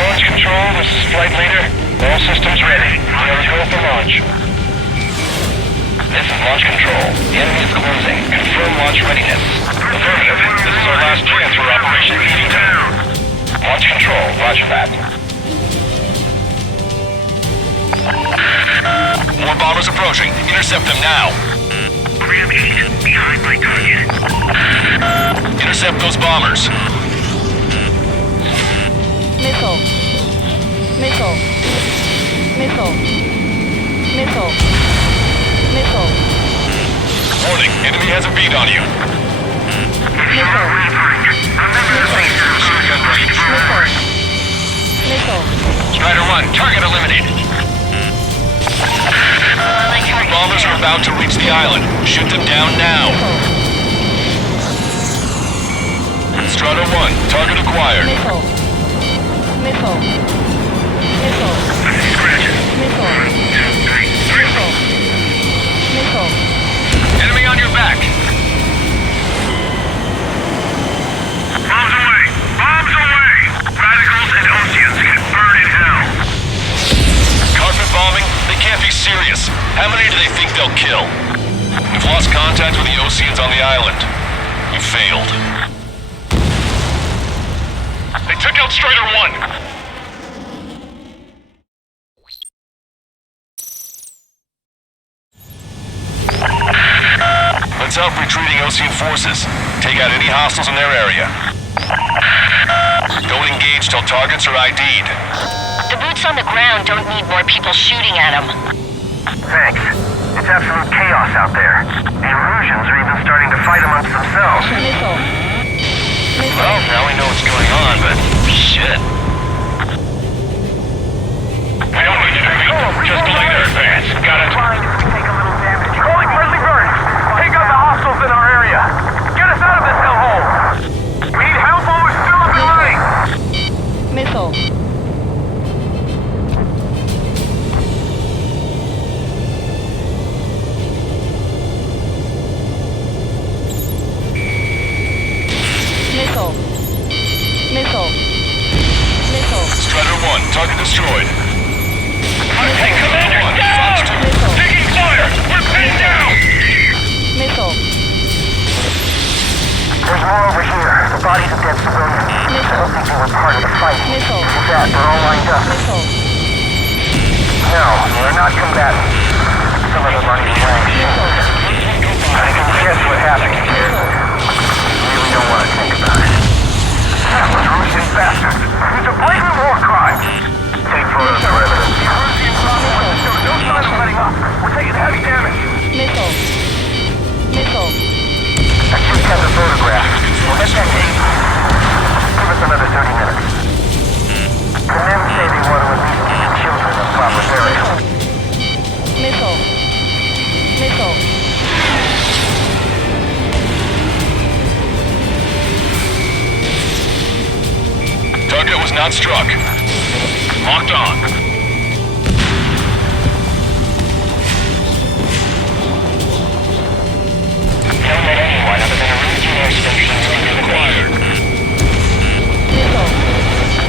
Launch control, this is flight leader. All systems ready. We are go for launch. This is launch control. The enemy is closing. Confirm launch readiness. Affirmative. This is our last chance for Operation Feeding Time. Launch control. Roger that. More bombers approaching. Intercept them now. Ram 8, behind my target. Intercept those bombers. Missile. Missile. Missile. Missile. Missile. Warning. Enemy has a beat on you. Missile. Missile. Missile. Strider 1, target eliminated. Bombers are about to reach the island. Shoot them down now. Strider 1, target acquired. Missile. Missile. Missile. Missile. Missile. Missile. Enemy on your back. Bombs away! Bombs away! Radicals and Oceans can burn in hell. Carpet bombing? They can't be serious. How many do they think they'll kill? We've lost contact with the Oceans on the island. We failed. They took out Strider 1. Let's help retreating Ocean forces. Take out any hostiles in their area. Don't engage till targets are ID'd. The boots on the ground don't need more people shooting at them. Thanks. It's absolute chaos out there. The Erusians are even starting to fight amongst themselves. Missile. Well, now we know what's going on, but shit. We don't need to defeat. Just delay their advance. Got it. Fine if we take a little damage. Calling friendly birds. Take out the hostiles in our area. Get us out of this hellhole. We need help while we're still up and running. Missile. Missile. Missile. Missile. Strider 1, target destroyed. Hey, Commander, down! Missile. Taking fire! We're pinned down! Missile. There's more over here. The bodies of dead civilians. I don't think they were part of the fight. Missile. With that, they're all lined up. Missile. No, they're not combatants. Some of them aren't even wearing shields. I can guess what happened here. Really don't want to think about it. That was Russian bastards. It's a blatant war crime. Take photos for evidence. The Russian problem was to show no sign of letting up. We're taking heavy damage. Missile. Missile. I just got the photograph. We'll get that tape. Give us another 30 minutes. The men say they want to release the children of proper burial. Missile. Missile. Target was not struck. Locked on. Don't let anyone other than Erusian airstations enter the base. Missile.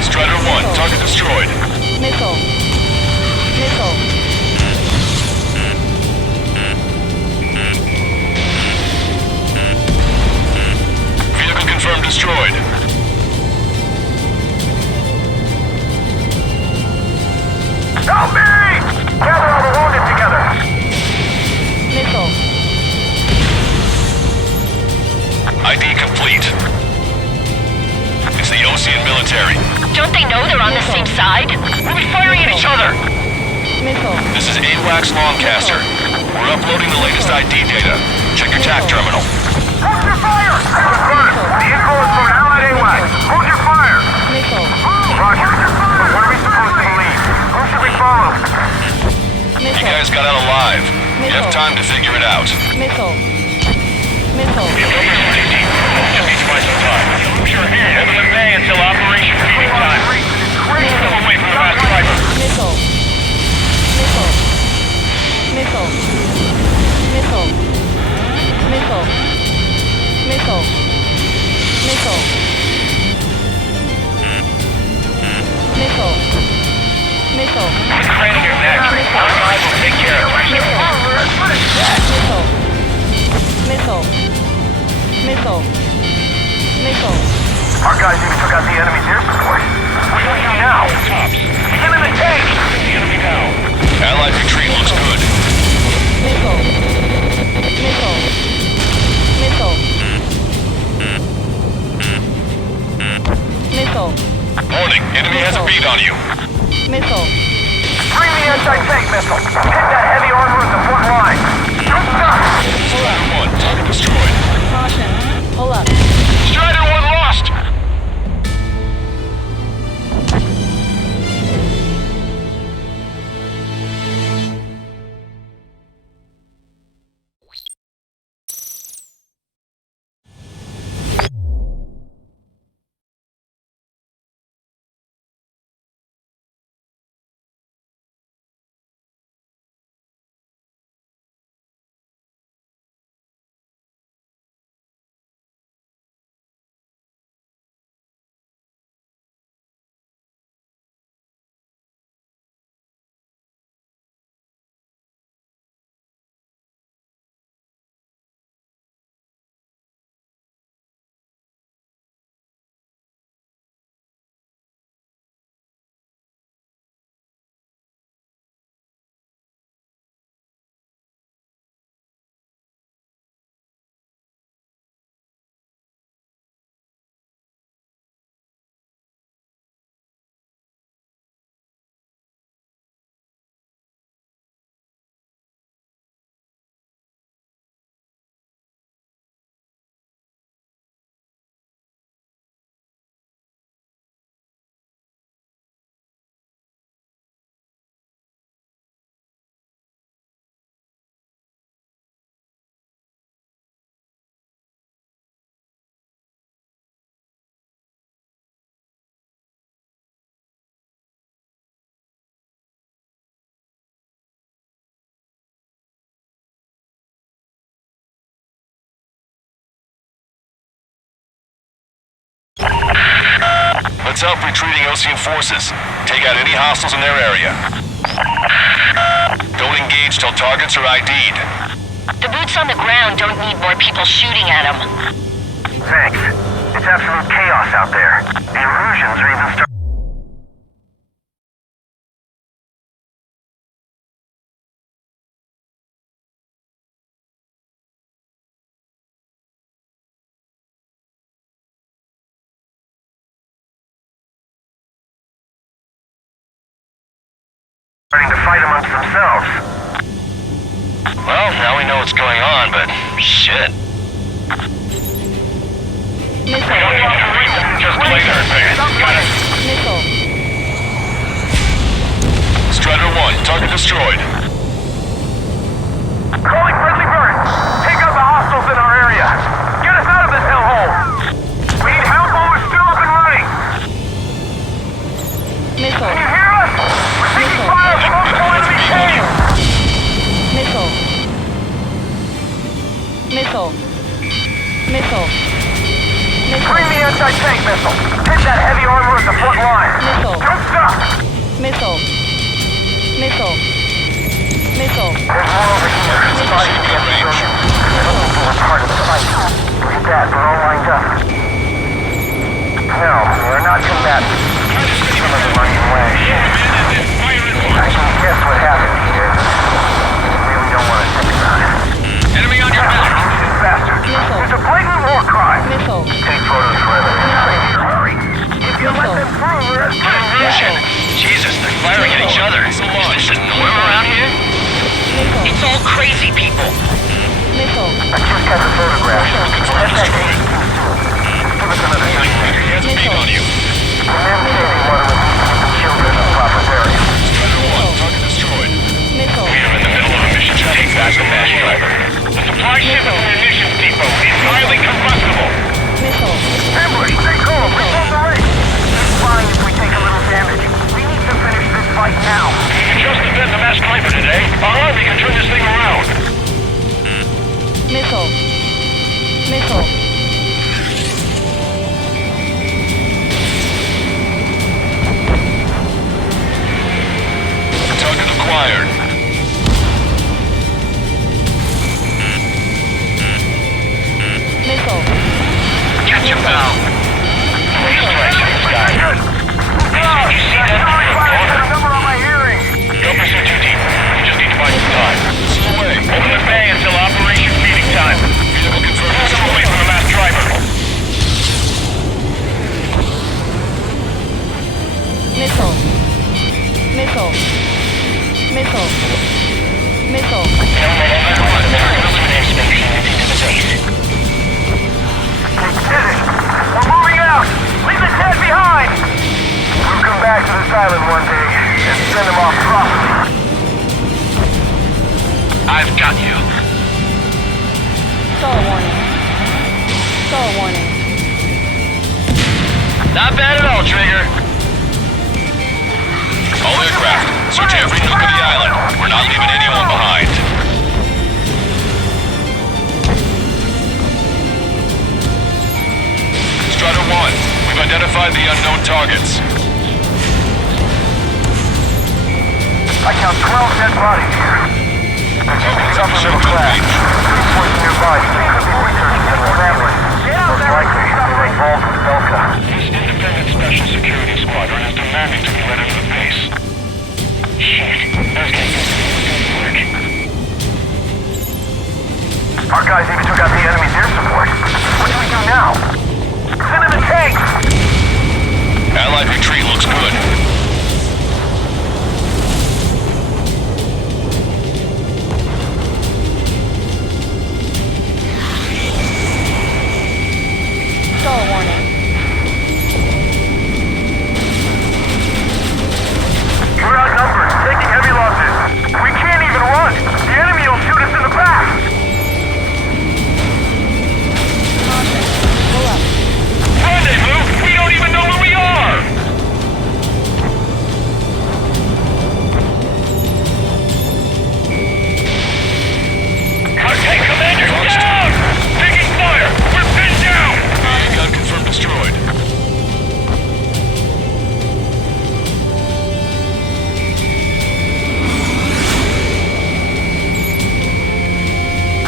Strider 1, target destroyed. Missile. Missile. Vehicle confirmed destroyed. Help me! Gather all the wounded together. Missile. ID complete. It's the Ocean military. Don't they know they're on the same side? We'll be firing at each other! Missile. This is AWACS Longcaster. We're uploading the latest ID data. Check your TAC terminal. Hold your fire! Confirmed. The info is from Allied AWAC. Hold your fire! Missile. Roger. But what are we supposed to believe? Who should we follow? You guys got out alive. You have time to figure it out. Missile. Missile. Just need to buy some time. Use your hand. Hold them at bay until operation feeding time. Still away from the last driver. Missile. Missile. Missile. Missile. Missile. Missile. Missile. Missile. Missile. Quit craning your neck. Our guys will take care of it. Missile. Missile. Missile. Missile. Our guys even took out the enemy's air support. What do we do now? Tops. He's in the tank! The enemy down. Allied retreat looks good. Missile. Missile. Missile. Missile. Warning, enemy has a beat on you. Missile. Bring the anti-tank missile! Hit that heavy armor at the front line! Don't stop! Strider 1, target destroyed. Caution. Pull up. Strider 1 lost! Let's help retreating Osean forces. Take out any hostiles in their area. Don't engage till targets are ID'd. The boots on the ground don't need more people shooting at them. Thanks. It's absolute chaos out there. The Erusians are even starting. Starting to fight amongst themselves. Well, now we know what's going on, but shit. Just play their face. Got it. Missile. Strider 1, target destroyed. Calling friendly bird! Take out the hostiles in our area! Get us out of this hellhole! We need help while we're still up and running! Missile. Can you hear us? We're taking fire from multiple enemy teams! Missile. Missile. Missile. Bring the anti-tank missile! Hit that heavy armor at the front line! Missile. Don't stop! Missile. Missile. Missile. There's more over here. Sorry to get the Erusians. They're looking for a part of the fight. Look at that, they're all lined up. No, they're not combatants. Some of them are in way. I can guess what happened here. I really don't want to think about it. Enemy on your back. Bastard. Missile. It's a blatant war crime. Missile. Take photos for evidence. Hurry. If you let them through, we're as good as dead. Jesus, they're firing at each other. Is this a norm around here? Missile. It's all crazy people. Missile. I just got the photograph. Let that be. Give us another 30 minutes. He has a beat on you. The men say they want to remove the children of proper area. Strider 1, target destroyed. Missile. We are in the middle of a mission to take back the mass driver. The supply ship at the munitions depot is Our army can turn this thing around. Missile. Missile. Target acquired. Missile. Catch him now. These strikes in the sky. Good. You see that? Number on my hearing. Don't pursue too deep. You just need to buy some time. Open the bay until operation feeding time. Vehicle confirmed Away destroyed. from the last driver. Missile. Missile. Missile. Missile. We're moving out. Leave the Ted behind. We'll come back to this island one day and send them off properly. I've got you. Stall warning. Stall warning. Not bad at all, Trigger. All aircraft, search every nook of the island. We're not leaving anyone behind. Strider 1, we've identified the unknown targets. I count 12 dead bodies here. There's something middle class. Resources nearby. They could be researchers and traveling. Most likely, they're involved with Delta. This independent special security squadron is demanding to be let into the base. Shit, those guys don't work. Our guys even took out the enemy's air support. What do we do now? Send in the tanks! Allied retreat looks good. Stall warning. We're outnumbered, taking heavy losses. We can't even run. The enemy will shoot us in the back. Caution. Pull up. Rendezvous? We don't even know where we are! Okay, Commander, down! Taking fire! We're pinned down! Gun confirmed destroyed.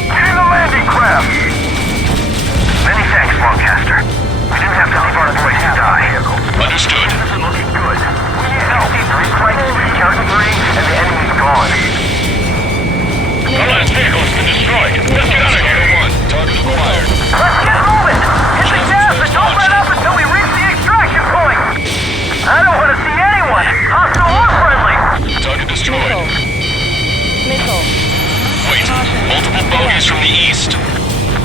Get in the landing craft! Many thanks, Lancaster. We didn't have to leave our boys to die. Understood. This isn't looking good. We need help. 3 strikes, counter 3, and the enemy's gone. The last vehicle has been destroyed. Let's get out of here! Strider 1, target acquired. Let's get moving! Hit the gas and don't let up until we reach the extraction point! I don't want to see anyone, hostile or friendly! Target destroyed. Missile. Missile. Wait, multiple bogies from the east.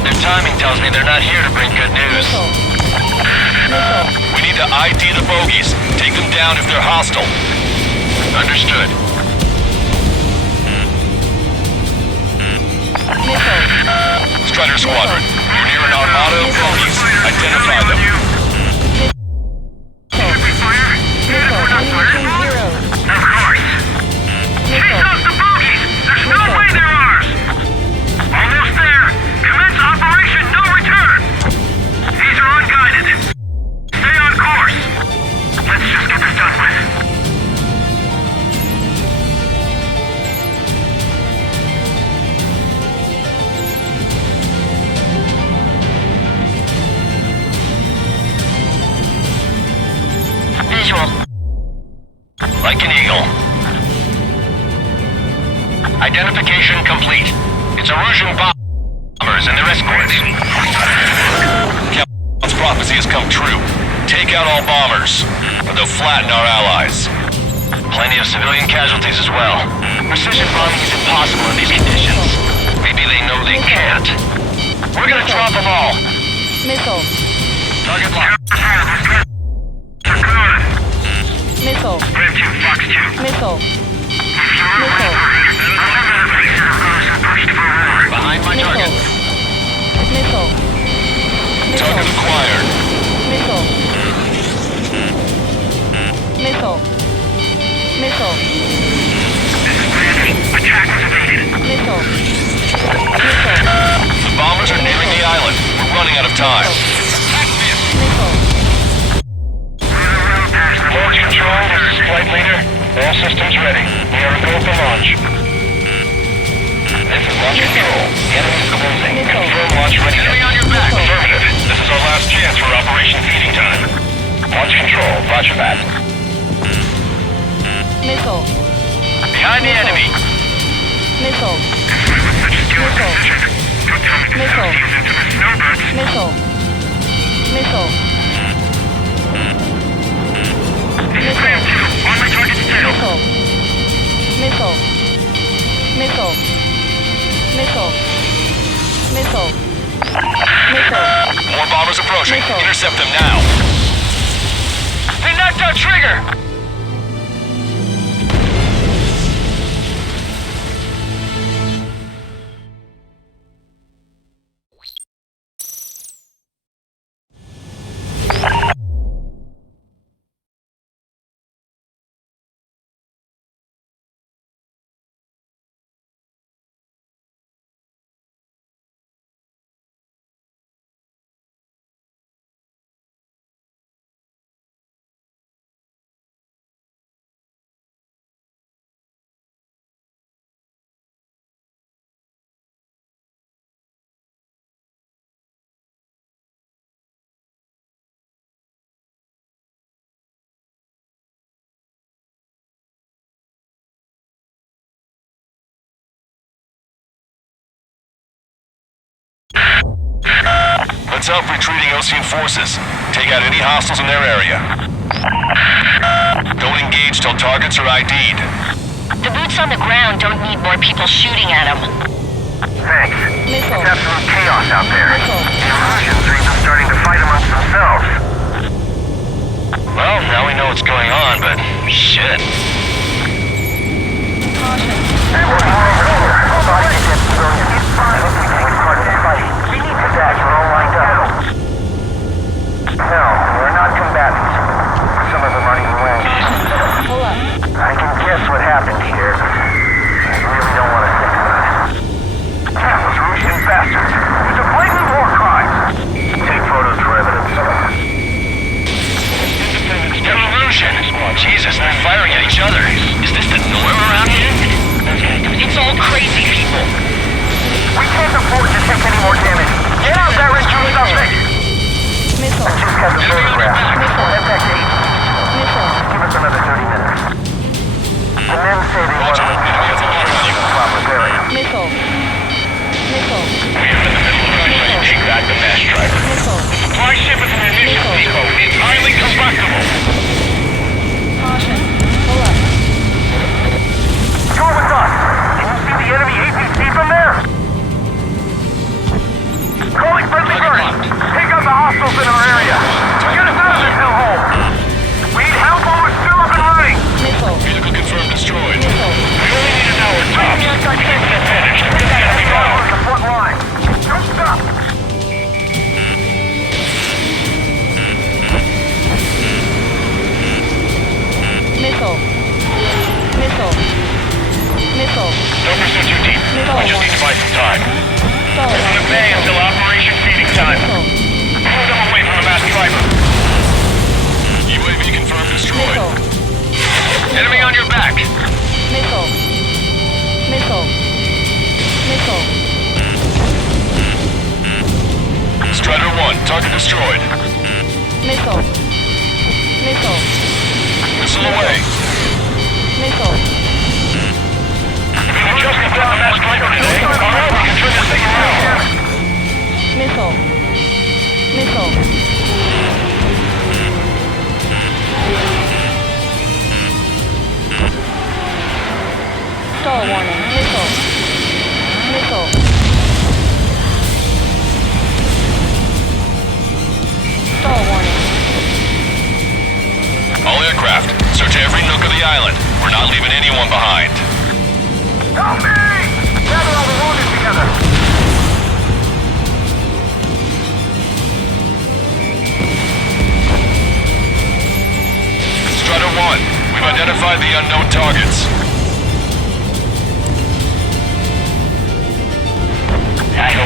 Their timing tells me they're not here to bring good news. Missile. Missile. We need to ID the bogies. Take them down if they're hostile. Understood. Missile. Strider Squadron, you're near an armada of bogies. Identify them. Missile. Unleashing zeros. Of course. Missile. the bogies! There's no way they're ours! Almost there! Commence Operation No Return! These are unguided. Stay on course. Let's just get this done with. Visual. Like an eagle. Identification complete. It's Erusian bombers and their escorts. Captain's prophecy has come true. Take out all bombers, or they'll flatten our allies. Plenty of civilian casualties as well. Precision bombing is impossible in these conditions. Maybe they know they can't. We're gonna drop them all. Missile. Target locked. Missile. Red 2, Fox 2. Missile. Missile. Behind my target. Missile. Target acquired. Missile. Missile. Missile. This is Brandy. Attack was The bombers are nearing the island. We're running out of time. Launch control, this is flight leader. All systems ready. We are go for launch. This is launch control. The enemy is closing. Confirm launch ready. Enemy on your back. Affirmative. This is our last chance for Operation Feeding Time. Launch control. Roger that. Missile. Behind the enemy. Missile. Missile. Missile. Missile. Missile. Missile. Missile. Missile. More bombers approaching. Missile. Intercept them now. They knocked out Trigger! Let's help retreating Osean forces. Take out any hostiles in their area. Don't engage till targets are ID'd. The boots on the ground don't need more people shooting at them. Thanks. It's absolute chaos out there. The Erusians are even starting to fight amongst themselves. Well, now we know what's going on, but shit. Hey, we're over. Body ship civilians. It's fine. I think we can start this fight. We need to dash. We're all lined up. No, we're not combatants. Some of them aren't even wearing uniforms. Hold up. I can guess what happened here. I really don't want to think about it. Those Russian bastards. It's a blatant war crime. Take photos for evidence. Evolution! Jesus, they're firing at each other. Is this the norm around here? It's all crazy people. We can't afford to take any more damage. Get out there and do something! Missile. I just got the photograph. Missile. Head back to HQ. Missile. Give us another 30 minutes. The men say they want to in the proper area. Missile. Missile. We are in the middle of trying to take back the mass driver. Missile. The supply ship is an initial depot. It's highly combustible. Caution. Hold up. You're with us. Can you see the enemy APC from there? Calling friendly birds. Take out the hostiles in our area. Get us out of this hellhole. We need help while we're still up and running. Missile. Vehicle confirmed destroyed. Missile. We only need an hour tops. We have an advantage. Get the enemy down. The front line. Don't stop. Missile. Missile. Missile. Don't pursue too deep. Missile. We just need to buy some time. Solid. In the bay until Operation Feeding Time. Missile. Pull them away from the mass driver. UAV confirmed destroyed. Missile. Enemy on your back. Missile. Missile. Missile. Strider 1, target destroyed. Missile. Missile. Missile away. Missile. We just got the mass driver today. All right, we can turn this thing around. Missile. Missile. Stall warning. Missile. Missile. Stall warning. All aircraft, search every nook of the island. We're not leaving anyone behind. Help me! Gather all the wounded together. Strider 1, we've identified the unknown targets.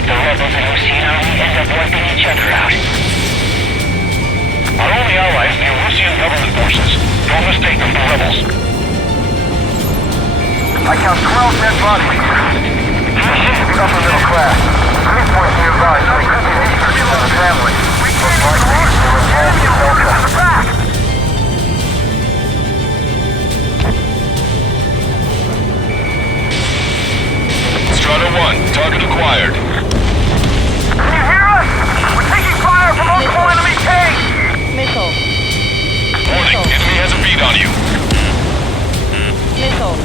The rebels and Osean army end up wiping each other out. Our only allies, the Erusian government forces. Don't mistake them for rebels. I count 12 dead bodies here. They seem to be upper middle class. Police point nearby, so they could be researchers and a family. Most likely, they were involved in Delta. Strata 1, target acquired. Can you hear us? We're taking fire from multiple enemy tanks! Missile. Warning, enemy has a bead on you. Missile.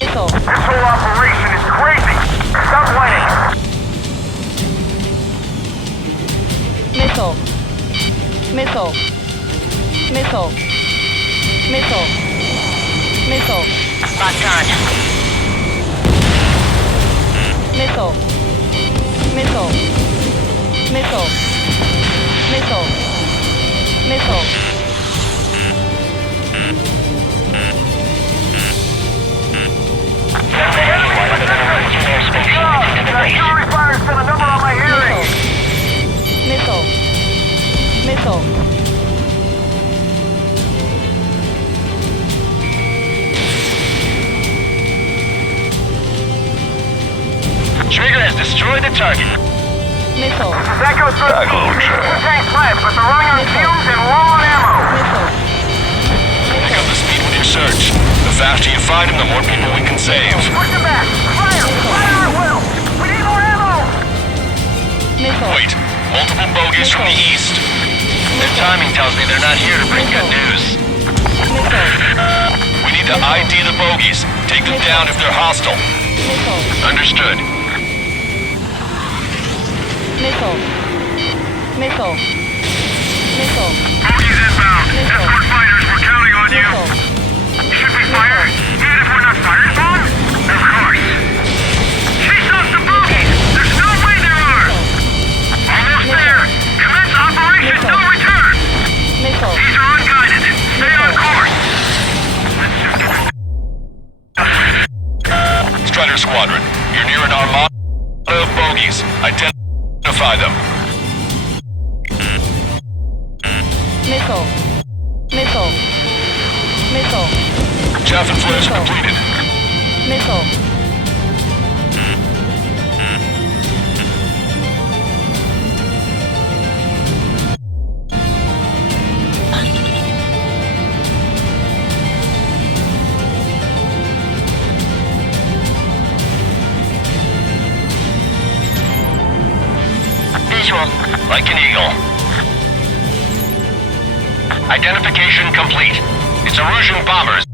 Missile. This whole operation is crazy! Stop whining! Missile. Missile. Missile. Missile. Missile. Locked on. Missile. Missile. Missile. Missile. Missile. Artillery fire sent a number on my hearing! Missile. Missile. Trigger has destroyed the target. Missile. This is Echo 13. Two tanks left, but they're running on fumes and low on ammo. Missile. Pick up the speed with your search. The faster you find them, the more people we can save. Push them back! Fire! Fire at will! We need more ammo! Missile. Wait, multiple bogies from the east. Their timing tells me they're not here to bring good news. Missile. We need to ID the bogies. Take them down if they're hostile. Missile. Understood. Missile. Missile. Missile. Bogies inbound. Missile. Escort fighters, we're counting on you. Missile. Should we fire? Even if we're not fired upon? Of course. Chase off the bogies! There's no way there are! Almost there! Commence operation no return! Missile. These are unguided. Stay on course! Strider Squadron, you're near an armada of bogies. Identify them. Missile. Missile. Missile. Chaff and flares are completed. Missile. Visual. Like an eagle. Identification complete. It's Erusian bombers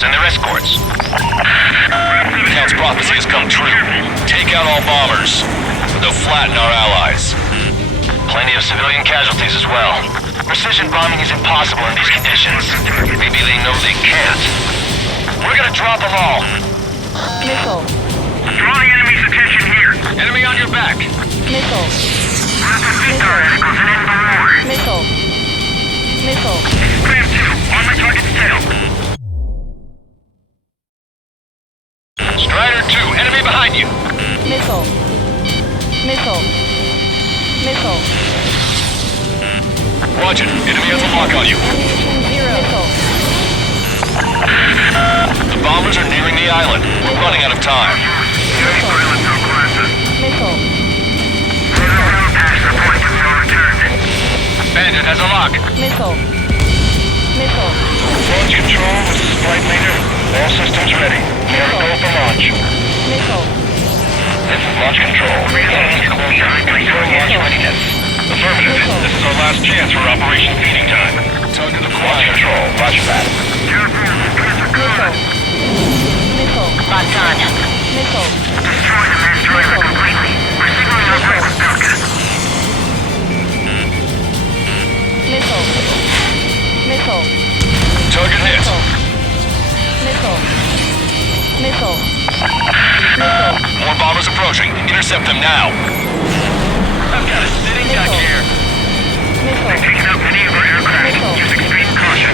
and their escorts. Count's prophecy has come true. Take out all bombers. They'll flatten our allies. Plenty of civilian casualties as well. Precision bombing is impossible in these conditions. Maybe they know they can't. We're gonna drop them all. Missile. Draw the enemy's attention here. Enemy on your back. Missile. Missile. Missile. Scram 2, on my target's tail. Strider 2, enemy behind you. Missile. Missile. Missile. Watch it. Enemy has a lock on you. Zero. Missile. The bombers are nearing the island. We're running out of time. Missile. Bandit has a lock. Missile. Missile. Launch control, this is Flight Leader. All systems ready. We are go for launch. Missile. This is Launch Control. Confirm launch readiness. Affirmative. This is our last chance for Operation Feeding Time. Target Launch acquired. Control, roger that. Missile. Missile. Locked on. Missile. Destroy the destroyer completely. We're signaling our flight with Falcon. Missile. Missile. been hit. Missile. Missile. More bombers approaching. Intercept them now. I've got a sitting duck here. They're taking out many of our aircraft. Use extreme caution.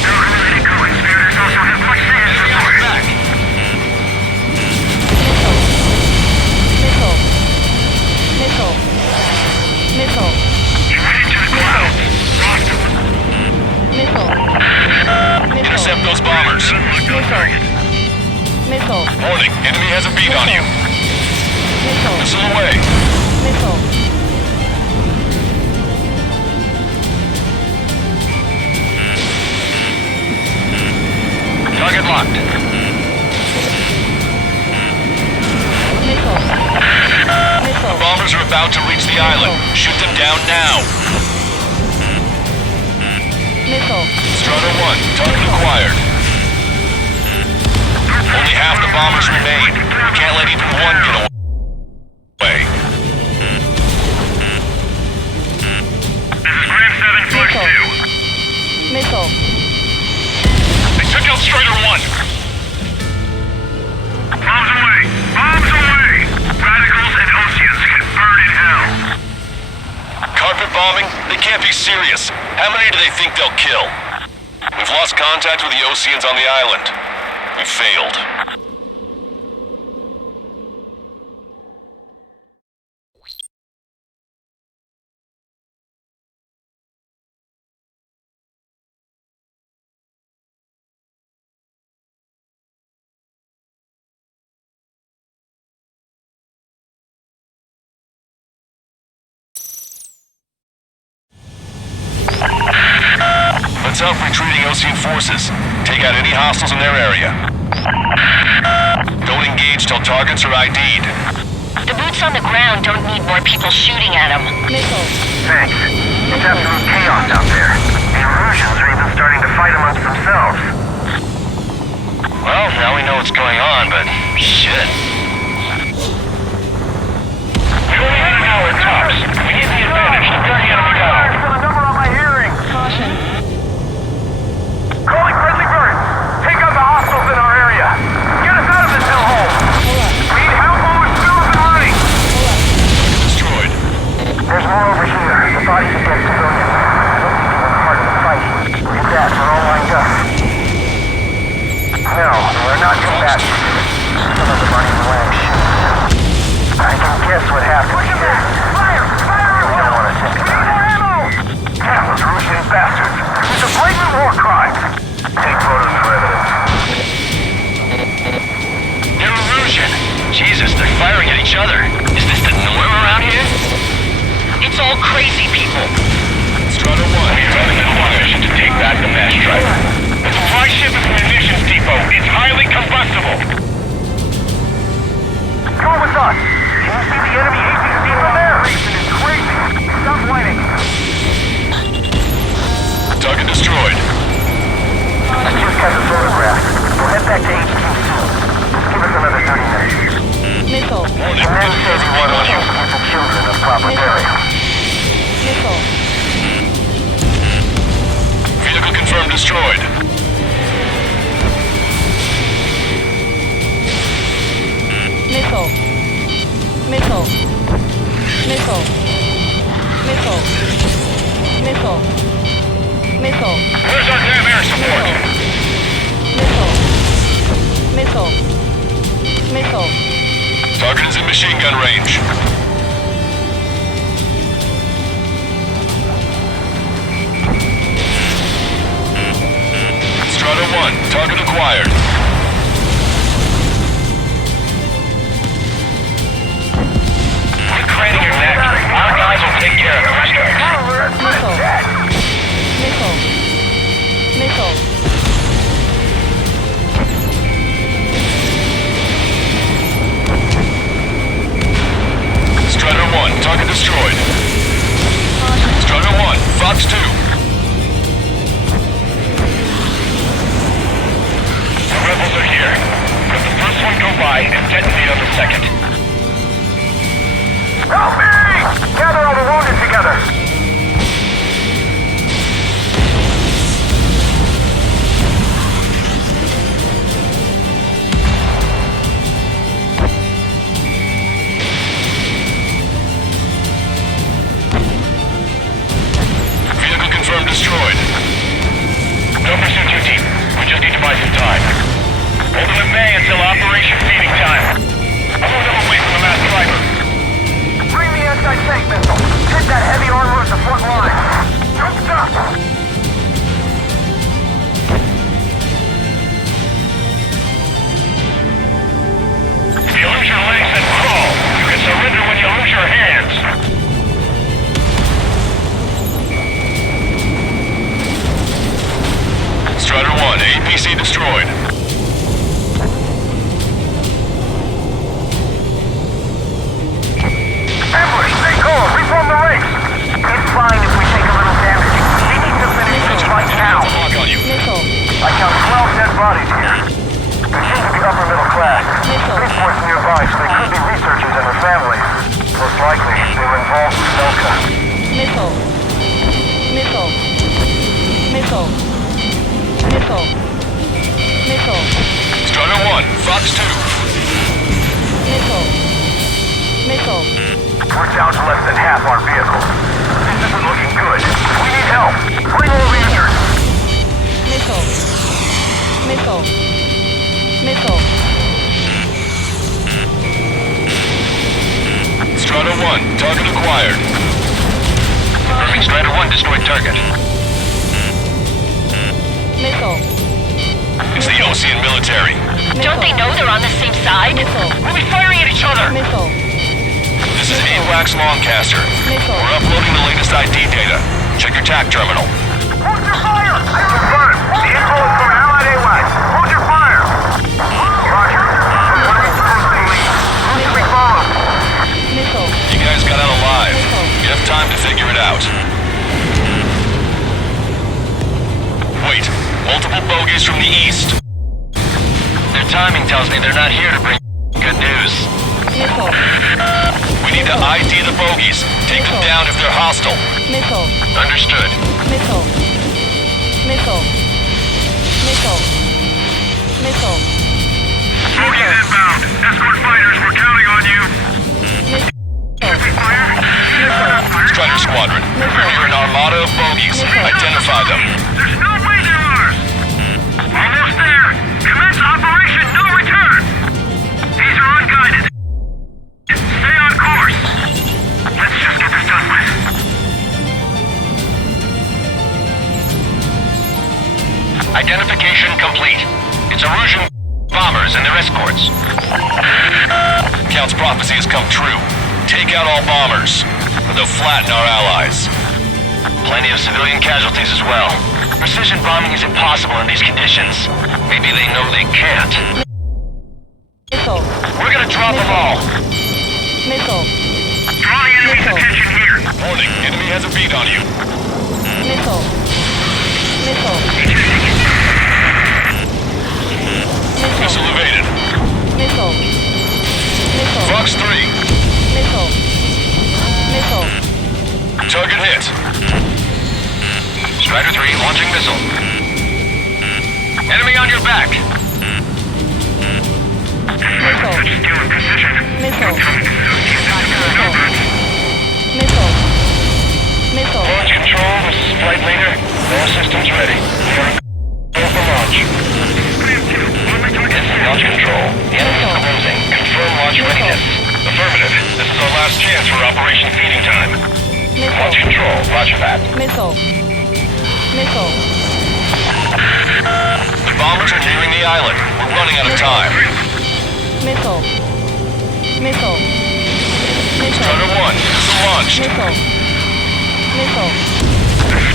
There are unrelated co-conspirators also have much damage reported. Back. Missile. Missile. Missile. You went into the clouds. Lost them. Missile. Intercept those bombers. Unlocked on target. Missile. Warning, enemy has a bead on you. Missile. Missile away. Missile. Target locked. Missile. Missile. Bombers are about to reach the island. Shoot them down now. Missile. Strata 1, target acquired. Only half the bombers remain. We can't let even one get away. This is Grand 7 Flight 2. Missile. They took out Strider 1. Bombs away! Bombs away! Radicals and Oceans can burn in hell. Carpet bombing? They can't be serious. How many do they think they'll kill? We've lost contact with the Oceans on the island. We failed. Let's help retreating Ocean forces. Take out any hostiles in their area. Don't engage till targets are ID'd. The boots on the ground don't need more people shooting at them. Missile. Thanks. It's absolute chaos out there. The Erusians are even starting to fight amongst themselves. Well, now we know what's going on, but shit. We only have an hour tops. We need the advantage to burn the enemy down. Got a number on my hearing. Caution. Calling Friendly Bird. Take out the hostiles in our area. Get us out of this hellhole. We need help while we're still up and running. Destroyed. There's more over here. The bodies of dead civilians. Nobody's even part of the fight. Look at that. We're all lined up. No, we're not combatants. Some of them aren't even wearing shoes. I can guess what happened here. Fire! Fire! We don't want to think about it. Yeah, those Russian bastards. It's a blatant war crime. Take photos for evidence. They're Erusian. Jesus, they're firing at each other. Is this the norm around here? It's all crazy people. Strata 1, We're on a mission to take back the mass driver. The supply ship is munitions depot. It's highly combustible. Come with us. Can you see the enemy APC from there? It's crazy. Stop whining. target destroyed. I just got the photograph. We'll head back to HQ soon. Just give us another 30 minutes. Missile. And then say we want to keep the children of proper burial. Missile. Vehicle confirmed destroyed. Missile. Missile. Missile. Missile. Missile. Missile. Where's our damn air support? Missile. Missile. Missile. Target is in machine gun range. Strata 1, target acquired. Quit craning your neck. Our guys will take care of the rest of it. Missile. Missile. Missile. Strutter 1, target destroyed. Strutter 1, Fox 2. The rebels are here. Let the first one go by and detonate on the second. Help me! Gather all the wounded together. Hold them at bay until Operation Feeding Time. I'll move them away from the mass driver. Bring the anti-tank missile. Hit that heavy armor at the front line. Troops up! If you lose your legs, then crawl. You can surrender when you lose your hands. Strider 1, APC destroyed. Ambush, stay cool. Reform the race. It's fine if we take a little damage. We need to finish this fight now. I count 12 dead bodies here. They seem to be upper middle class. Spaceport's nearby, so they could be researchers and their families. Most likely, they were involved with Delta. Missile. Missile. Missile. Missile. Missile. Strider 1, Fox 2. Missile. Missile. We're down to less than half our vehicles. This isn't looking good. We need help. Bring all the injured. Missile. Missile. Missile. Strider 1, target acquired. Confirming Strider 1 destroyed target. Missile. It's the Osean military. Don't they know they're on the same side? We'll be firing at each other. Missile. This is AWACS Longcaster. We're uploading the latest ID data. Check your TAC terminal. Hold your fire! I confirm. The info is from Allied AWACS. Hold your fire! Roger. Who should we follow? Missile. You guys got out alive. You have time to figure it out. Wait, multiple bogies from the east. Their timing tells me they're not here to bring good news. Missile. We need to ID the bogies. Take them down if they're hostile. Missile. Understood. Missile. Missile. Missile. Missile. Bogies inbound. Escort fighters, we're counting on you. Strider Squadron, you're an armada of bogies. Identify them. There's no way they're ours. Almost there. Commence Operation No Return. These are unguided. Stay on course. Let's just get this done with. Identification complete. It's Erusian bombers and their escorts. Count's prophecy has come true. Take out all bombers, or they'll flatten our allies. Plenty of civilian casualties as well. Precision bombing is impossible in these conditions. Maybe they know they can't. Missile. We're gonna drop them all. Missile. Draw the enemy's attention here. Warning, enemy has a beat on you. Missile. Missile. Missile evaded. Missile. Missile. Fox 3. Missile. Missile. Target hit. Strider 3 launching missile. Enemy on your back. Missile. Such skill and precision. Missile. Missile. Missile. Launch control, this is flight leader. All systems ready. We are go for launch. This is launch control. The enemy is closing. Confirm launch readiness. Affirmative. This is our last chance for Operation Feeding Time. Launch control. Roger that. Missile. Missile. The bombers are nearing the island. We're running out of time. Missile. Missile. Missile. Strider 1, missile launched. Missile. Missile.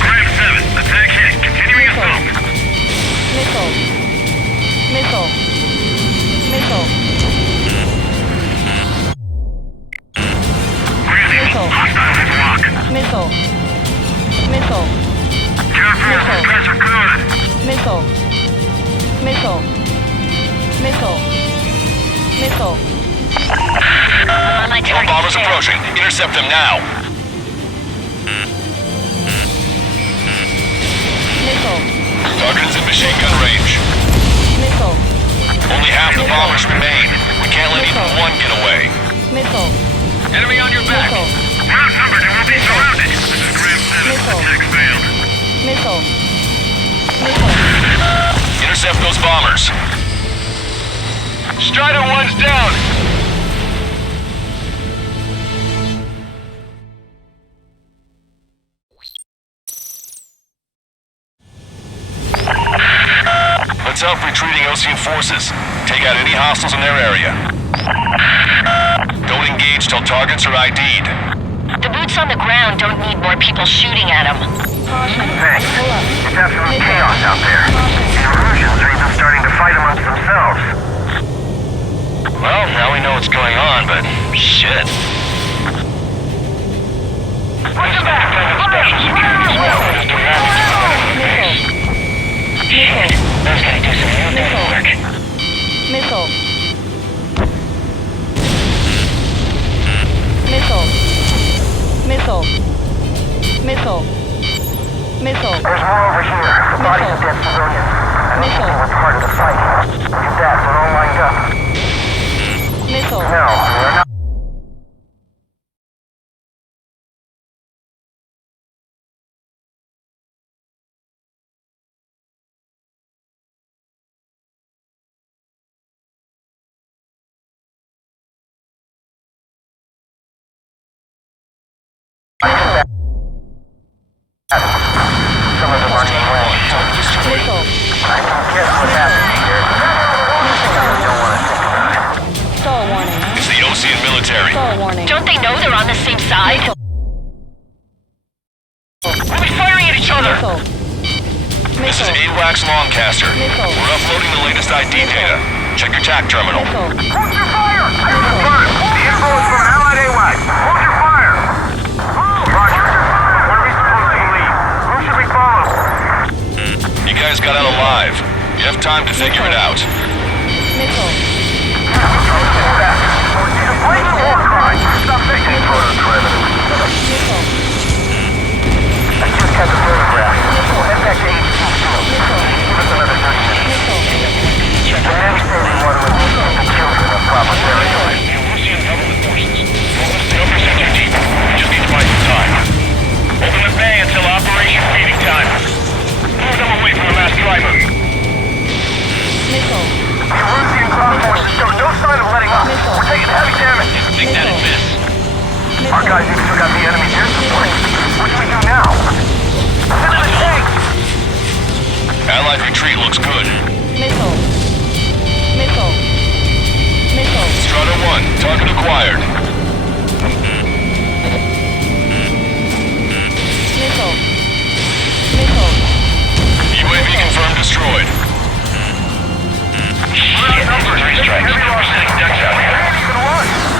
Graham 7, attack hit. Continuing assault. Missile. Missile. Missile. Missile. Hostile hit block. Missile. Missile. Careful, these guys are good. Missile. Missile. Missile. Missile. More bombers approaching. Intercept them now. Missile. Target is in machine gun range. Missile. Only half the bombers remain. We can't let even one get away. Missile. Enemy on your back. Missile. We're outnumbered and we'll be surrounded. This is Graham 7. Missile. Attack failed. Missile. Missile. Intercept those bombers. Strider 1's down! Let's help retreating Osean forces. Take out any hostiles in their area. Don't engage till targets are ID'd. The boots on the ground don't need more people shooting at them. Thanks. It's absolute chaos out there. The Erusians are even starting to fight amongst themselves. Well, now we know what's going on, but shit. This independent special security squad is demanding to go into the base. Shit, those gotta do some real dirty work. Missile. Missile. Missile. Missile. Missile. There's more over here. The bodies of dead civilians. I don't think they were part of the fight. Look at that, we're all lined up. Missile. No, we're not. Some of them aren't even wearing shoes. Missile. I can guess what happened here. I don't want to think about it. Stall warning. It's the Osean military. Stall warning. Don't they know they're on the same side? We'll be firing at each other! Missile. This is AWACS Longcaster. We're uploading the latest ID data. Check your TAC terminal. Missile. Hold your fire! I confirm. The info is from Allied AWACS. Hold your fire! Roger. When are we supposed to leave? Who should we follow? You guys got out alive. You have time to figure it out. Missile. It's a blatant war crime. Stop taking photos, Missile. I just got the photograph. We'll head back to HQ soon. Give us another 30 minutes. The men say they want to remove the children of proper burial. The Erusian government forces. The upper sector deep. We just need to buy some time. Open the bay until operation feeding time. Move them away from the last driver. Missile. The Erusian ground forces show no sign of letting up. We're taking heavy damage. Think that'd miss. Our guys even took out the enemy air support. What do we do now? Send in the tanks! Allied retreat looks good. Missile. Missile. Missile. Strider 1, target acquired. Missile. Missile. UAV confirmed destroyed. Shit, numbers, three strikes. We're sending decks out here.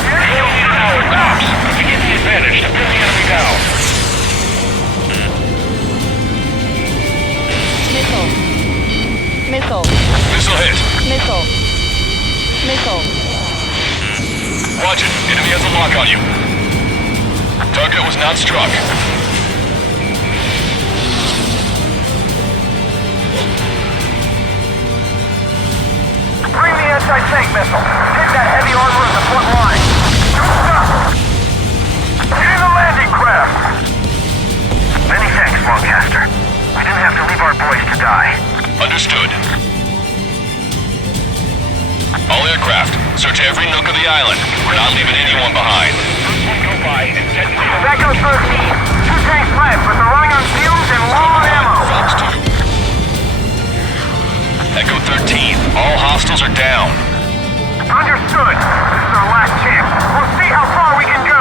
We still need an hour tops. We get the advantage to pin the enemy down. Missile. Missile. Missile hit. Missile. Missile. Watch it. Enemy has a lock on you. Target was not struck. Bring the anti-tank missile. Hit that heavy armor in the front line. Get in the landing craft! Many thanks, Longcaster. We didn't have to leave our boys to die. Understood. All aircraft, search every nook of the island. We're not leaving anyone behind. Go by and detonate. Echo 13. 2 tanks left, but they're running on fumes and low on ammo. Fox 2. Echo 13, all hostiles are down. Understood. This is our last chance. We'll see how far we can go.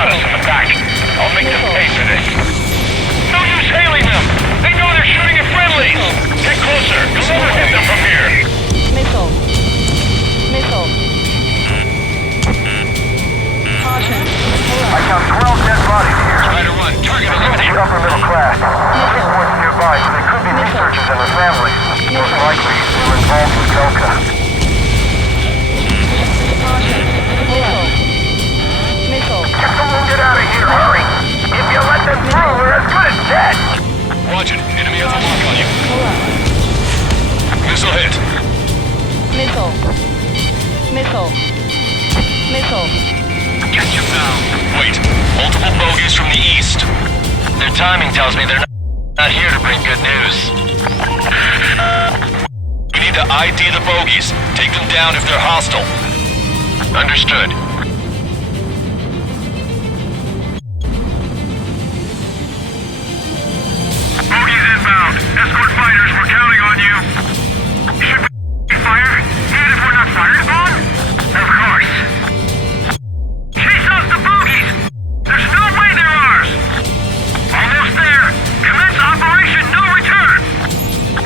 got us in the back. I'll make them pay for this. No use hailing them! They know they're shooting at friendlies! Get closer! You'll never hit them from here! Missile. Missile. Caution. I count 12 dead bodies here. Strider 1, target eliminated. Upper middle class. Reports nearby, so they could be researchers and their families. Most likely, they're involved with Delta. Caution. Missile. Missile. Get the wounded out of here, hurry! If you let them through, we're as good as dead! Watch it. Enemy has a lock on you. Pull up. Missile hit. Missile. Missile. Missile. Catch him now. Wait. Multiple bogeys from the east. Their timing tells me they're not here to bring good news. We need to ID the bogeys. Take them down if they're hostile. Understood. Bogeys inbound. Escort fighters, we're counting on you. Should we fire? Even if we're not fired upon? Of course. Chase off the bogeys! There's no way they're ours! Almost there. Commence Operation No Return.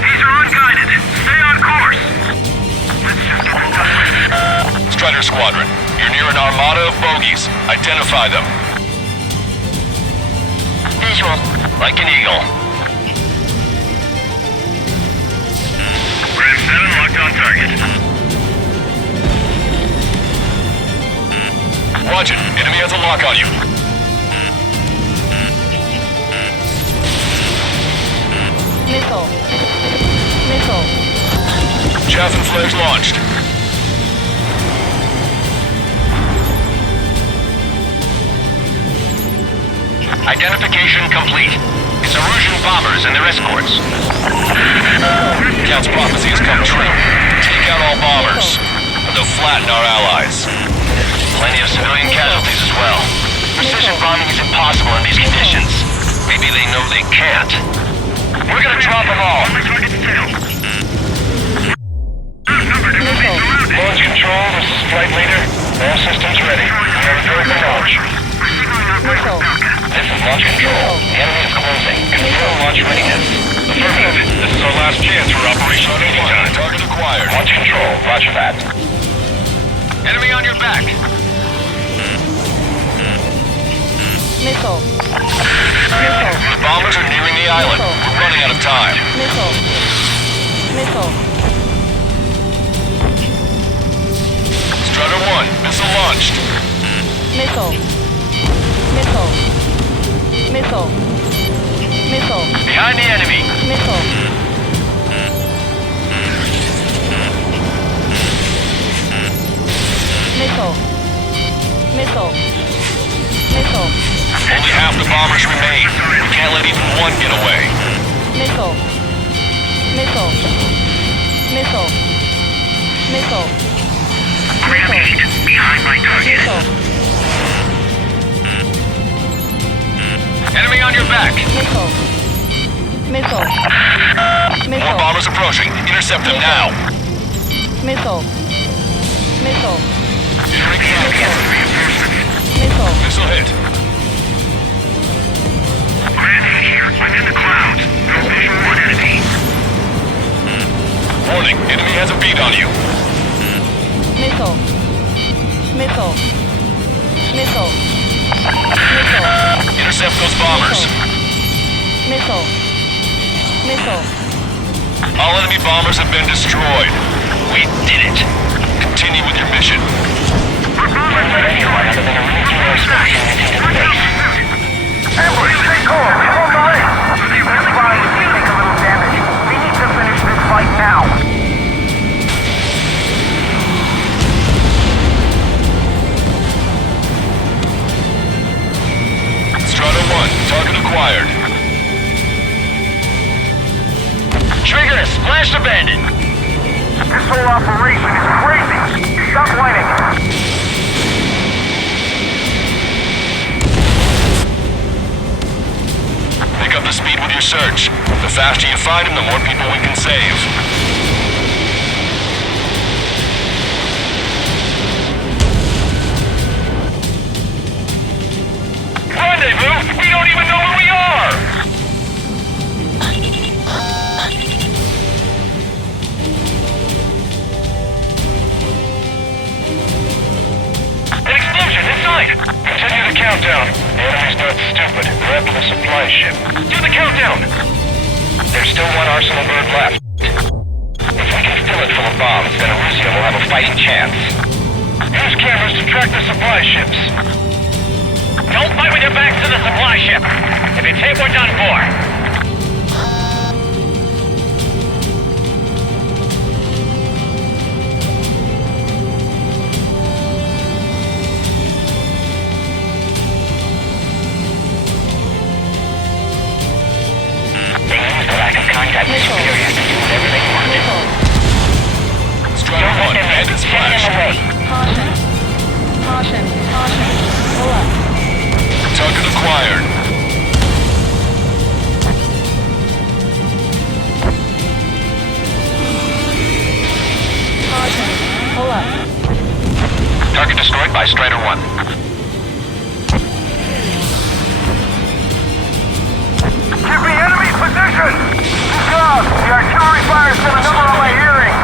These are unguided. Stay on course. Let's just get it done. Strider Squadron, you're near an armada of bogeys. Identify them. Visual. Like an eagle. Red 7 locked on target. Watch it. Enemy has a lock on you. Missile. Missile. Chaff and flares launched. Identification complete. It's Erusian bombers and their escorts. Count's prophecy has come true. Take out all bombers. They'll flatten our allies. Plenty of civilian casualties as well. Precision bombing is impossible in these conditions. Maybe they know they can't. We're gonna drop them all. Launch control, this is flight leader. All systems ready. We are ready for launch. Missile. This is launch control. The enemy is closing. Confirm launch readiness. Affirmative. This is our last chance for Operation Anytime. Target acquired. Launch control. Roger that. Enemy on your back. Missile. Missile. The bombers are nearing the island. We're running out of time. Missile. Missile. Strider 1, missile launched. Missile. Missile. Missile. Missile. Behind the enemy. Missile. Missile. Missile. Missile. Only half the bombers remain. We can't let even one get away. Missile. Missile. Missile. Missile. Missile. Behind my target. Missile. Enemy on your back. Missile. Missile. More Missile. bombers approaching. Intercept them now. Missile. Missile. Reinforcements. Missile. Missile hit. Grant here. I'm in the clouds. No visual on enemy. Warning, enemy has a beat on you. Missile. Missile. Missile. Missile. Intercept those bombers. Missile. Missile. All enemy bombers have been destroyed. We did it. Continue with your mission. Ambush, stay cool. We're on the ring. That's fine if we take a little damage. We need to finish this fight now. Strider 1, target acquired. Trigger, splash abandoned. This whole operation is crazy. Stop whining. Pick up the speed with your search. The faster you find him, the more people we can save. even know where we are! An explosion inside! Continue the countdown. The enemy's not stupid. They're after the supply ship. Do the countdown! There's still one Arsenal bird left. If we can fill it full of bombs, then Erusia will have a fighting chance. Use cameras to track the supply ships. Don't fight with your backs to the supply ship. If it's hit, we're done for. They used the lack of contact with superiors to do whatever they wanted. Strider 1, and it's flash. Caution. Caution. Caution. Pull up. Target acquired. Caution. Pull up. Target destroyed by Strider 1. Give me enemy position! Good job! The artillery fire's got a number on my hearing!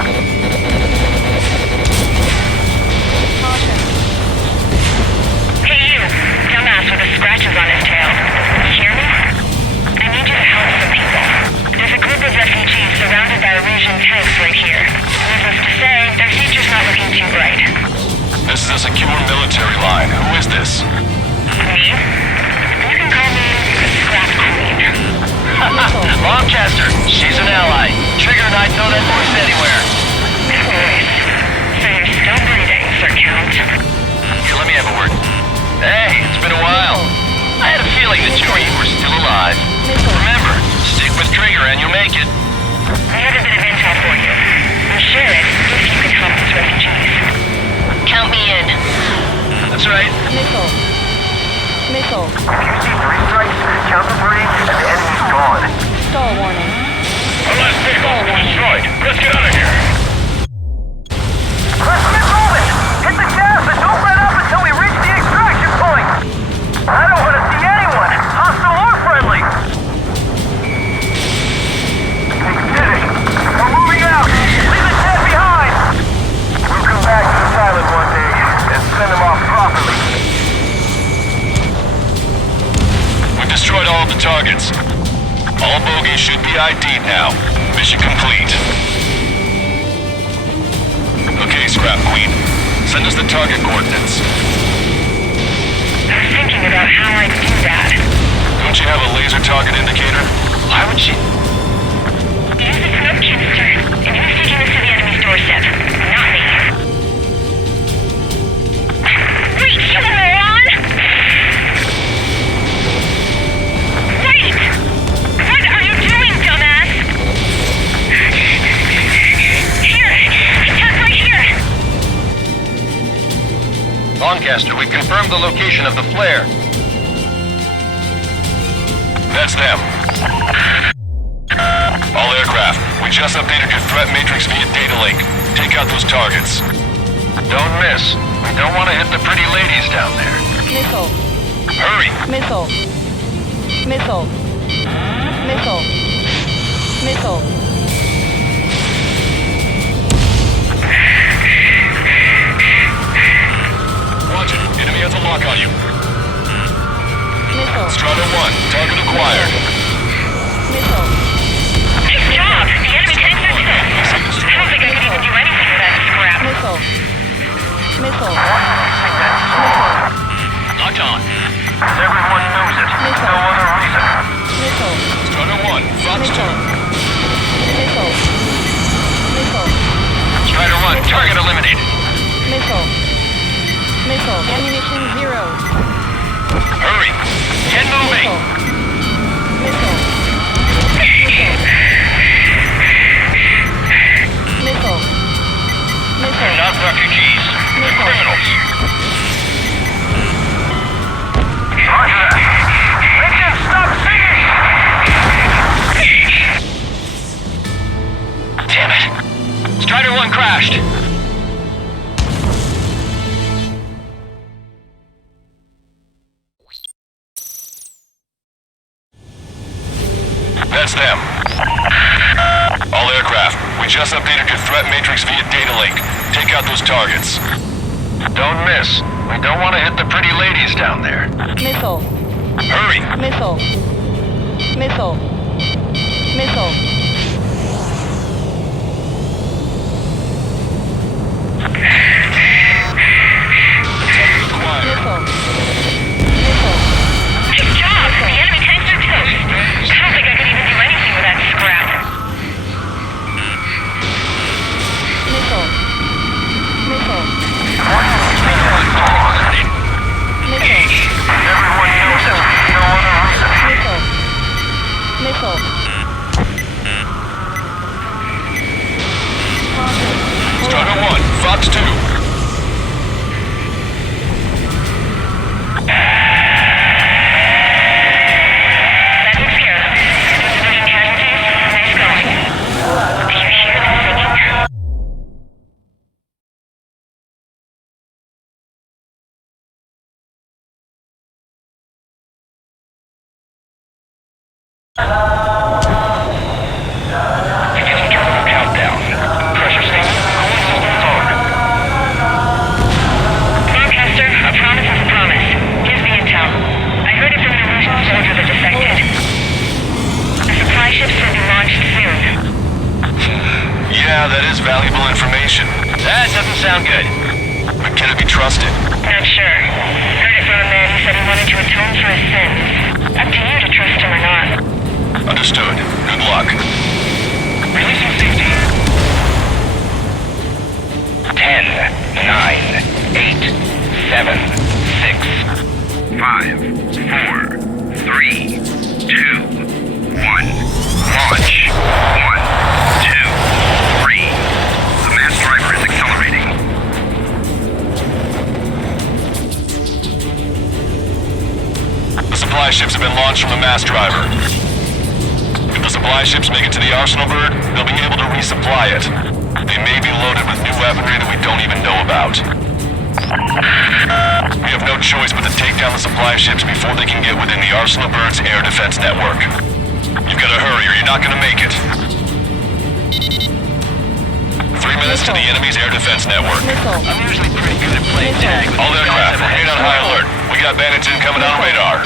Hey you, dumbass with the scratches on his tail. You hear me? I need you to help some people. There's a group of refugees surrounded by Erusian tanks right here. Needless to say, their future's not looking too bright. This is a secure military line. Who is this? Me? You can call me the Scrap Queen. Longchester, she's an ally. Trigger and I'd know that voice anywhere. Voice. So you're still breathing, Sir Count. Here, let me have a word. Hey, it's been a while. I had a feeling that you were still alive. Remember, stick with Trigger and you'll make it. I have a bit of intel for you. We'll share it if you can help these refugees. Count me in. That's right. Missile. Missile. If you see 3 strikes, count to 3, and the enemy's gone. Stall warning. Our last vehicle's been destroyed. Let's get out of here. Let's get moving! Hit the gas and don't let up until we reach the extraction point! I don't want to see anyone, hostile or friendly! Exciting! We're moving out! Leave the dead behind! We'll come back to this island one day and send them off properly. We destroyed all of the targets. All bogies should be ID'd now. Mission complete. Okay, Scrap Queen. Send us the target coordinates. I was thinking about how I'd do that. Don't you have a laser target indicator? Why would she? Use the smoke canister, and who's taking this to the enemy's doorstep? Not me. Wait, you moron! Wait! What are you doing, dumbass? Here! Attack right here! Lancaster, we confirmed the location of the flare. That's them. All aircraft, we just updated your threat matrix via data link. Take out those targets. Don't miss. We don't want to hit the pretty ladies down there. Missile. Hurry! Missile. Missile. Missile. Missile. Roger. Enemy has a lock on you. Missile. Strider 1, target acquired. Missile. Nice job! The enemy tanks are still. I don't think I could even do anything with that scrap. Missile. Missile. Locked on. Everyone knows it. No other reason. Missile. Strider 1, Fox 2. Missile. Missile. Strider 1, target eliminated. Missile. Missile. Ammunition 0. Hurry. Get moving. Missile. Missile. Missile. They're not refugees. They're criminals. Roger that. Make them stop singing! Damn it. Strider 1 crashed. just updated your threat matrix via data link. Take out those targets. Don't miss. We don't want to hit the pretty ladies down there. Missile. Hurry! Missile. Missile. Missile. Missile. Good job! The enemy tanks are toast. I don't think I could even do anything with that scrap. Missile. Missile. Everyone knows that there's no other reason. Missile. Strider 1, Fox 2. That takes care of them. Civilian casualties? Nice going. Do you hear them singing? Beginning terminal countdown. Pressure station. Cooling systems on. Lancaster, a promise is a promise. Here's the intel. I heard it from an illusion soldier that defected. The supply ships will be launched soon. Yeah, that is valuable information. That doesn't sound good. But can it be trusted? Not sure. Heard it from a man who said he wanted to atone for his sins. Up to you to trust him or not. Understood. Good luck. Releasing safety. 10, 9, 8, 7, 6, 5, 4, 3, 2, 1. Launch. 1, 2, 3. The mass driver is accelerating. The supply ships have been launched from the mass driver. If the supply ships make it to the Arsenal bird, they'll be able to resupply it. They may be loaded with new weaponry that we don't even know about. We have no choice but to take down the supply ships before they can get within the Arsenal bird's air defense network. You've got to hurry or you're not going to make it. 3 minutes to the enemy's air defense network. I'm usually pretty good at playing tag. All aircraft, remain on high alert. We got bandits incoming on radar.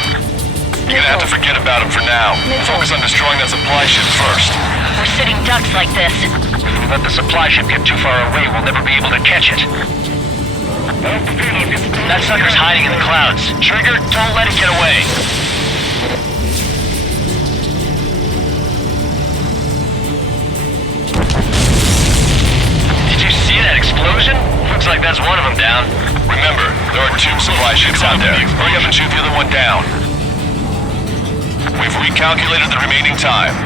You're gonna have to forget about them for now. Focus on destroying that supply ship first. We're sitting ducks like this. If we let the supply ship get too far away, we'll never be able to catch it. That sucker's hiding in the clouds. Trigger, don't let it get away. Did you see that explosion? Looks like that's one of them down. Remember, there are 2 supply ships out there. Hurry up and shoot the other one down. We've recalculated the remaining time.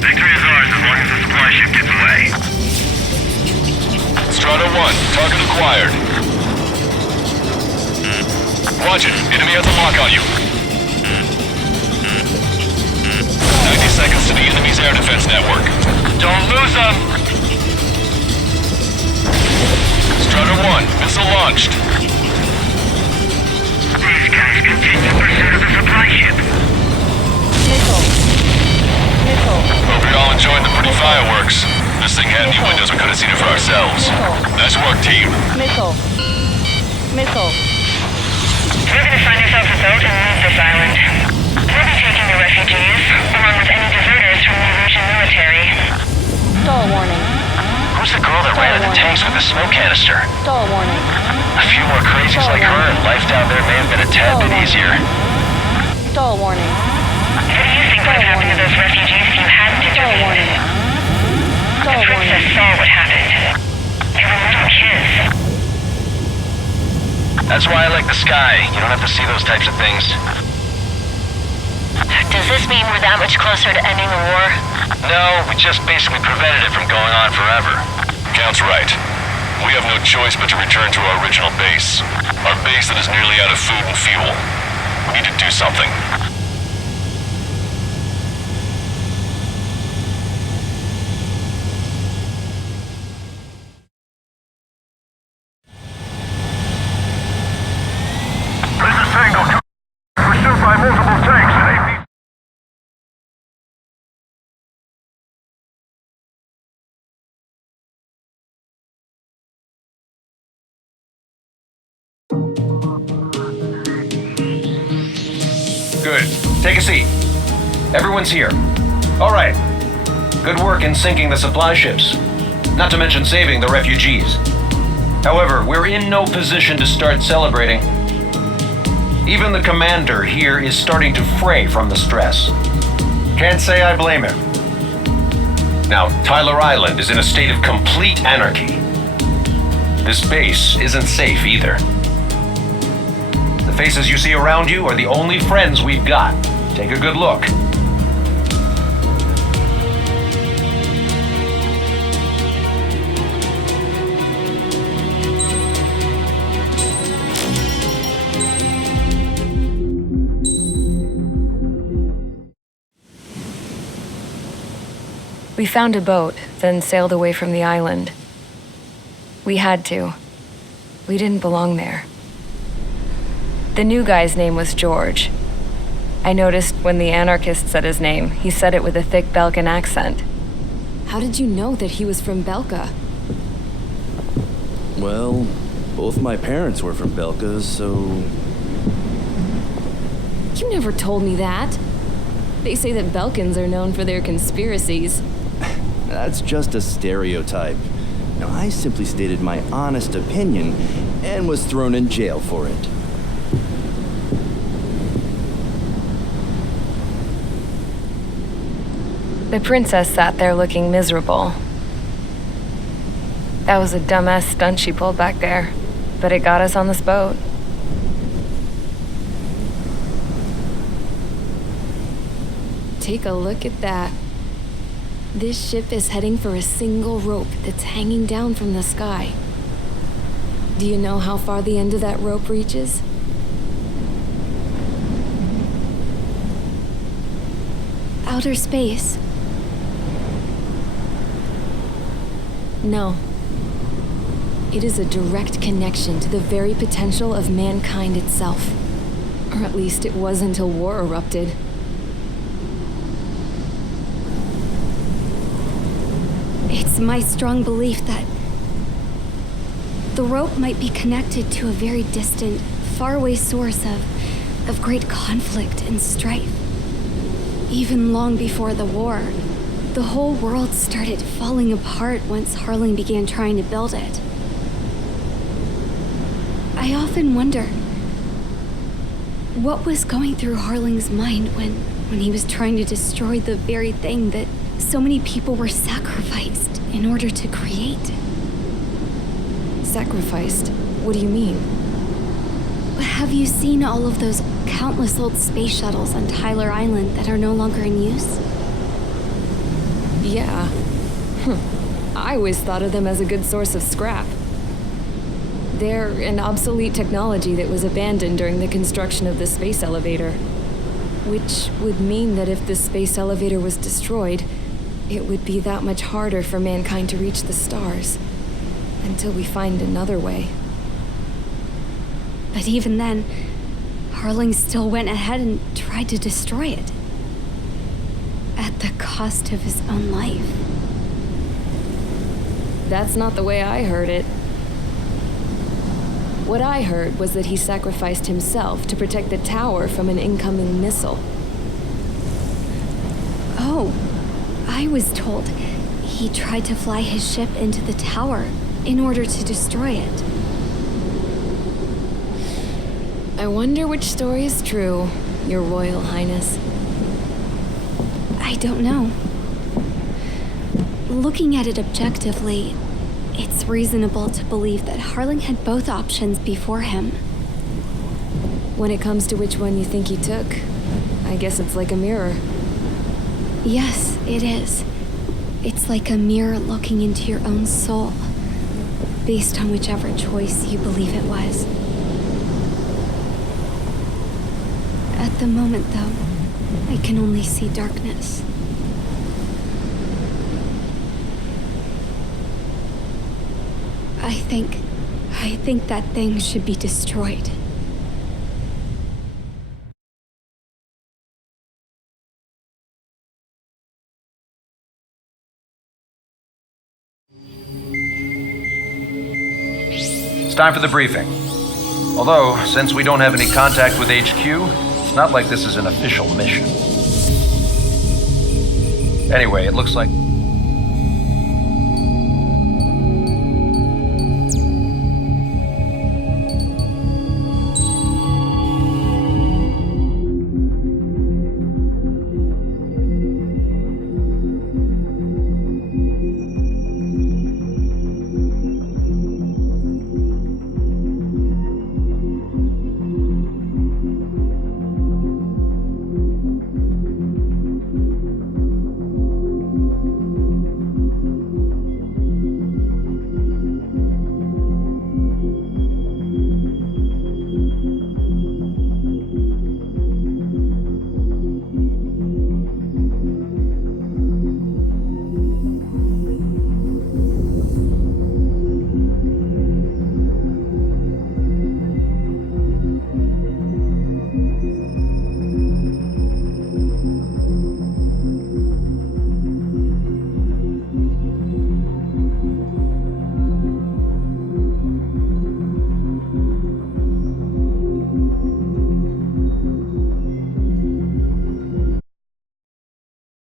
Victory is ours as long as the supply ship gets away. Strata 1, target acquired. Watch it. Enemy has a lock on you. 90 seconds to the enemy's air defense network. Don't lose them! Strata 1, missile launched. These guys continue pursuit of the supply ship. Missile. Missile. Hope you're all enjoying the pretty fireworks. This thing had any windows, we could have seen it for ourselves. Nice work, team. Missile. Missile. We're gonna find ourselves a boat and leave this island. We'll be taking the refugees, along with any deserters from the Illusion military. Stall warning. Who's the girl that ran into tanks with the smoke canister? Stall warning. A few more crazies like her, and life down there may have been a tad bit easier. Stall warning. What do you think would have happened to those refugees if you hadn't intervened? The princess saw what happened. They were little kids. That's why I like the sky. You don't have to see those types of things. Does this mean we're that much closer to ending the war? No, we just basically prevented it from going on forever. Count's right. We have no choice but to return to our original base. Our base that is nearly out of food and fuel. We need to do something. Tango pursued by multiple tanks. Good. Take a seat. Everyone's here. All right. Good work in sinking the supply ships. Not to mention saving the refugees. However, we're in no position to start celebrating. Even the commander here is starting to fray from the stress. Can't say I blame him. Now, Tyler Island is in a state of complete anarchy. This base isn't safe either. The faces you see around you are the only friends we've got. Take a good look. We found a boat, then sailed away from the island. We had to. We didn't belong there. The new guy's name was George. I noticed when the anarchist said his name, he said it with a thick Belkan accent. How did you know that he was from Belka? Well, both my parents were from Belka, so... You never told me that. They say that Belkans are known for their conspiracies. That's just a stereotype. Now, I simply stated my honest opinion and was thrown in jail for it. The princess sat there looking miserable. That was a dumbass stunt she pulled back there, but it got us on this boat. Take a look at that. This ship is heading for a single rope that's hanging down from the sky. Do you know how far the end of that rope reaches? Outer space. No. It is a direct connection to the very potential of mankind itself. Or at least it was until war erupted. It's my strong belief that the rope might be connected to a very distant, faraway source of great conflict and strife. Even long before the war, the whole world started falling apart once Harling began trying to build it. I often wonder what was going through Harling's mind when he was trying to destroy the very thing that so many people were sacrificed in order to create. Sacrificed? What do you mean? Have you seen all of those countless old space shuttles on Tyler Island that are no longer in use? Yeah. I always thought of them as a good source of scrap. They're an obsolete technology that was abandoned during the construction of the space elevator. Which would mean that if the space elevator was destroyed, it would be that much harder for mankind to reach the stars. Until we find another way. But even then, Harling still went ahead and tried to destroy it. At the cost of his own life. That's not the way I heard it. What I heard was that he sacrificed himself to protect the tower from an incoming missile. Oh, I was told he tried to fly his ship into the tower in order to destroy it. I wonder which story is true, Your Royal Highness. I don't know. Looking at it objectively, it's reasonable to believe that Harling had both options before him. When it comes to which one you think he took, I guess it's like a mirror. Yes, it is. It's like a mirror looking into your own soul, based on whichever choice you believe it was. At the moment, though, I can only see darkness. I think that thing should be destroyed. It's time for the briefing. Although, since we don't have any contact with HQ, not like this is an official mission. Anyway, it looks like